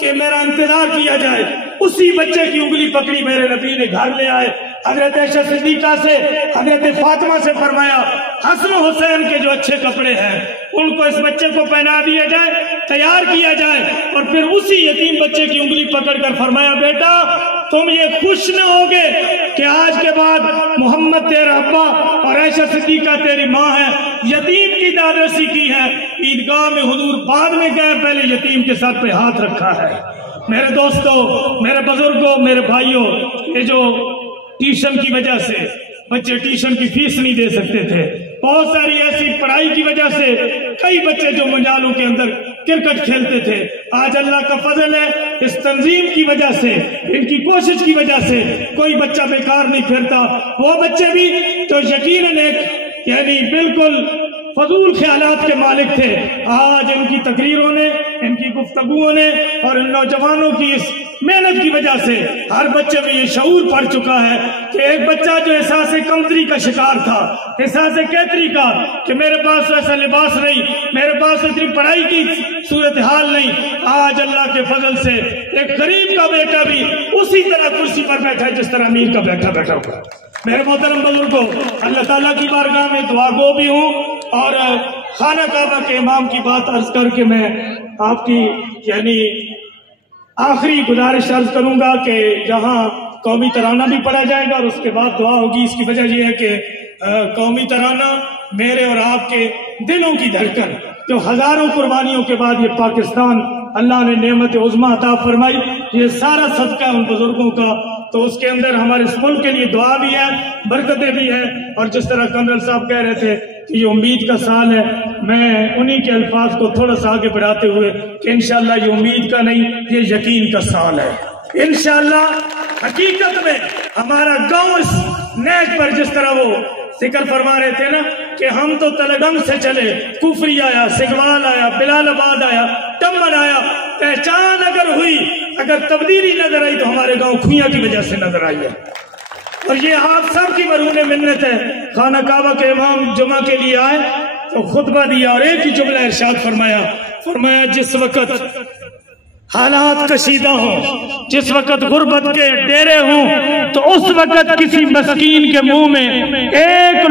कि मेरा इंतजार किया जाए। उसी बच्चे की उंगली पकड़ी मेरे नबी ने घर ले आए, हजरत आयशा सिद्दीका से, हजरत फातिमा से फरमाया, हसन हुसैन के जो अच्छे कपड़े हैं उनको इस बच्चे को पहना दिया जाए, तैयार किया जाए, और फिर उसी यतीम बच्चे की उंगली पकड़कर फरमाया, बेटा तुम ये खुश न होगे कि आज के बाद मोहम्मद तेरा अब्बा और आयशा सिद्दीका तेरी माँ है, यतीम की दादरसी की है। ईदगाह में हुजूर बाद में गए, पहले यतीम के सर पे हाथ रखा है। मेरे दोस्तों, मेरे बुजुर्गों, मेरे भाइयों, ये जो ट्यूशन की वजह से बच्चे ट्यूशन की फीस नहीं दे सकते थे, बहुत सारी ऐसी पढ़ाई की वजह से कई बच्चे जो मंजालों के अंदर क्रिकेट खेलते थे, आज अल्लाह का फजल है, इस तंजीम की वजह से, इनकी कोशिश की वजह से कोई बच्चा बेकार नहीं फिरता। वो बच्चे भी तो यकीनन एक यानी बिल्कुल फजूल ख्यालात के मालिक थे, आज इनकी तकरीरों ने, इनकी गुफ्तगुओं ने और इन नौजवानों की इस मेहनत की वजह से हर बच्चे में ये शऊर पड़ चुका है कि एक बच्चा जो एहसास कमतरी का शिकार था, एहसास कैतरी का कि मेरे पास ऐसा लिबास नहीं, मेरे पास इतनी पढ़ाई की सूरत हाल नहीं, आज अल्लाह के फजल से एक गरीब का बेटा भी उसी तरह कुर्सी पर बैठा है जिस तरह अमीर का बैठा हुआ। मेरे मोहतरम बुजुर्गों, अल्लाह ताला की बारगाह में दुआ गो भी हूँ और खाना काबा के इमाम की बात अर्ज करके मैं आपकी यानी आखिरी गुजारिश अर्ज करूंगा कि जहाँ कौमी तराना भी पढ़ा जाएगा और उसके बाद दुआ होगी। इसकी वजह यह है कि कौमी तराना मेरे और आपके दिलों की धड़कन, जो हजारों कुर्बानियों के बाद ये पाकिस्तान अल्लाह ने नेमत उज़्मा अता फरमाई, ये सारा सदका उन बुजुर्गों का, तो उसके अंदर हमारे इस मुल्क के लिए दुआ भी है, बरकतें भी है। और जिस तरह कर्नल साहब कह रहे थे कि ये उम्मीद का साल है, मैं उन्हीं के अल्फाज को थोड़ा सा आगे बढ़ाते हुए कि इंशाअल्लाह ये उम्मीद का नहीं, ये यकीन का साल है। इंशाअल्लाह हकीकत में हमारा गांव इस नेक पर, जिस तरह वो जिक्र फरमा रहे थे ना कि हम तो तलगंग से चले, कुफरी आया, सिगवाल आया, बिलालाबाद आया, टम्बन आया, पहचान अगर हुई, अगर तब्दीली नजर आई तो हमारे गांव खुइया की वजह से नजर आई है। और ये आप सब की मरहून मिन्नत है। खाना काबा के इमाम जुमा के लिए आए तो खुतबा दिया और एक ही जुमला इरशाद फरमाया जिस वक्त हालात कशीदा हो, जिस वक्त गुर्बत के डेरे हों, तो उस वक्त किसी मस्कीन के मुंह में एक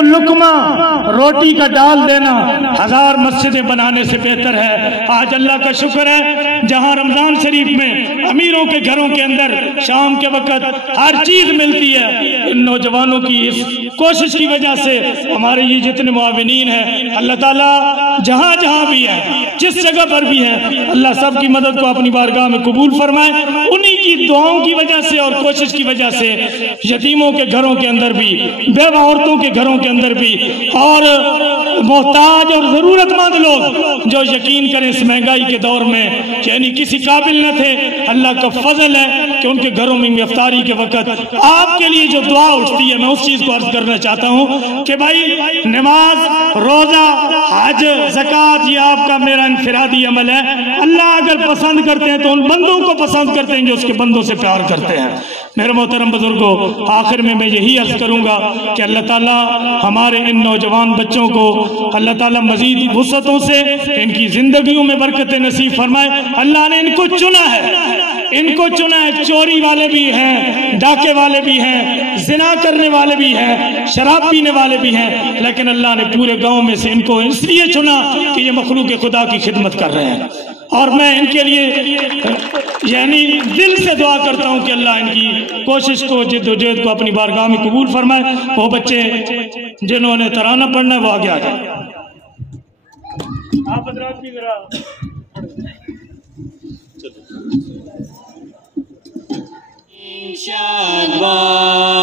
लुकमा रोटी का डाल देना 1000 मस्जिदें बनाने से बेहतर है। आज अल्लाह का शुक्र है, जहां रमजान शरीफ में अमीरों के घरों के अंदर शाम के वक्त हर चीज मिलती है, इन नौजवानों की इस कोशिश की वजह से हमारे ये जितने मुआविनीन हैं, अल्लाह ताला जहां जहां भी है, जिस जगह पर भी है, अल्लाह सब की मदद को अपनी बारगाह में कबूल फरमाए। उन्हीं की दुआओं की वजह से और कोशिश की वजह से यतीमों के घरों के अंदर भी, बेवा औरतों के घरों के अंदर भी, और मोहताज और जरूरतमंद लोग जो यकीन करें इस महंगाई के दौर में यानी किसी काबिल न थे, अल्लाह का फजल है कि उनके घरों में इफ्तारी के वक्त आपके लिए जो दुआ उठती है, मैं उस चीज को अर्ज करना चाहता हूँ कि भाई नमाज, रोजा, हज, ज़कात, ये आपका मेरा इनफिरादी अमल है। अल्लाह अगर पसंद करते हैं तो उन बंदों को पसंद करते हैं जो उसके बंदों से प्यार करते हैं। मेरे मोहतरम बुजुर्गों, आखिर में मैं यही अर्ज करूंगा कि अल्लाह ताला हमारे इन नौजवान बच्चों को अल्लाह ताला मजीद वुसअतों से इनकी जिंदगियों में बरकत नसीब फरमाए। अल्लाह ने इनको चुना है, चोरी वाले भी हैं, डाके वाले भी हैं, जिना करने वाले भी हैं, शराब पीने वाले भी हैं, लेकिन अल्लाह ने पूरे गांव में से इनको इसलिए चुना कि ये मखलूक खुदा की खिदमत कर रहे हैं। और मैं इनके लिए यानी दिल से दुआ करता हूं कि अल्लाह इनकी कोशिश को, जिद्दोजहद को अपनी बारगाह में कबूल फरमाए। वो बच्चे जिन्होंने तराना पढ़ना है वो आगे आ जाए। आप हज़रात भी जरा شادباد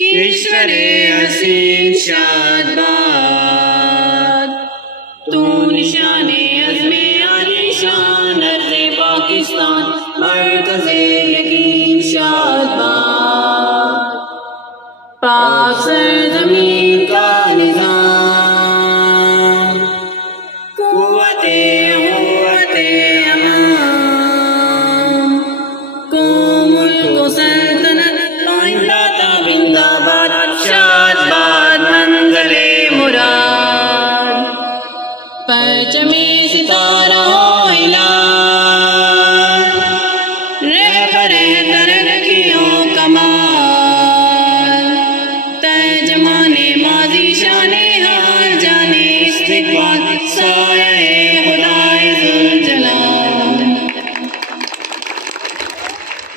کشور حسین شادباد تو نشان عزم عالی شان ارض پاکستان مرکز یقین شادباد پاک سرزمین کا نظام قوت امان کو ملک و سلطنت پائندہ تا بندہ باد شادباد منزل مراد پرچم ستارہ ہو اعلان رہبر ترقیوں کمال ترجمان ماضی شان حال جانے استقبال سایہ خدائے ذوالجلال۔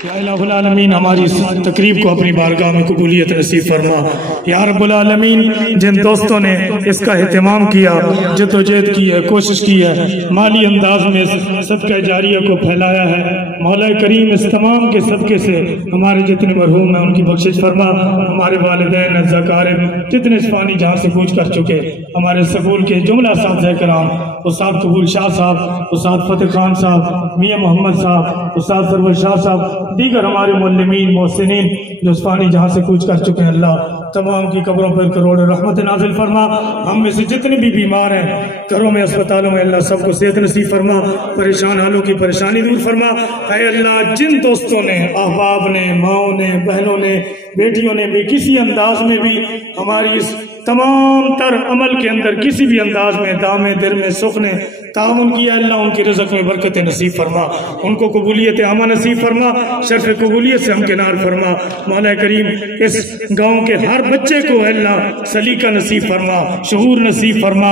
یا الہ العالمین ہماری اس تقریب کو اپنی بارگاہ میں قبولیت نصیب فرما۔ یا رب العالمین جن دوستوں نے اس کا اہتمام کیا، جدوجہد کی ہے، کوشش کی ہے، مالی انداز میں صدقہ جاریہ کو پھیلایا ہے، مولا کریم اس تمام کے صدقے سے ہمارے جتنے مرحوم ہیں ان کی بخشش فرما۔ ہمارے والدین اقارب جتنے فانی جہاں سے کوچ کر چکے، ہمارے سکول کے جملہ اساتذہ کرام، استاد قبول شاہ صاحب، استاد فتح خان صاحب، میاں محمد صاحب، استاد سرور شاہ صاحب، دیگر ہمارے معلمین محسنین جو فانی جہاں سے کوچ کر چکے ہیں، اللہ تمام کی قبروں پر کروڑ رحمت نازل فرما۔ ہم میں سے جتنے بھی بیمار ہیں گھروں میں اسپتالوں میں، اللہ سب کو صحت نصیب فرما، پریشان حالوں کی پریشانی دور فرما۔ اے اللہ جن دوستوں نے، احباب نے، ماؤں نے، بہنوں نے، بیٹیوں نے بھی کسی انداز میں بھی ہماری اس تمام تر عمل کے اندر کسی بھی انداز میں دامے در میں سخ نے تعاون کیا، اللہ ان کی رزق میں برکت نصیب فرما، ان کو قبولیت عامہ نصیب فرما، شرف قبولیت سے ہمکنار فرما۔ مولا کریم اس گاؤں کے ہر بچے کو اللہ سلیقہ نصیب فرما، شعور نصیب فرما،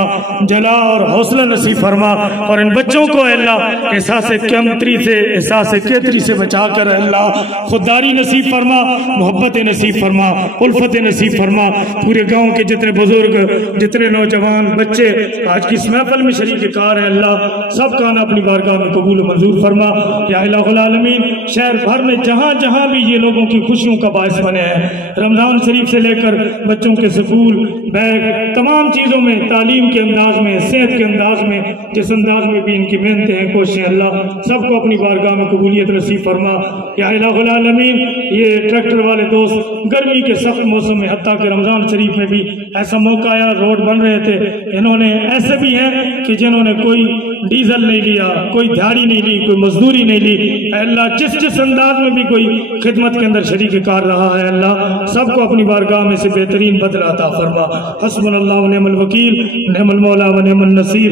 جلا اور حوصلہ نصیب فرما، اور ان بچوں کو اللہ احساس کمتری سے، احساس کیتری سے بچا کر اللہ خودداری نصیب فرما، محبت نصیب فرما، الفت نصیب فرما۔ پورے گاؤں کے جتنے بزرگ، جتنے نوجوان بچے آج کی اس محفل میں شریک کار ہیں، اللہ سب کا نا اپنی بارگاہ میں قبول و منظور فرما۔ یا الہ العالمین شہر بھر میں جہاں جہاں بھی یہ لوگوں کی خوشیوں کا باعث بنے ہیں، رمضان شریف سے لے کر بچوں کے سکول بیگ تمام چیزوں میں، تعلیم کے انداز میں، صحت کے انداز میں، جس انداز میں بھی ان کی محنتیں ہیں، کوششیں، اللہ سب کو اپنی بارگاہ میں قبولیت نصیب فرما۔ یا الہ العالمین یہ ٹریکٹر والے دوست گرمی کے سخت موسم میں، حتیٰ کہ رمضان شریف میں بھی ایسا موقع آیا، روڈ بن رہے تھے، انہوں نے ایسے بھی ہیں کہ جنہوں نے کوئی ڈیزل نہیں لیا، کوئی دھاڑی نہیں لی، کوئی مزدوری نہیں لی، اے اللہ جس انداز میں بھی کوئی خدمت کے اندر شریک کار رہا ہے، اللہ سب کو اپنی بارگاہ میں سے بہترین بدلہ عطا فرما۔ حسبنا اللہ و نعم الوکیل، نعم المولا و نعم النصیر۔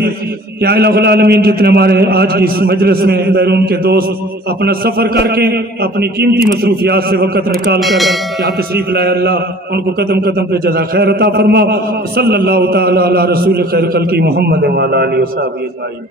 یا الہ العالمین جتنے ہمارے آج کی اس مجلس میں بیرون کے دوست اپنا سفر کر کے اپنی قیمتی مصروفیات سے وقت نکال کر یہاں تشریف لائے، اللہ ان کو قدم قدم پہ جزا خیر عطا فرما۔ صلی اللہ تعالی علی رسول خیر خلقی محمد و علی آلہ و صحبہ اجمعین۔